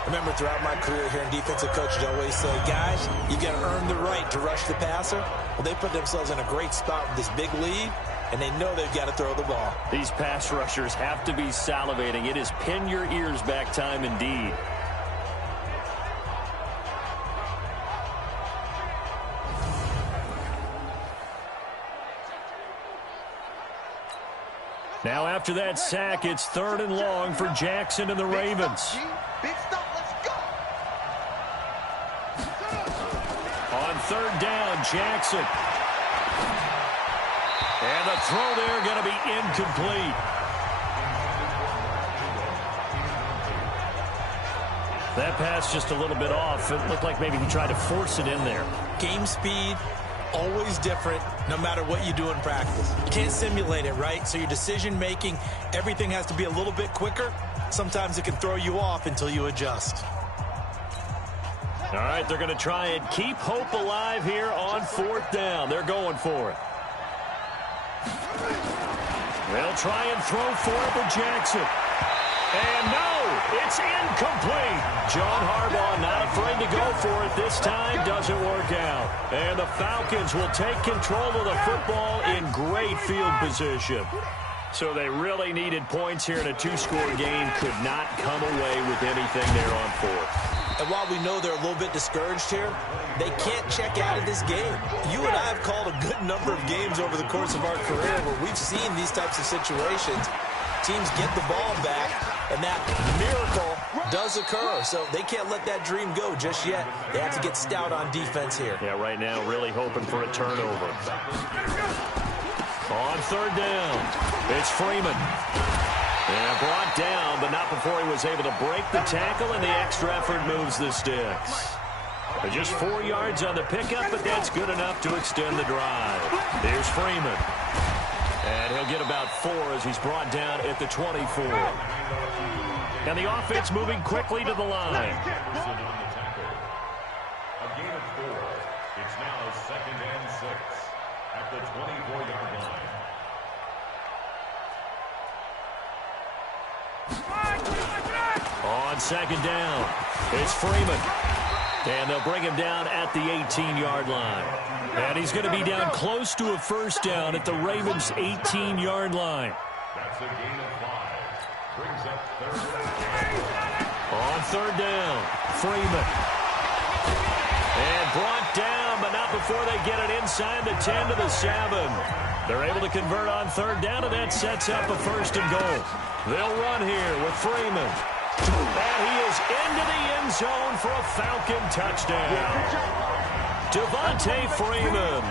Remember, throughout my career here in defensive coaches, I always say, guys, you got to earn the right to rush the passer. Well, they put themselves in a great spot with this big lead, and they know they've got to throw the ball. These pass rushers have to be salivating. It is pin your ears back time indeed. Now after that sack, it's 3rd and long for Jackson and the Ravens. Big stop, let's go. third down, Jackson. And the throw there going to be incomplete. That pass just a little bit off. It looked like maybe he tried to force it in there. Game speed, always different, no matter what you do in practice. You can't simulate it, right? So your decision-making, everything has to be a little bit quicker. Sometimes it can throw you off until you adjust. All right, they're going to try and keep hope alive here on fourth down. They're going for it. They'll try and throw for it with Jackson. And no, it's incomplete. John Harbaugh not afraid to go for it this time. Doesn't work out. And the Falcons will take control of the football in great field position. So they really needed points here in a two-score game. Could not come away with anything there on fourth. And while we know they're a little bit discouraged here, they can't check out of this game. You and I have called a good number of games over the course of our career where we've seen these types of situations. Teams get the ball back, and that miracle does occur. So they can't let that dream go just yet. They have to get stout on defense here. Yeah, right now really hoping for a turnover. On third down, it's Freeman. And brought down, but not before he was able to break the tackle, and the extra effort moves the sticks. Just 4 yards on the pickup, but that's good enough to extend the drive. Here's Freeman. And he'll get about 4 as he's brought down at the 24. And the offense moving quickly to the line. A gain of 4. It's now 2nd and 6 at the 24-yard line. On second down, it's Freeman. And they'll bring him down at the 18-yard line. And he's going to be down close to a first down at the Ravens' 18-yard line. That's a gain of 5. Brings up third down. On third down, Freeman. And brought down, but not before they get it inside the 10 to the 7. They're able to convert on third down, and that sets up a first and goal. They'll run here with Freeman. And he is into the end zone for a Falcon touchdown. Devontae Freeman,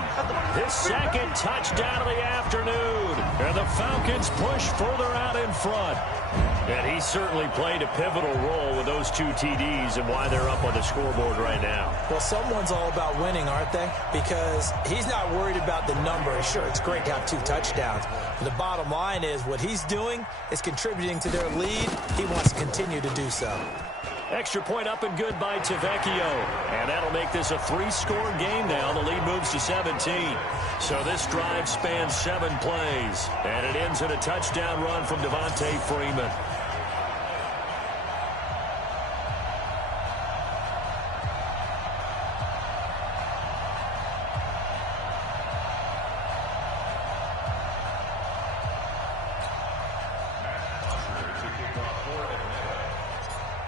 his second touchdown of the afternoon. And the Falcons push further out in front. And he certainly played a pivotal role with those 2 TDs and why they're up on the scoreboard right now. Well, someone's all about winning, aren't they? Because he's not worried about the number. Sure, it's great to have 2 touchdowns. But the bottom line is what he's doing is contributing to their lead. He wants to continue to do so. Extra point up and good by Tavecchio. And that'll make this a 3-score game now. The lead moves to 17. So this drive spans 7 plays. And it ends in a touchdown run from Devontae Freeman.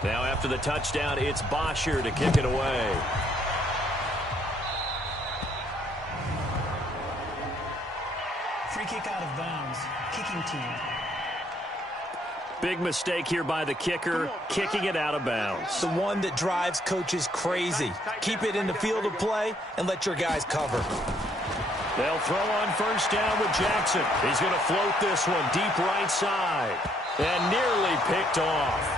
Now after the touchdown, it's Bosher to kick it away. Free kick out of bounds. Kicking team. Big mistake here by the kicker, kicking it out of bounds. The one that drives coaches crazy. Keep it in the field of play and let your guys cover. They'll throw on first down with Jackson. He's going to float this one deep right side. And nearly picked off.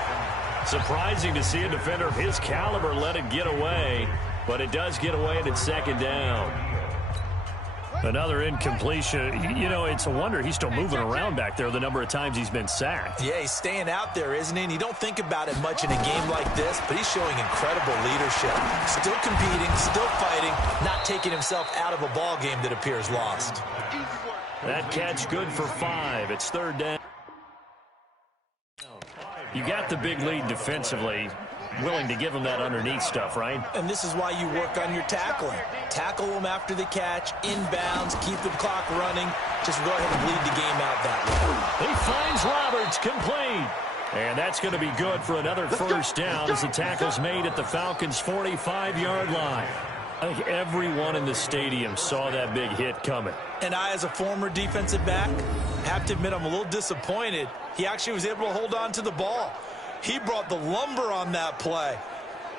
Surprising to see a defender of his caliber let it get away, but it does get away and it's second down. Another incompletion. You know, it's a wonder he's still moving around back there the number of times he's been sacked. Yeah, he's staying out there, isn't he? And you don't think about it much in a game like this, but he's showing incredible leadership. Still competing, still fighting, not taking himself out of a ball game that appears lost. That catch good for 5. It's third down. You got the big lead defensively, willing to give them that underneath stuff, right? And this is why you work on your tackling. Tackle them after the catch, inbounds, keep the clock running. Just go ahead and bleed the game out that way. He finds Roberts, complete. And that's going to be good for another first down as the tackle's made at the Falcons' 45-yard line. I think everyone in the stadium saw that big hit coming. And I, as a former defensive back, have to admit I'm a little disappointed. He actually was able to hold on to the ball. He brought the lumber on that play.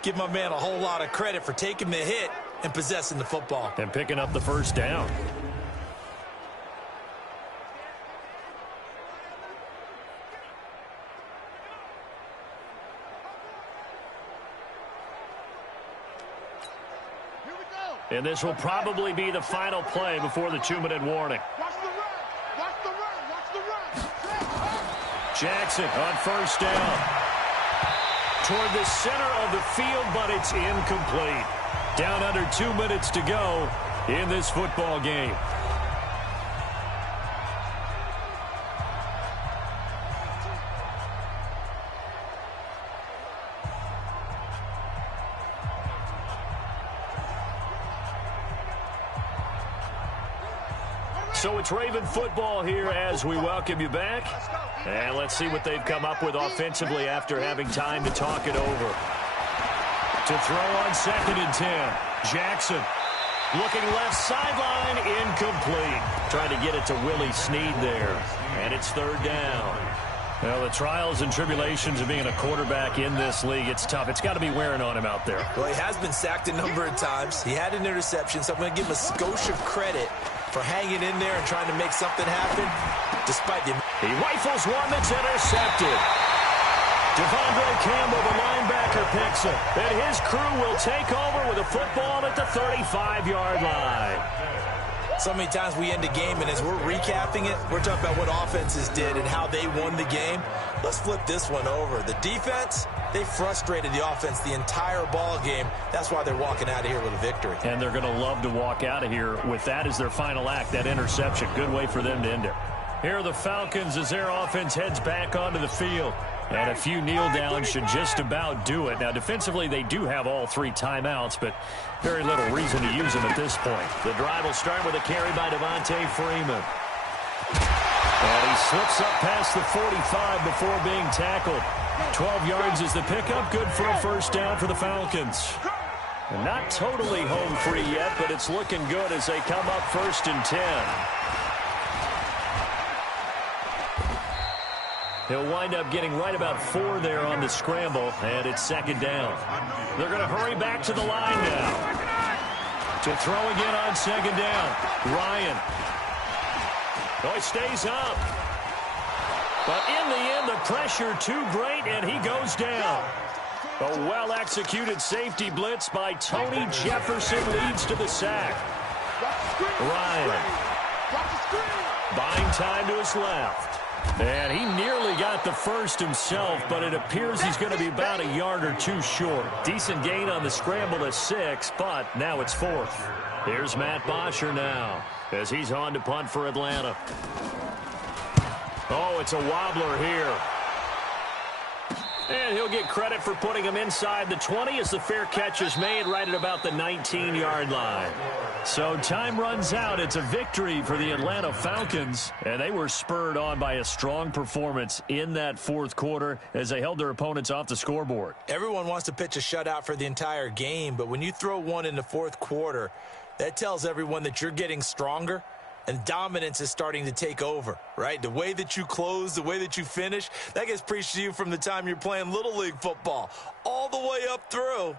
Give my man a whole lot of credit for taking the hit and possessing the football. And picking up the first down. And this will probably be the final play before the 2-minute warning. Watch the run. Watch the run. Watch the run. Jackson on first down. Toward the center of the field, but it's incomplete. Down under 2 minutes to go in this football game. So it's Raven football here as we welcome you back. And let's see what they've come up with offensively after having time to talk it over. To throw on 2nd and 10. Jackson looking left sideline, incomplete. Trying to get it to Willie Snead there. And it's 3rd down. Well, the trials and tribulations of being a quarterback in this league, it's tough. It's got to be wearing on him out there. Well, he has been sacked a number of times. He had an interception, so I'm going to give him a skosh of credit for hanging in there and trying to make something happen despite the... He rifles one that's intercepted. Devondre Campbell, the linebacker, picks it. And his crew will take over with a football at the 35-yard line. So many times we end a game, and as we're recapping it, we're talking about what offenses did and how they won the game. Let's flip this one over. The defense, they frustrated the offense the entire ball game. That's why they're walking out of here with a victory. And they're going to love to walk out of here with that as their final act, that interception. Good way for them to end it. Here are the Falcons as their offense heads back onto the field. And a few kneel downs should just about do it. Now, defensively, they do have all 3 timeouts, but very little reason to use them at this point. The drive will start with a carry by Devontae Freeman. And he slips up past the 45 before being tackled. 12 yards is the pickup. Good for a first down for the Falcons. And not totally home free yet, but it's looking good as they come up 1st and 10. He'll wind up getting right about 4 there on the scramble, and it's 2nd down. They're going to hurry back to the line now. To throw again on 2nd down. Ryan. Oh, he stays up. But in the end, the pressure too great, and he goes down. A well-executed safety blitz by Tony Jefferson leads to the sack. Ryan. Buying time to his left. And he nearly got the first himself, but it appears he's going to be about a yard or 2 short. Decent gain on the scramble to 6, but now it's 4th. Here's Matt Bosher now as he's on to punt for Atlanta. Oh, it's a wobbler here. And he'll get credit for putting him inside the 20 as the fair catch is made right at about the 19-yard line. So time runs out. It's a victory for the Atlanta Falcons, and they were spurred on by a strong performance in that 4th quarter as they held their opponents off the scoreboard. Everyone wants to pitch a shutout for the entire game, but when you throw one in the 4th quarter, that tells everyone that you're getting stronger and dominance is starting to take over, right? The way that you close, the way that you finish, that gets preached to you from the time you're playing Little League football all the way up through.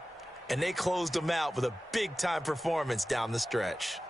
And they closed them out with a big-time performance down the stretch.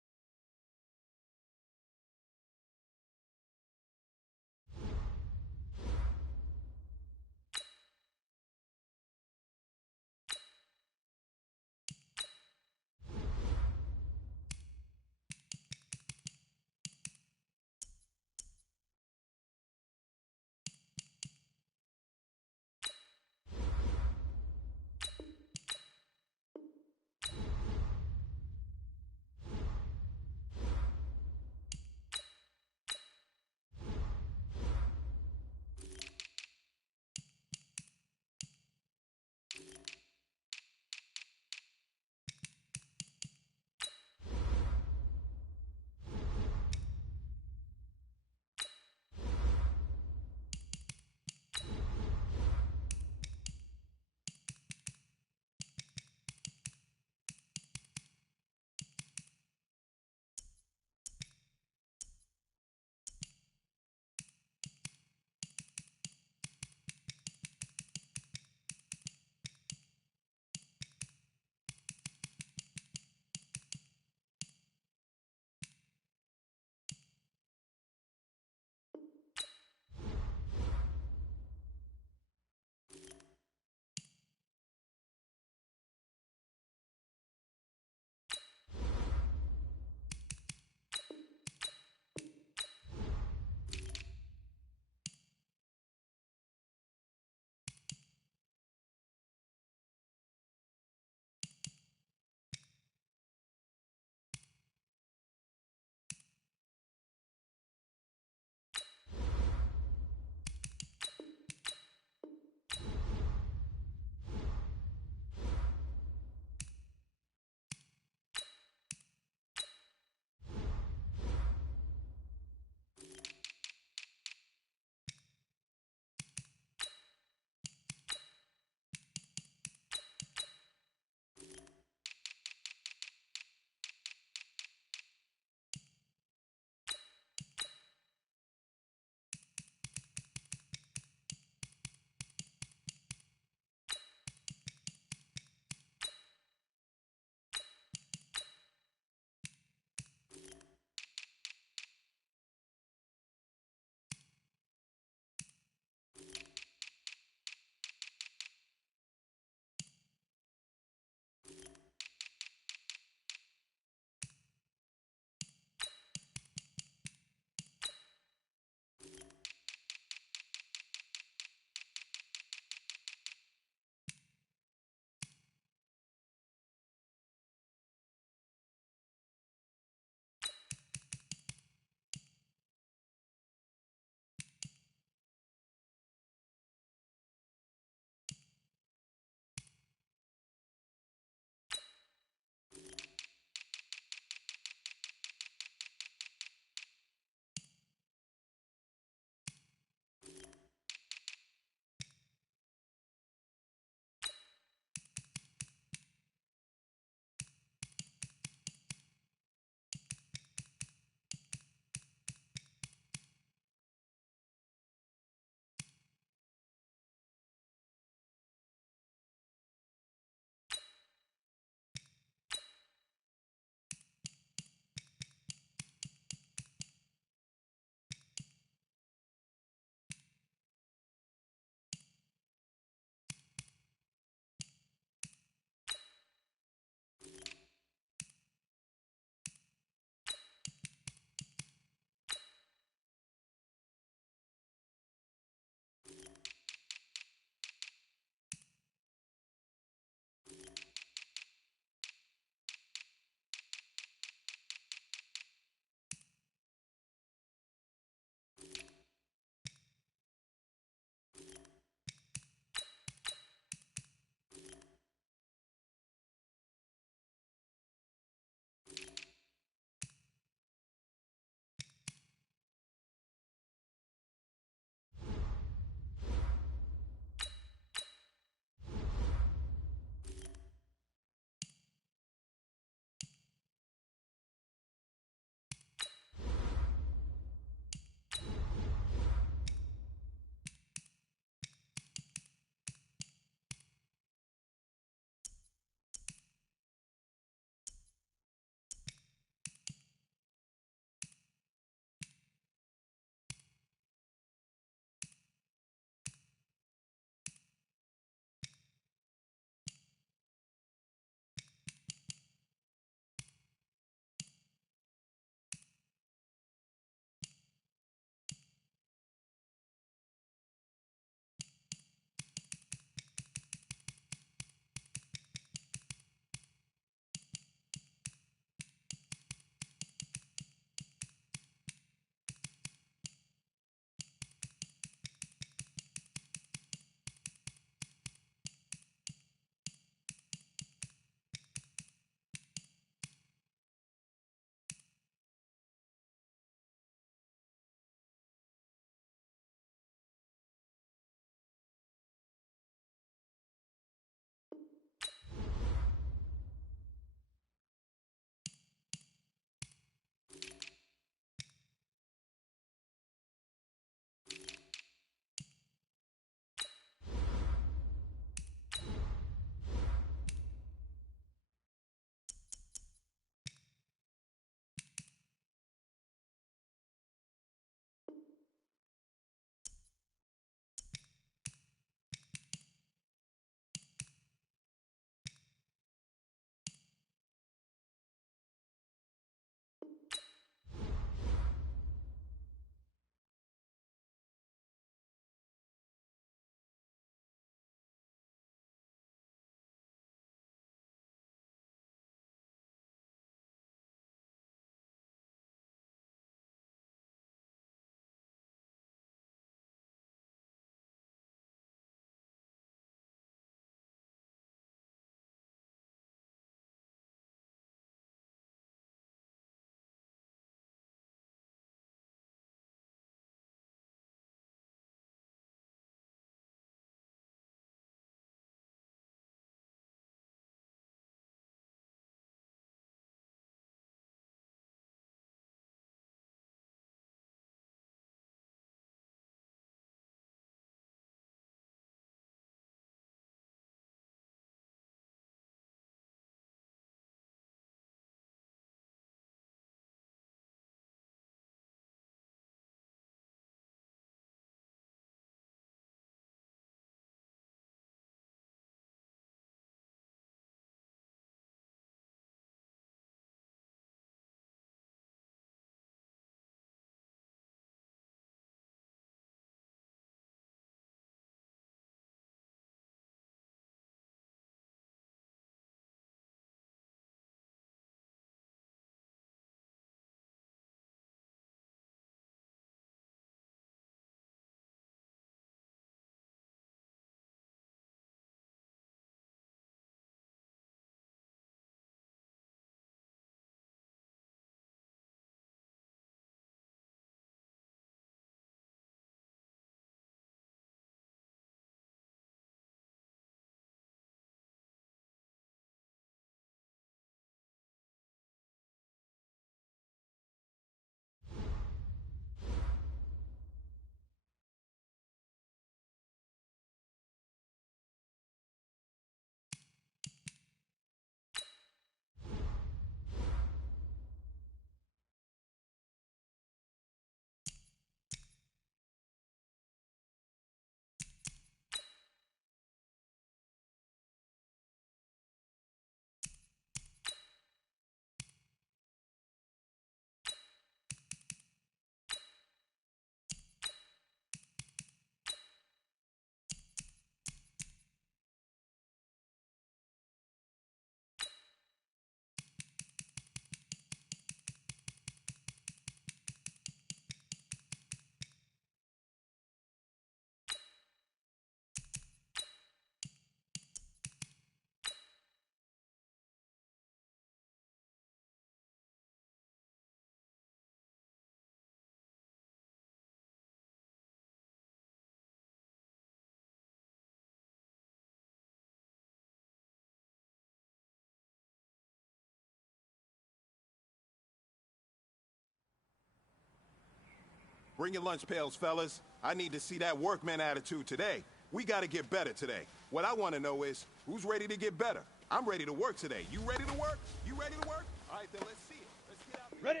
Bring your lunch pails, fellas. I need to see that workman attitude today. We got to get better today. What I want to know is, who's ready to get better? I'm ready to work today. You ready to work? You ready to work? All right, then let's see it. Let's get out here. Ready?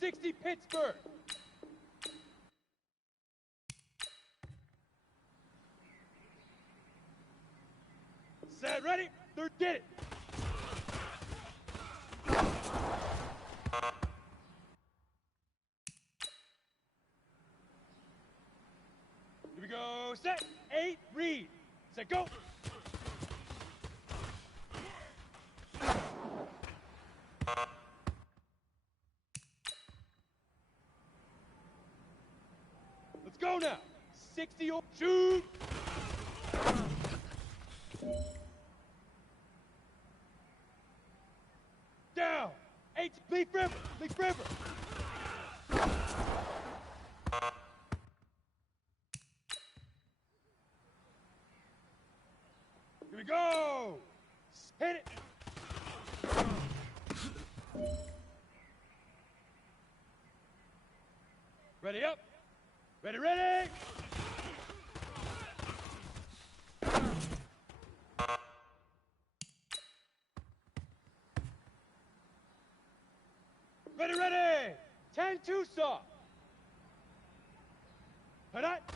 60 Pittsburgh. Set, ready? Third, get it. Here we go. Set. 8, read. Set, go. Let's go now. 60, shoot. Down. 8, Leaf River. Leaf River. Here we go. Hit it. Ready up. Ready, ready. Ready, ready. 10-2 soft. Head up.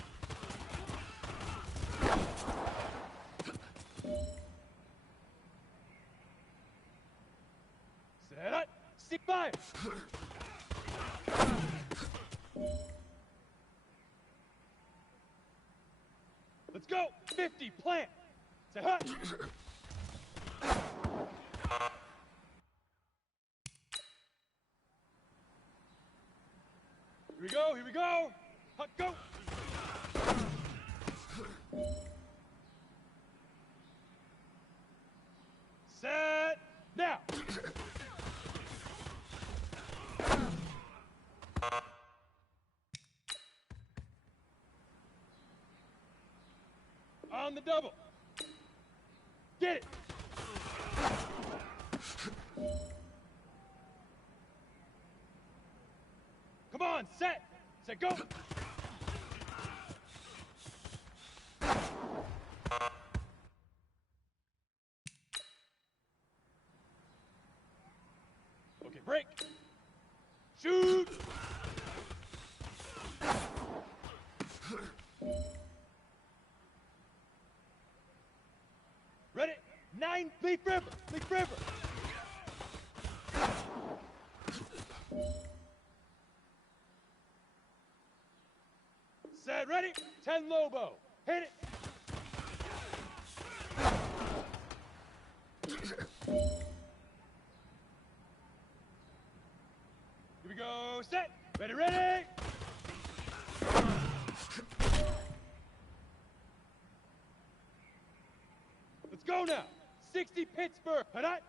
Set up. 6-5. Let's go. 50, plant. Set up. Here we go, here we go. Hut, go. Set, now. On the double. Get it. Come on, set. Set, go. Okay, break. Shoot. Ready? 9, Leaf River. Leaf River. Set, ready? 10, Lobo. Hit it. Here we go. Set. Ready, ready. Let's go now. 60 Pittsburgh. Hit it.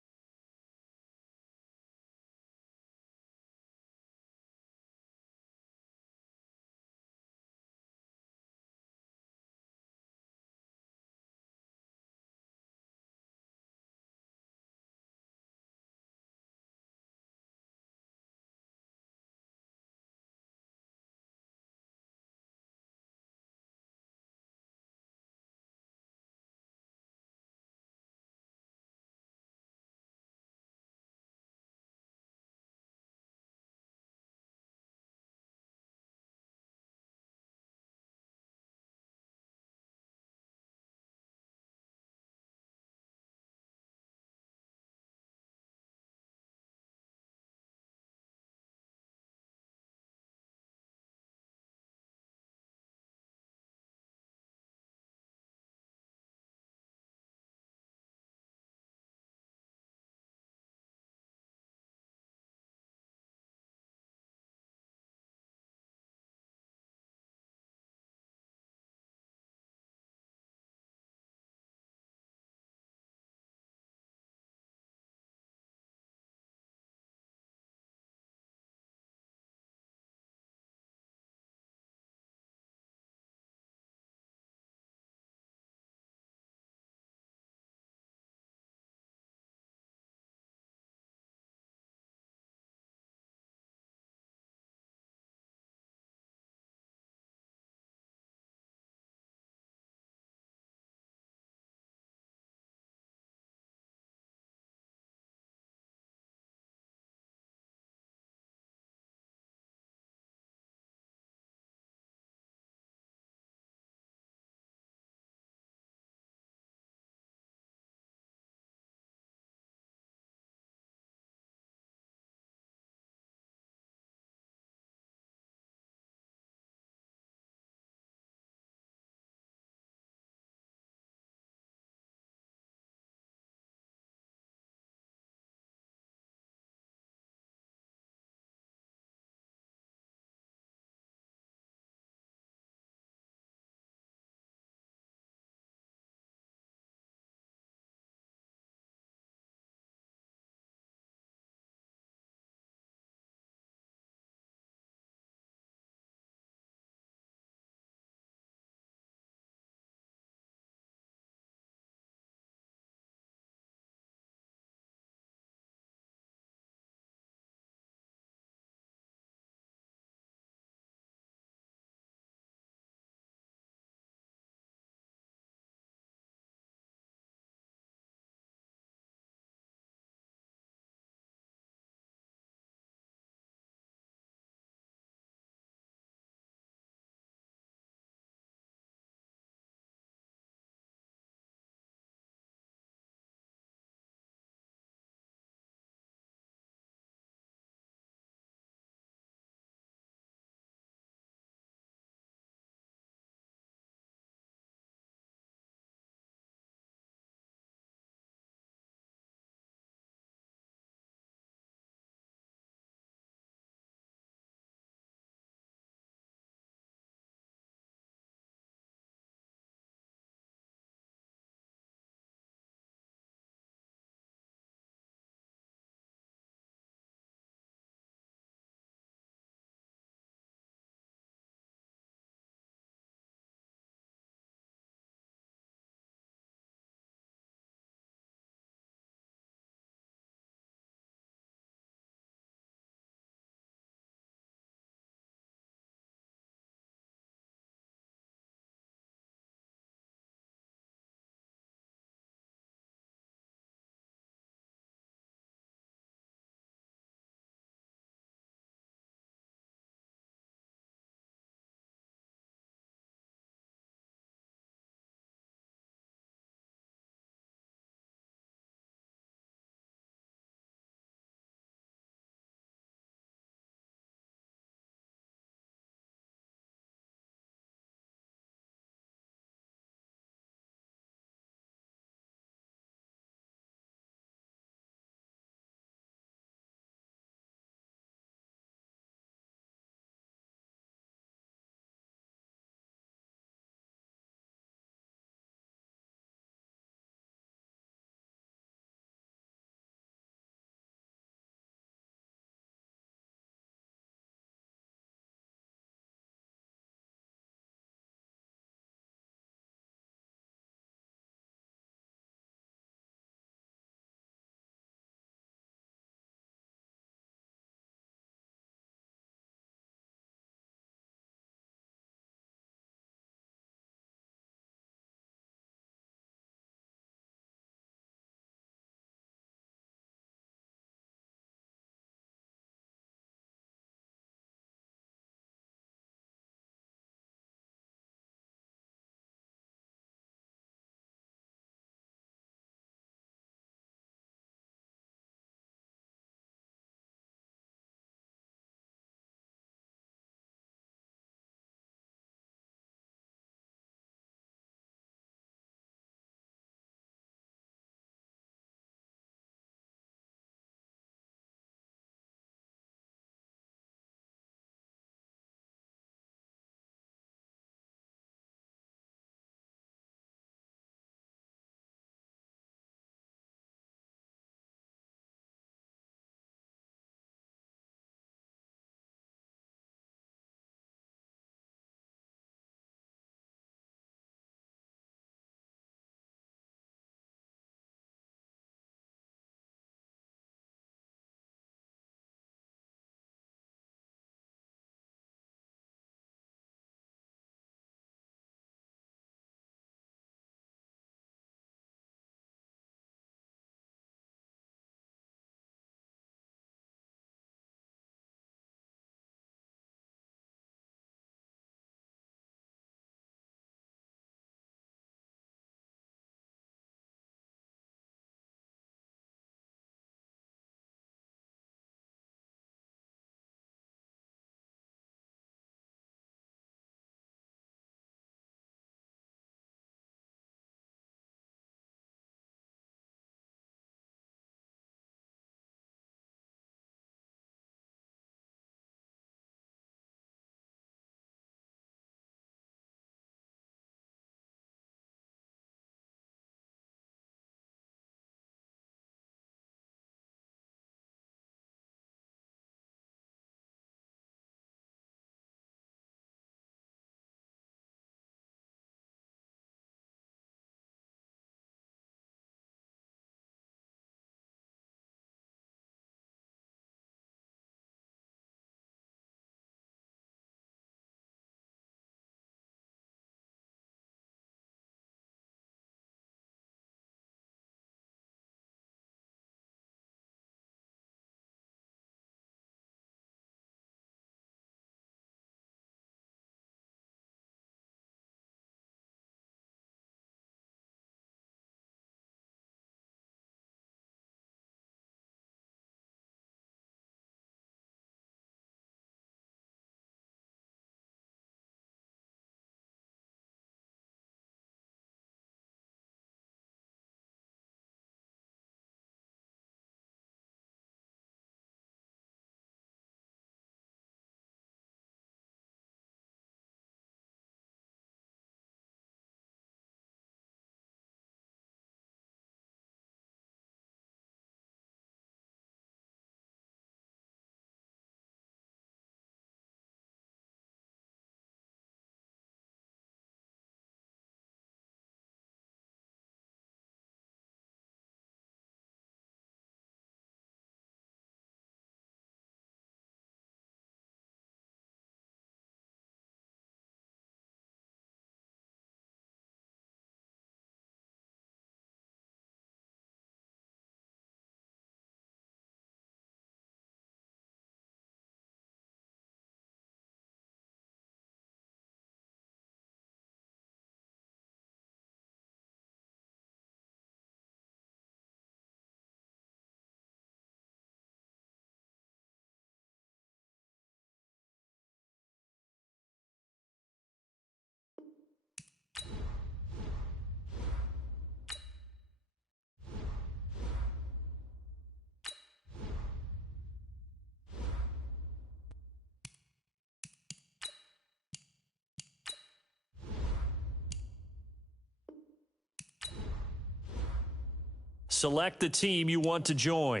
Select the team you want to join.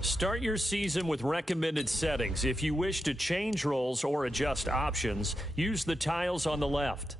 Start your season with recommended settings. If you wish to change roles or adjust options, use the tiles on the left.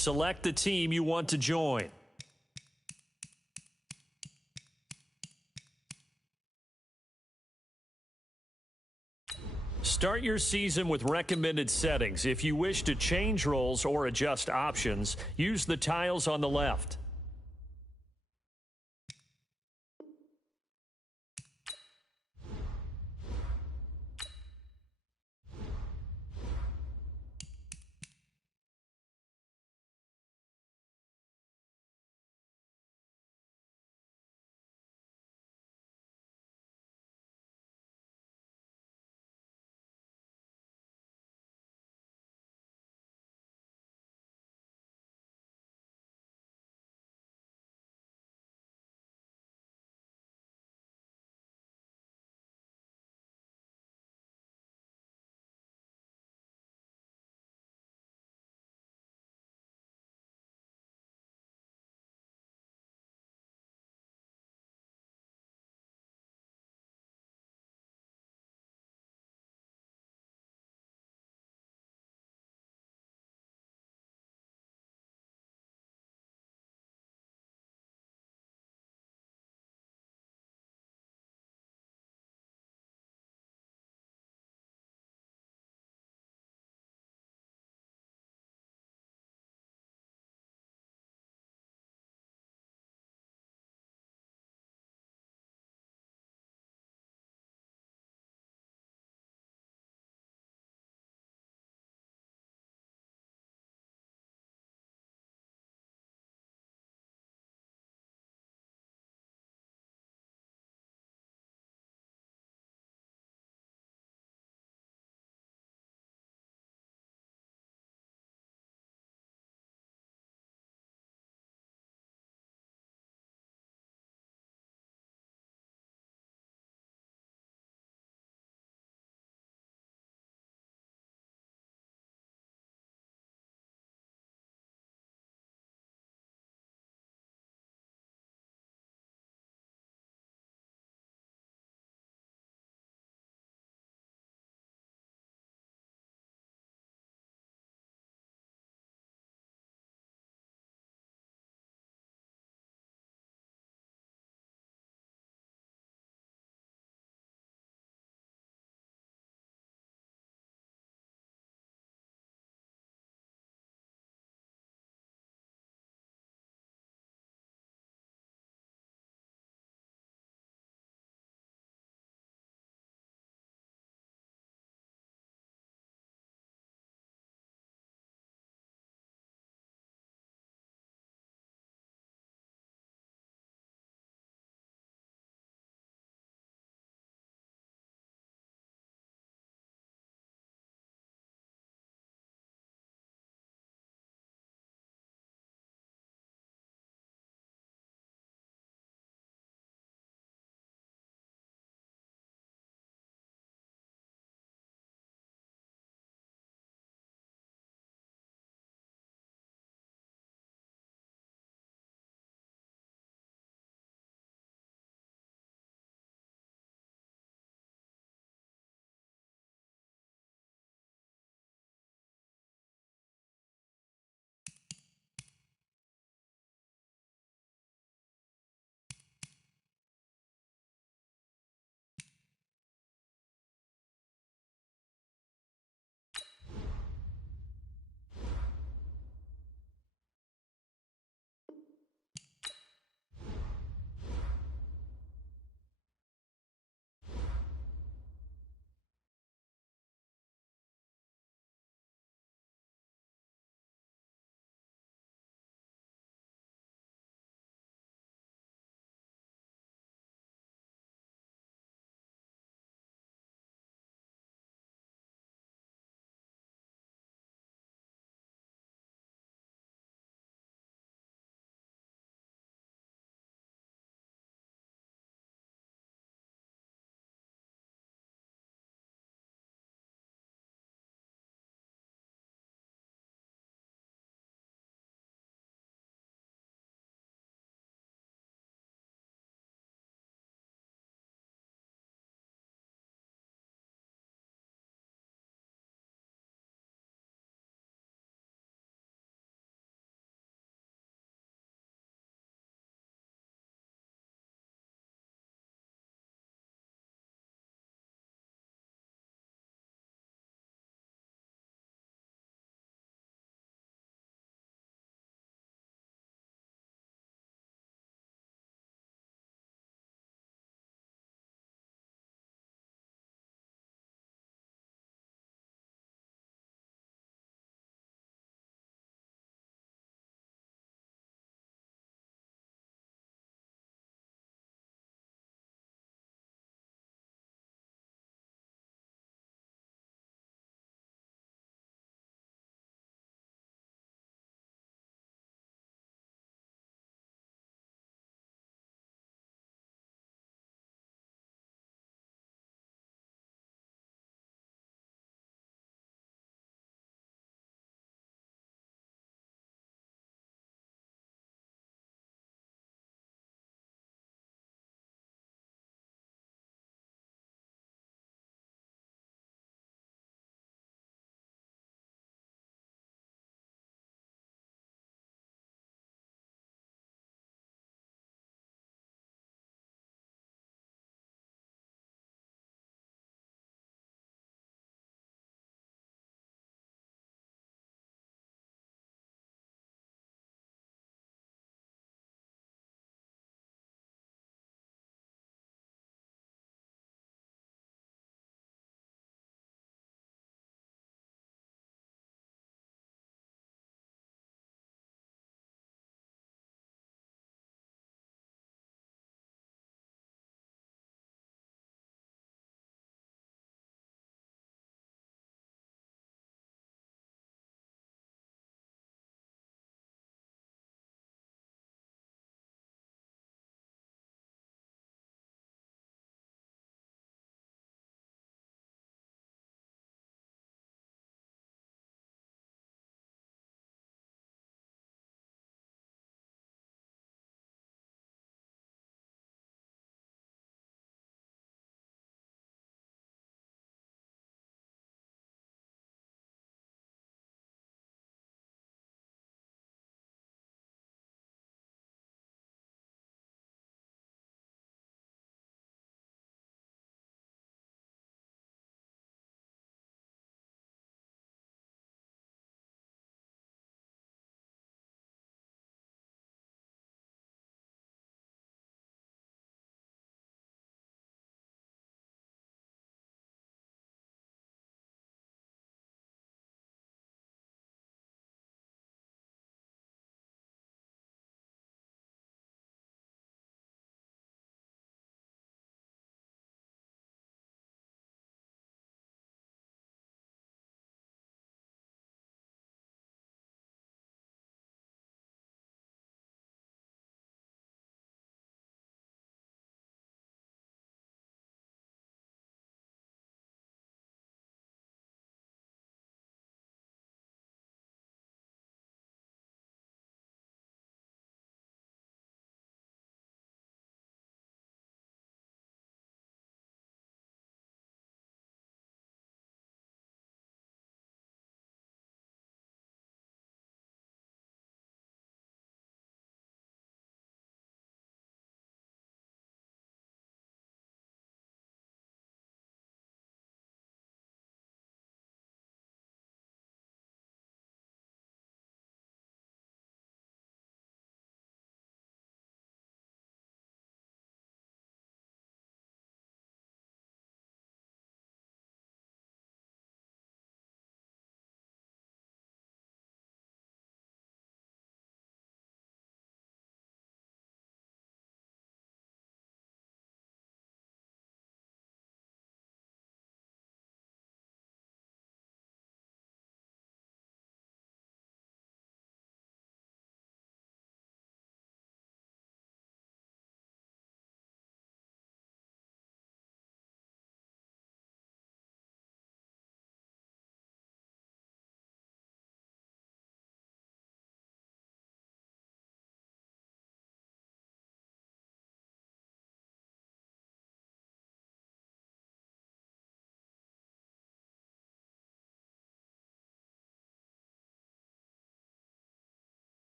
Select the team you want to join. Start your season with recommended settings. If you wish to change roles or adjust options, use the tiles on the left.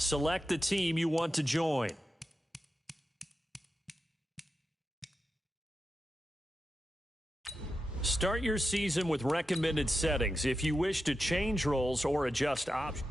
Select the team you want to join. Start your season with recommended settings. If you wish to change roles or adjust options,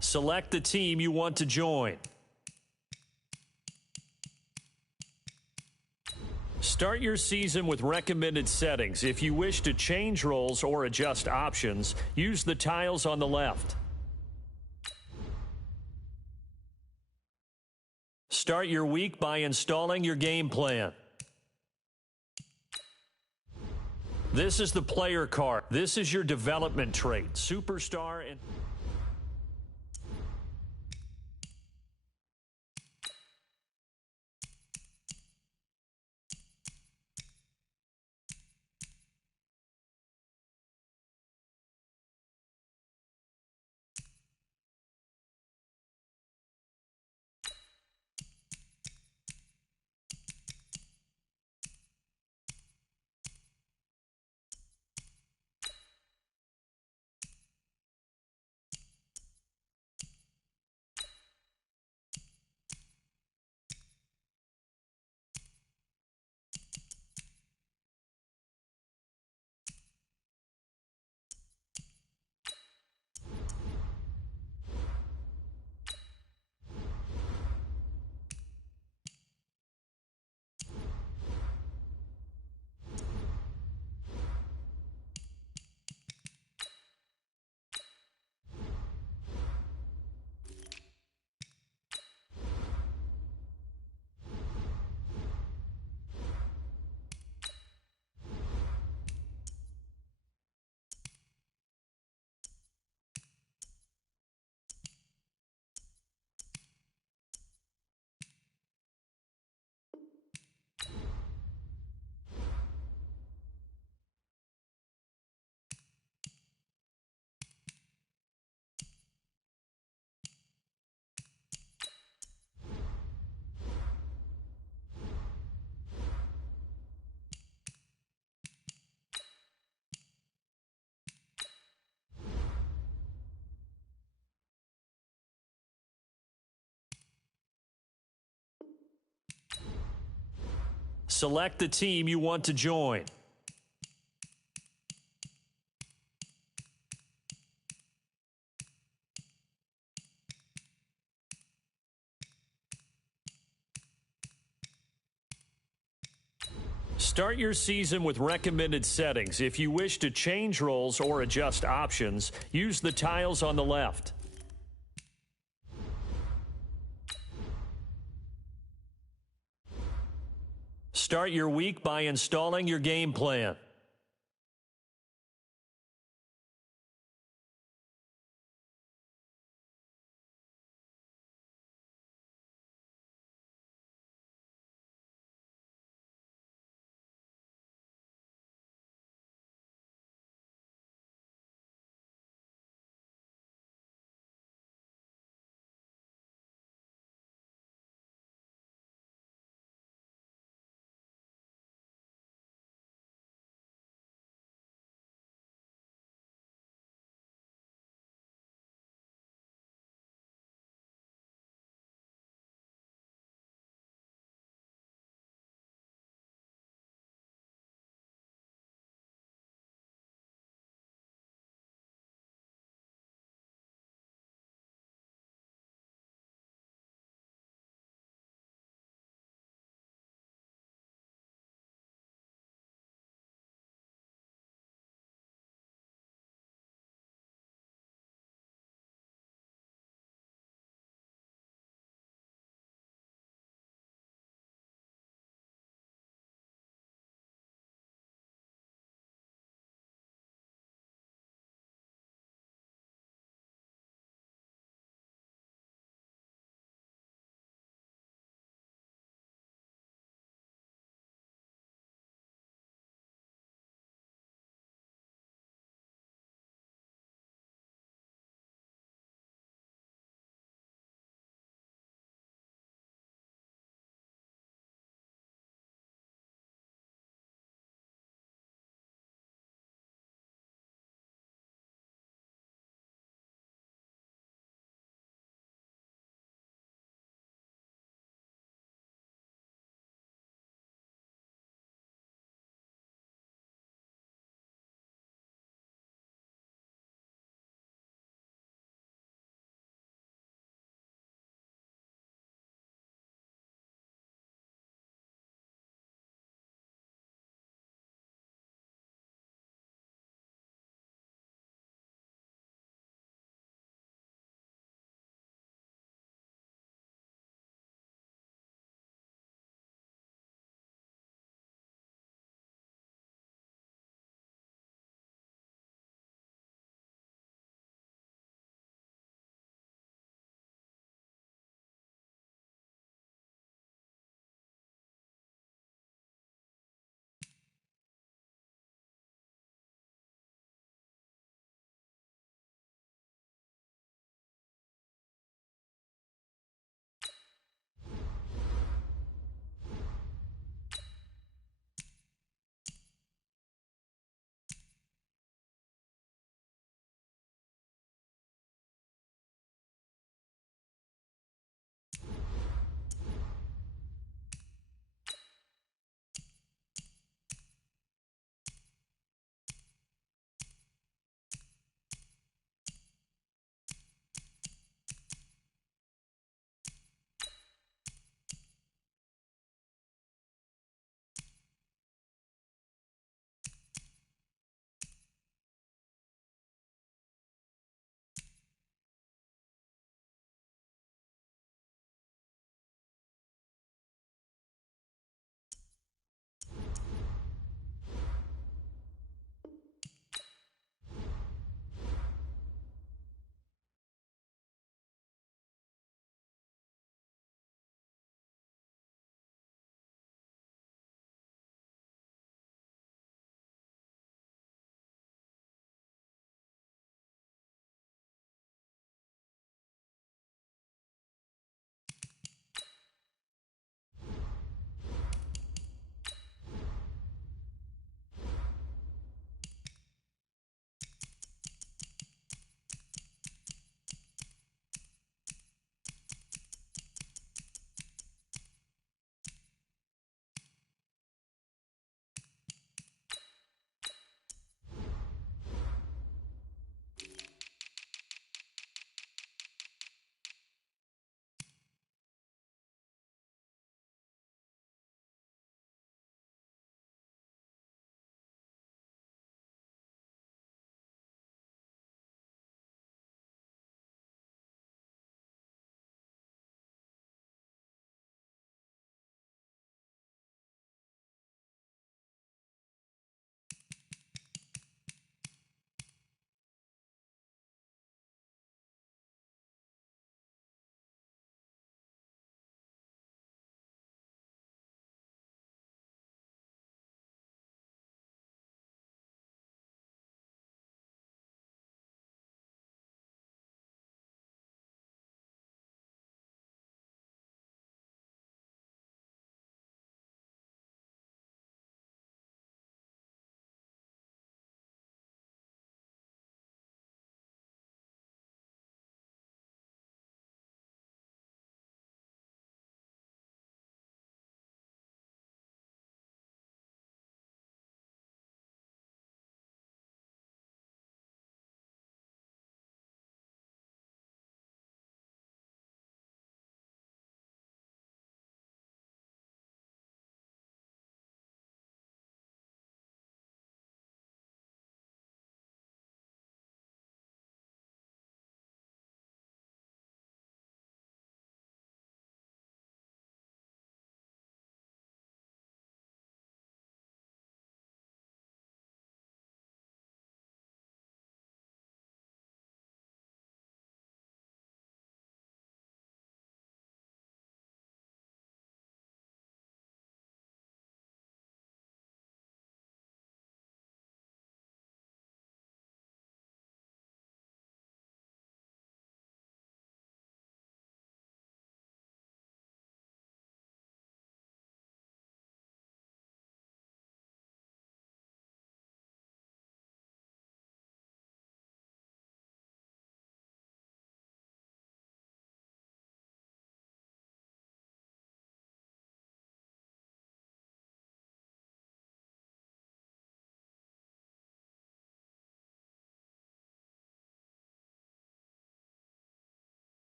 Select the team you want to join. Start your season with recommended settings. If you wish to change roles or adjust options, use the tiles on the left. Start your week by installing your game plan. This is the player card. This is your development trait, superstar and... Select the team you want to join. Start your season with recommended settings. If you wish to change roles or adjust options, use the tiles on the left. Start your week by installing your game plan.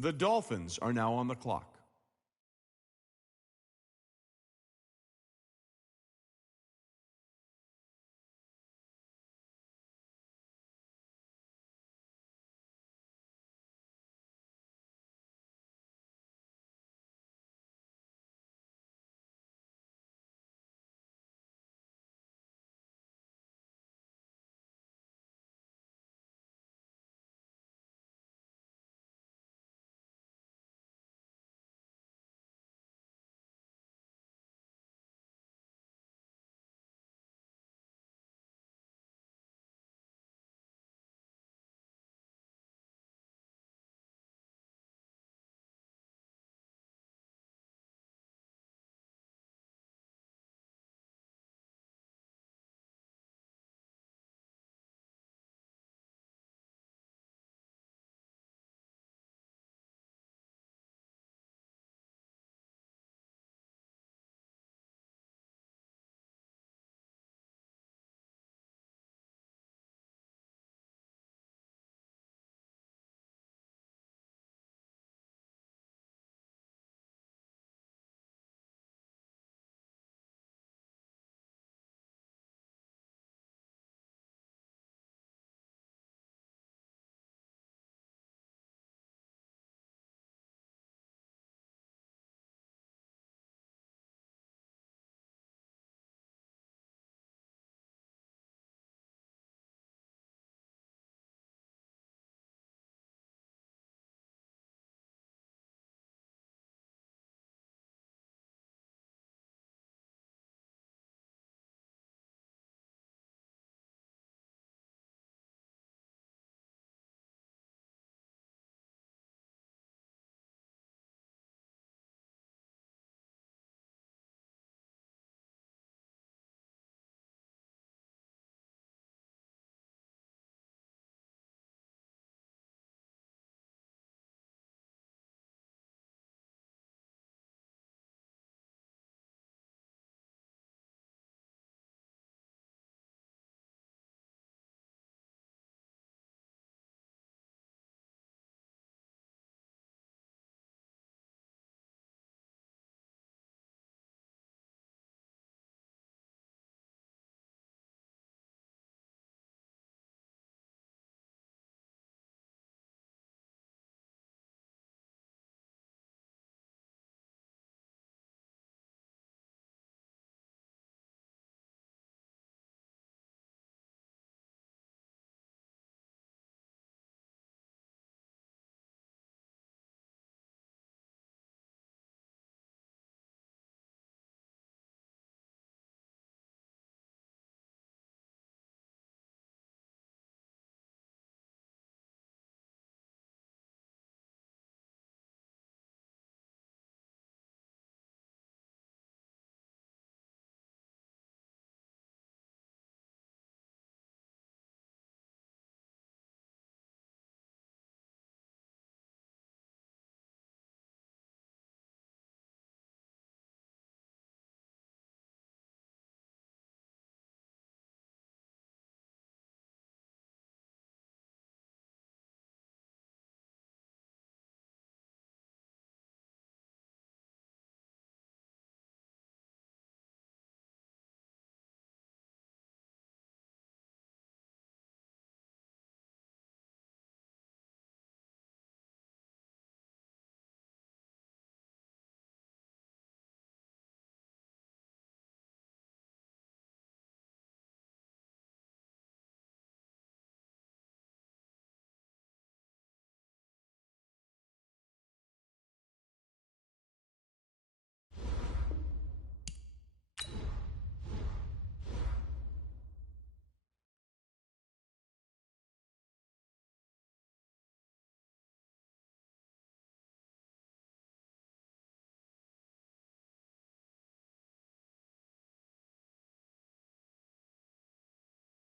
The Dolphins are now on the clock.